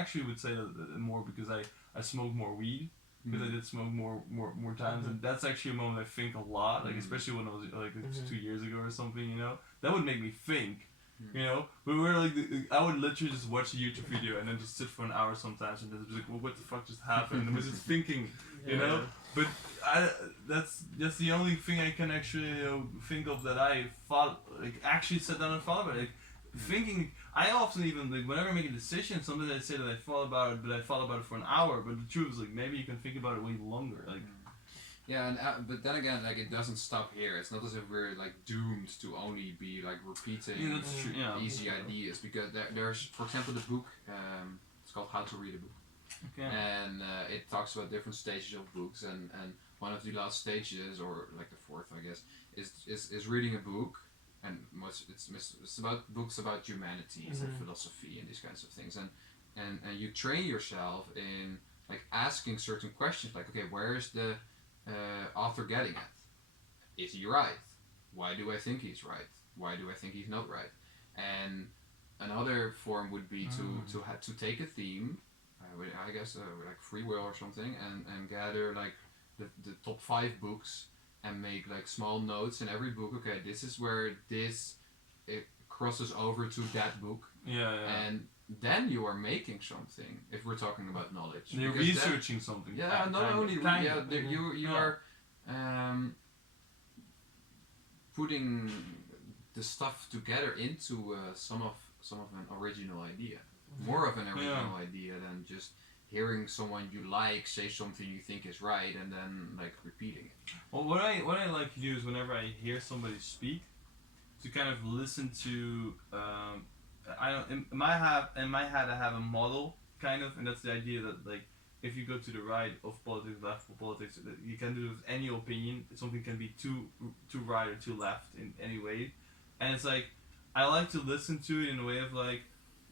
actually would say that more because I smoke more weed. Because I did smoke more times, and that's actually a moment I think a lot, like especially when I was like 2 years ago or something, that would make me think, but we're like, I would literally just watch a YouTube video and then just sit for an hour sometimes and just be like, well, what the fuck just happened? And I was just thinking, but that's the only thing I can actually think of that I thought, like actually sat down and thought about it. Like, thinking, I often even, like, whenever I make a decision, sometimes I say that I thought about it, but I thought about it for an hour, but the truth is, like, maybe you can think about it way longer, like... Yeah, but then again, like, it doesn't stop here. It's not as if we're, like, doomed to only be, like, repeating easy ideas, because there's, for example, the book, it's called How to Read a Book. Okay. And it talks about different stages of books, and one of the last stages, or, like, the fourth, I guess, is reading a book. And it's about books about humanities and philosophy and these kinds of things, and you train yourself in like asking certain questions, like, okay, where is the author getting at? Is he right? Why do I think he's right? Why do I think he's not right? And another form would be to take a theme, I guess like free will or something, and gather like the top 5 books. And make like small notes in every book. Okay, this is where it crosses over to that book. Yeah. And then you are making something. If we're talking about knowledge, you're researching something. Yeah, not only you are putting the stuff together into some of an original idea. More of an original idea than just hearing someone you like say something you think is right and then like repeating it. Well, what I like to do is whenever I hear somebody speak, to kind of listen to in my head I have a model kind of, and that's the idea that like if you go to the right of politics, left of politics, that you can do it with any opinion. Something can be too right or too left in any way, and it's like I like to listen to it in a way of like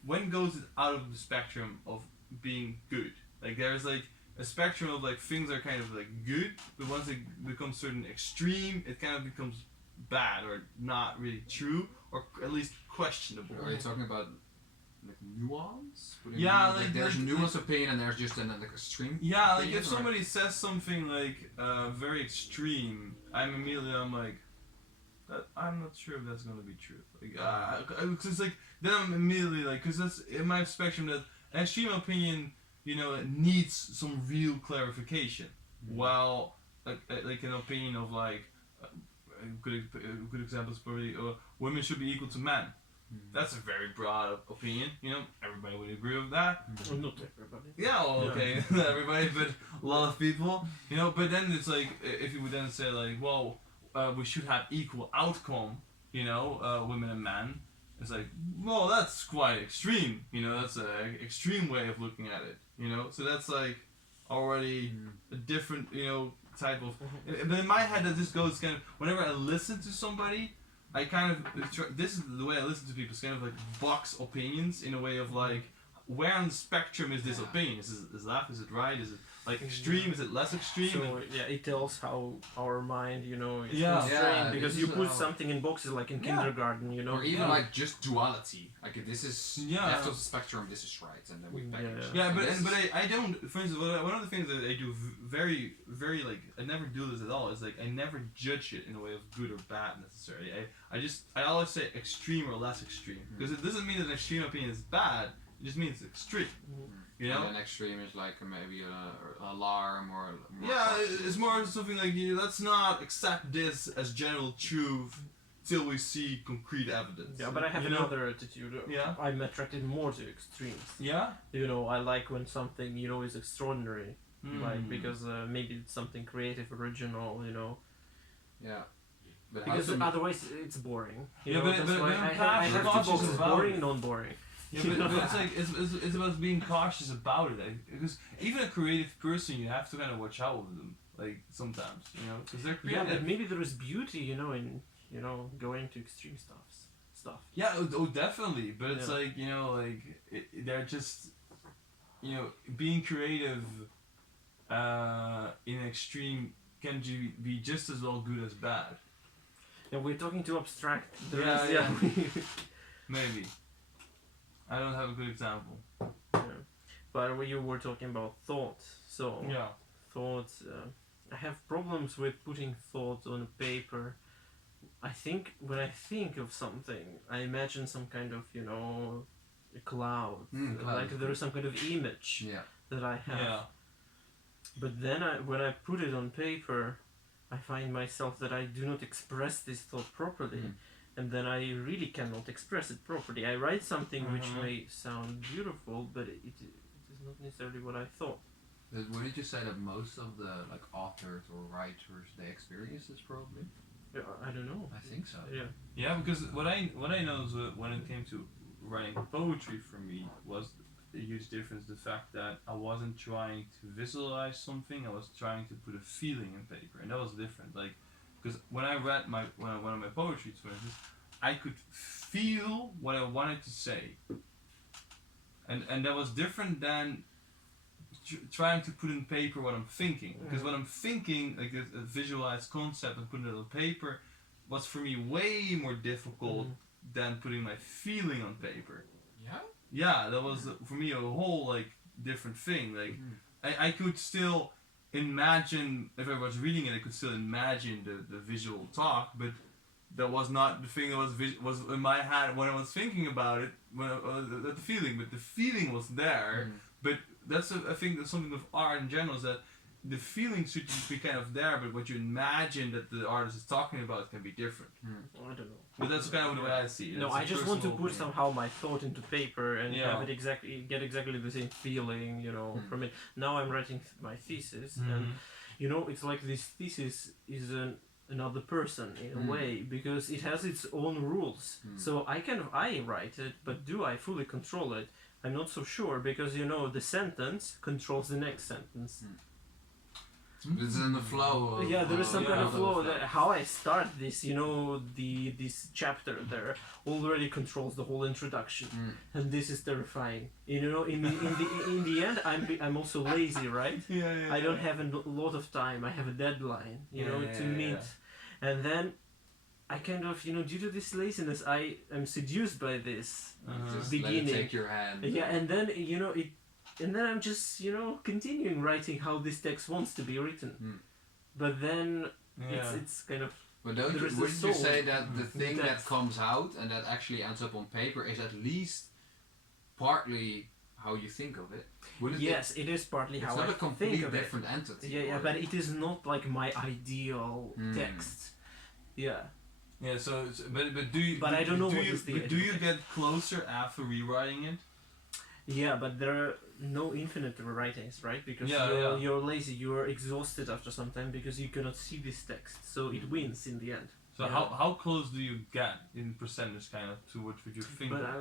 when goes it out of the spectrum of being good. Like there's like a spectrum of like things are kind of like good, but once it becomes certain extreme, it kind of becomes bad or not really true, or at least questionable. Are you talking about like nuance? Like there's a nuanced opinion and there's just an like extreme. Yeah, like if somebody says something like very extreme, I'm like, I'm not sure if that's gonna be true. Like, cause like then I'm immediately like, cause that's in my spectrum that an extreme opinion, it needs some real clarification. While like an opinion of like a good example is probably women should be equal to men. That's a very broad opinion, you know, everybody would agree with that. Well, not everybody. Yeah, well, okay, not everybody, but a lot of people, you know, but then it's like, if you would then say like, well, we should have equal outcome, you know, women and men, it's like, well, that's quite extreme, you know, that's an extreme way of looking at it, you know, so that's like already a different, you know, type of, but in my head that this goes kind of, whenever I listen to somebody, I kind of, this is the way I listen to people, it's kind of like box opinions in a way of like, where on the spectrum is this opinion? Is it left, is it right, is it like extreme, is it less extreme? So it tells how our mind, you know, is Yeah. constrained, because you put how- something in boxes like in kindergarten, you know. Or even like just duality. Like this is left of the spectrum, this is right, and then we package. Yeah, but this but I don't. For instance, one of the things that I do very very like I never do this at all. Is like I never judge it in a way of good or bad necessarily. I always say extreme or less extreme, because it doesn't mean that an extreme opinion is bad. It just means it's extreme. You know. And then extreme is like maybe an alarm or. More Yeah, cautious. it's more something like let's not accept this as general truth till we see concrete evidence. Yeah, but I have You know? another attitude. Yeah. I'm attracted more to extremes. Yeah. You know, I like when something, you know, is extraordinary. Like, because maybe it's something creative, original, you know. Yeah. But Because otherwise it's boring. You Yeah, know, but that's why I'm I have to cautious box about boring, it. non-boring. Yeah, but it's like it's about being cautious about it, because even a creative person, you have to kind of watch out with them, like sometimes, you know, because they're Yeah, creative. but maybe there is beauty, you know, in going to extreme stuff. Yeah, definitely, but it's Yeah. like, you know, like they're just, you know, being creative in extreme can be just as well good as bad. And we're talking too abstract. There Yeah, is- yeah. Maybe. I don't have a good example. Yeah. But when you were talking about thought, so Yeah. thoughts, I have problems with putting thoughts on paper. I think when I think of something, I imagine some kind of, you know, a cloud, cloud. like there is some kind of image Yeah. that I have. Yeah. But then when I put it on paper, I find myself that I do not express this thought properly. And then I really cannot express it properly. I write something which may sound beautiful, but it is not necessarily what I thought. Wouldn't you say that most of the like authors or writers they experience this probably? I don't know. I think so. Yeah. Yeah, because what I know is when it came to writing poetry for me was a huge difference. The fact that I wasn't trying to visualize something, I was trying to put a feeling in paper, and that was different. Like, because when I read one of my poetry, for instance, I could feel what I wanted to say, and that was different than trying to put in paper what I'm thinking. Because what I'm thinking, like a visualized concept and putting it on paper, was for me way more difficult than putting my feeling on paper. Yeah. Yeah, that was for me a whole like different thing. Like I could still imagine, if I was reading it, I could still imagine the visual talk, but that was not the thing that was in my head when I was thinking about it. When the feeling, but the feeling was there. But that's I think that's something with art in general, is that the feeling should be kind of there, but what you imagine that the artist is talking about can be different. I don't know. But that's kind of the way I see it. No, It's I a just want to personal put opinion. somehow my thought into paper and Yeah. have it get exactly the same feeling, you know, from it. Now I'm writing my thesis, and you know, it's like this thesis is another person in a way, because it has its own rules. So I write it, but do I fully control it? I'm not so sure, because you know the sentence controls the next sentence. It's in the flow. Of, Yeah, there is some kind of yeah. flow. That how I start this, you know, this chapter there already controls the whole introduction, and this is terrifying. You know, in the end, I'm also lazy, right? Yeah. I don't have a lot of time. I have a deadline, you know, to meet, and then I kind of, you know, due to this laziness, I am seduced by this Just beginning. let it take your hand. Yeah, and then you know it. And then I'm just, you know, continuing writing how this text wants to be written. But then it's kind of... But there is a wouldn't you soul say that the thing that depth. comes out and that actually ends up on paper is at least partly how you think of it? Wouldn't Yes, it is partly it's how not I a complete think of it. different entity. Yeah, or- but it is not like my ideal text. Yeah. Yeah. So, but do you? But I don't know do what you, is the but do edge you of get closer after rewriting it? Yeah, but there are no infinite writings, right? Because Yeah, you're lazy, you're exhausted after some time because you cannot see this text, so it wins in the end. So how close do you get in percentage kind of to what would you think? But I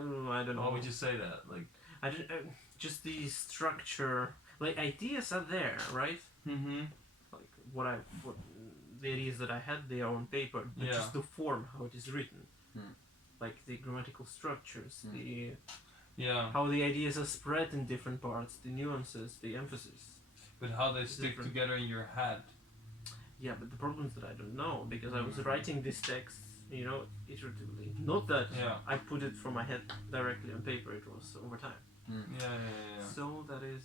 don't know. How would you say that? Like I don't, just the structure, like ideas are there, right? mm-hmm. Like what the ideas that I had, they are on paper, but just the form, how it is written, like the grammatical structures, the how the ideas are spread in different parts, the nuances, the emphasis. But how they stick together in your head. Yeah, but the problem is that I don't know, because I was writing this text, iteratively. Not that I put it from my head directly on paper, it was over time. Yeah. So that is...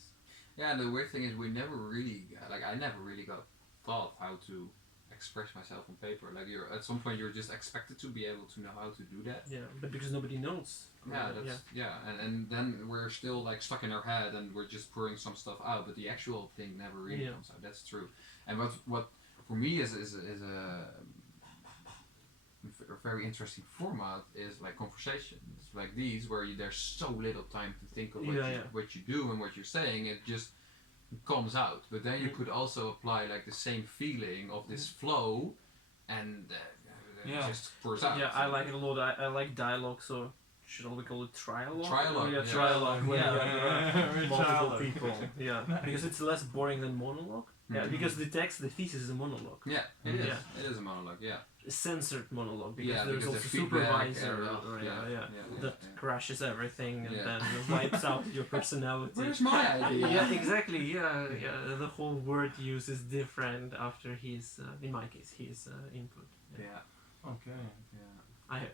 Yeah, and the weird thing is we never really, I never really got taught how to express myself on paper. Like at some point you're just expected to be able to know how to do that. Yeah, but because nobody knows. And then we're still like stuck in our head and we're just pouring some stuff out, but the actual thing never really comes out. That's true. And what for me is a very interesting format is like conversations like these where there's so little time to think of what you do and what you're saying. It just comes out, but then you could also apply like the same feeling of this flow and just pours out. Yeah, I like it a lot. I like dialogue, so should we call it trialogue? Trialogue. Yeah, trialogue. Multiple people. Yeah, because it's less boring than monologue. Yeah, because the thesis is a monologue. Yeah, it is. It is a monologue. Yeah. A censored monologue because there's also a supervisor that crashes everything and then wipes out your personality. Where's my idea? Yeah, exactly. Yeah. The whole word use is different after his, in my case, his input. Okay.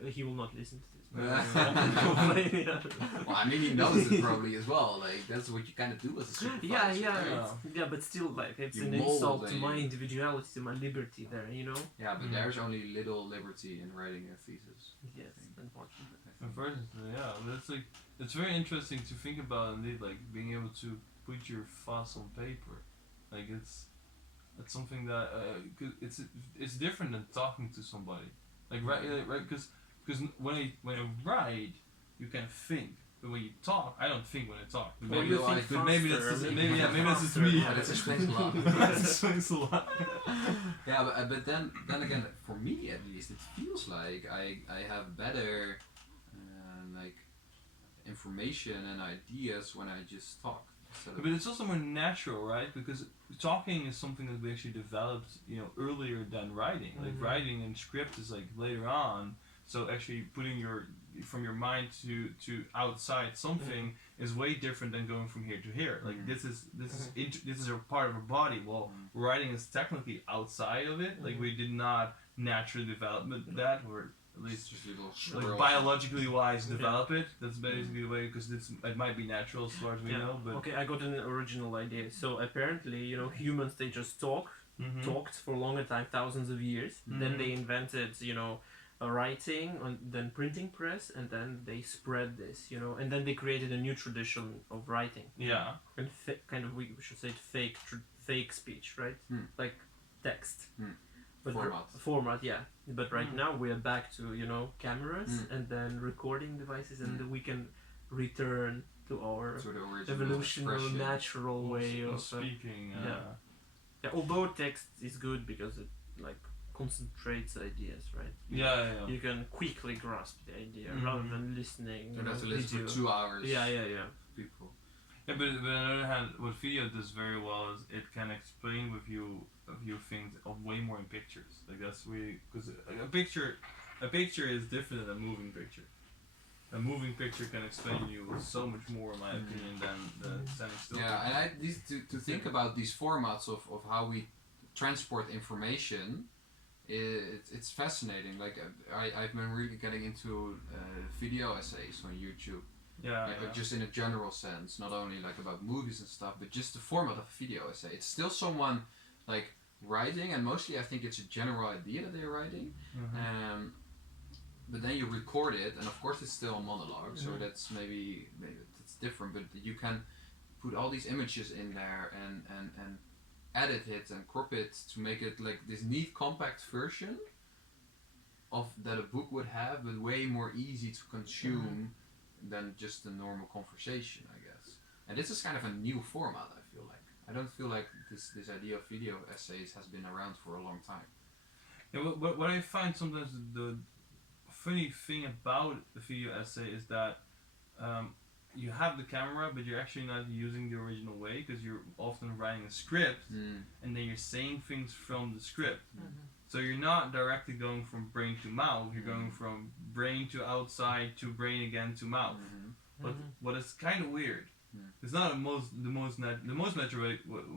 He will not listen to this. Well, I mean, he knows it probably as well. Like that's what you kind of do as a supervisor. But still, like it's an insult to my individuality, to my liberty. There, Yeah, but there's only little liberty in writing a thesis. Yes, unfortunately. Unfortunately, but it's very interesting to think about indeed, like being able to put your thoughts on paper. Like it's something that it's different than talking to somebody. Like right, because when I write, you can think, but when you talk, I don't think when I talk. But maybe that's just me. Yeah, that explains a lot. That explains a lot. Yeah, but then again, for me at least, it feels like I have better like information and ideas when I just talk. But it's also more natural, right? Because talking is something that we actually developed, earlier than writing. Like writing and script is like later on. So actually putting from your mind to outside something is way different than going from here to here. Like this is a part of our body. Well, writing is technically outside of it. Like we did not naturally develop that, or at least like biologically wise develop it. That's basically the way, because it might be natural as far as we know. But okay, I got an original idea. So apparently, humans, they just talked for a longer time, thousands of years. Then they invented, writing, and then printing press, and then they spread this, and then they created a new tradition of writing. Yeah. And we should say fake speech, right? Like text. But format, yeah. But right now we are back to cameras and then recording devices, and we can return to our evolutionary natural way of speaking. Although text is good because it concentrates ideas, right? You can quickly grasp the idea rather than listening. You have to listen for 2 hours. People. Yeah, but on the other hand, what video does very well is it can explain with you things of way more in pictures. Like that's because a picture is different than a moving picture. A moving picture can explain you so much more, in my opinion, than the standing still. Yeah, and to think about these formats of how we transport information, it's fascinating. Like I've been really getting into video essays on YouTube. Just in a general sense, not only like about movies and stuff, but just the format of a video essay. It's still someone like writing, and mostly I think it's a general idea that they're writing. But then you record it, and of course it's still a monologue, so that's maybe it's different. But you can put all these images in there and edit it and crop it to make it like this neat, compact version. of that a book would have, but way more easy to consume than just a normal conversation, I guess. And this is kind of a new format, I feel like. I don't feel like this idea of video essays has been around for a long time. Yeah, what I find sometimes the funny thing about the video essay is that you have the camera, but you're actually not using the original way because you're often writing a script, and then you're saying things from the script. So you're not directly going from brain to mouth. You're going from brain to outside to brain again to mouth. But what is kind of weird. It's not the most natural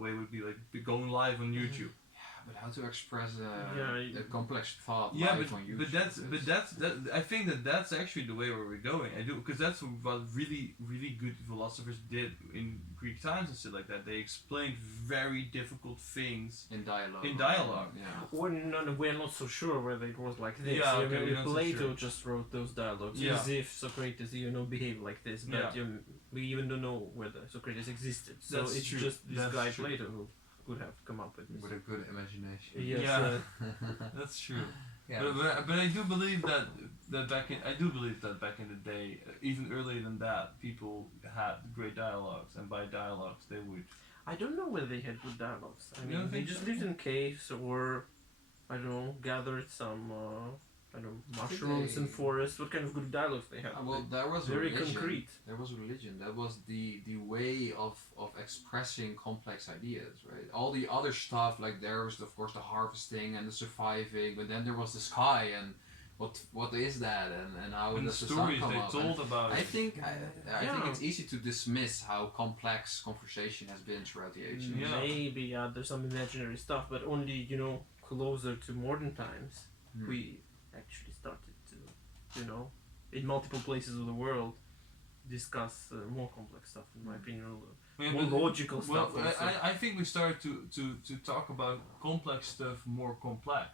way would be like going live on YouTube. But how to express a complex thought Yeah, live on YouTube? but that's I think that's actually the way where we're going. I do, because that's what really good philosophers did in Greek times and shit like that. They explained very difficult things in dialogue. Yeah. We're not so sure whether it was like this. Yeah, okay, Plato just wrote those dialogues as if Socrates, behaved like this. But we even don't know whether Socrates existed. So That's it's true. just this That's guy true. Plato who could have come up with this. With a good imagination. Yes, Yeah. That's true. Yeah. But I do believe that back in the day, even earlier than that, people had great dialogues, and by dialogues they would. I don't know whether they had good dialogues. I You mean, don't they think just so? lived in caves or, I don't know, gathered some, mushrooms in forests. What kind of good dialogues they had? Well, there was very religion. concrete. There was religion. That was the way of expressing complex ideas, right? All the other stuff, like there was of course the harvesting and the surviving, but then there was the sky and what is that and how And the does the sun stories come they up? told about I it. think think it's easy to dismiss how complex conversation has been throughout the ages. Yeah. Maybe there's some imaginary stuff, but only closer to modern times we actually started to in multiple places of the world discuss more complex stuff, in my opinion, more logical stuff. Well, Also. I think we started to talk about complex stuff more complex.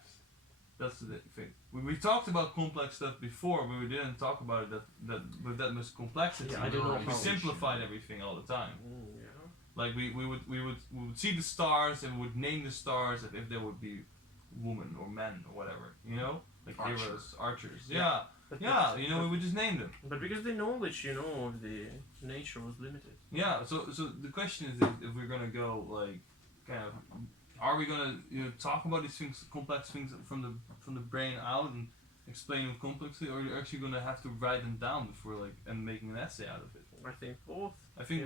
That's the thing. We talked about complex stuff before, but we didn't talk about it that with that much complexity. Yeah, I don't know We how- simplified everything all the time. Yeah. Like we would see the stars and we would name the stars if they would be women or men or whatever, like heroes, archers. Yeah. We would just name them. But because the knowledge, of the nature was limited. Yeah. So the question is if we're gonna go like kind of, are we gonna talk about these things, complex things from the brain out and explain them complexly, or are you actually gonna have to write them down before and making an essay out of it? I think both. I think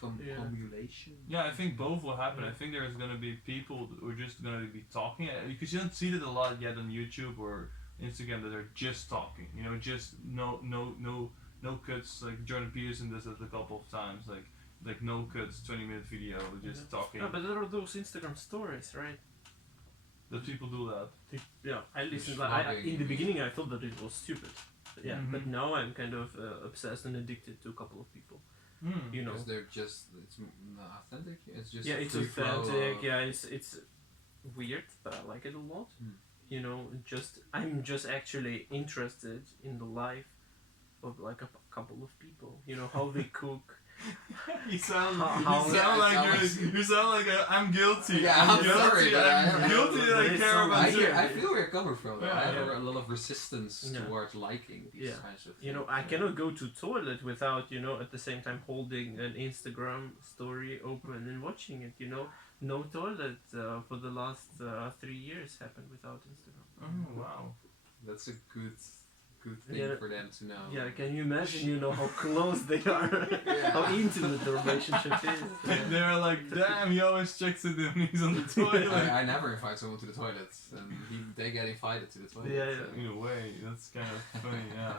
Combination. Yeah, I think both will happen. I think there's gonna be people who are just gonna be talking, because you don't see that a lot yet on YouTube or Instagram, that are just talking. Just no cuts. Like Jordan Peterson does it a couple of times. Like no cuts, 20-minute video, just talking. No, but there are those Instagram stories, right? That people do that. I listened. Vlogging, In the beginning, I thought that it was stupid. But Mhm. now I'm kind of obsessed and addicted to a couple of people. Because they're it's not authentic. It's just It's free flow, authentic. It's weird, but I like it a lot. I'm just actually interested in the life of like a couple of people. How they cook. You sound like I'm guilty. Yeah, I'm guilty. sorry, but I'm guilty that I There is care some- about I it. feel where you're coming from. Yeah. I have a lot of resistance Yeah. towards liking these Yeah. kinds of things. I cannot go to toilet without, at the same time holding an Instagram story open and watching it, No toilet for the last 3 years happened without Instagram. Oh wow. That's a good thing Yeah. for them to know. Yeah, can you imagine, how close they are, Yeah. how intimate the relationship is. They're like, damn, he always checks it when he's on the toilet. I never invite someone to the toilet, and they get invited to the toilet. Yeah, so. In a way, that's kind of funny, yeah.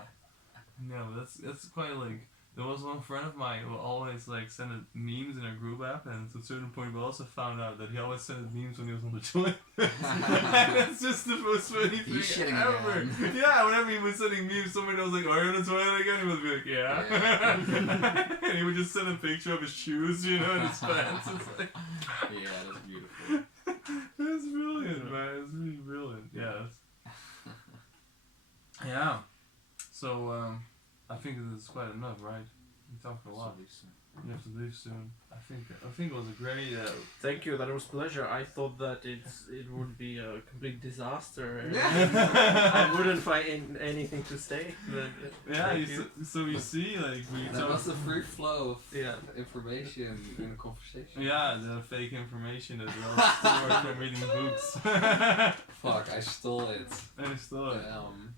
No, but that's quite like. There was one friend of mine who always send memes in our group app, and at a certain point we also found out that he always sent memes when he was on the toilet. And that's just the most funny He's thing shitting ever. again. Yeah, whenever he was sending memes, somebody was like, "Are you on the toilet again?" He would be like, "Yeah." And he would just send a picture of his shoes, and his pants. It's like, Yeah, that's beautiful. that's brilliant, man. It's really brilliant. Yeah. Yeah. So I think this is quite enough, right? We talked a lot. You have to leave soon. I think it was a great. Thank you. That was a pleasure. I thought that it would be a complete disaster. I wouldn't find anything to say. But, yeah. So you see, like that was the free flow of yeah. information in the conversation. Yeah, the fake information that we all stored from reading books. Fuck! I stole it. I stole it.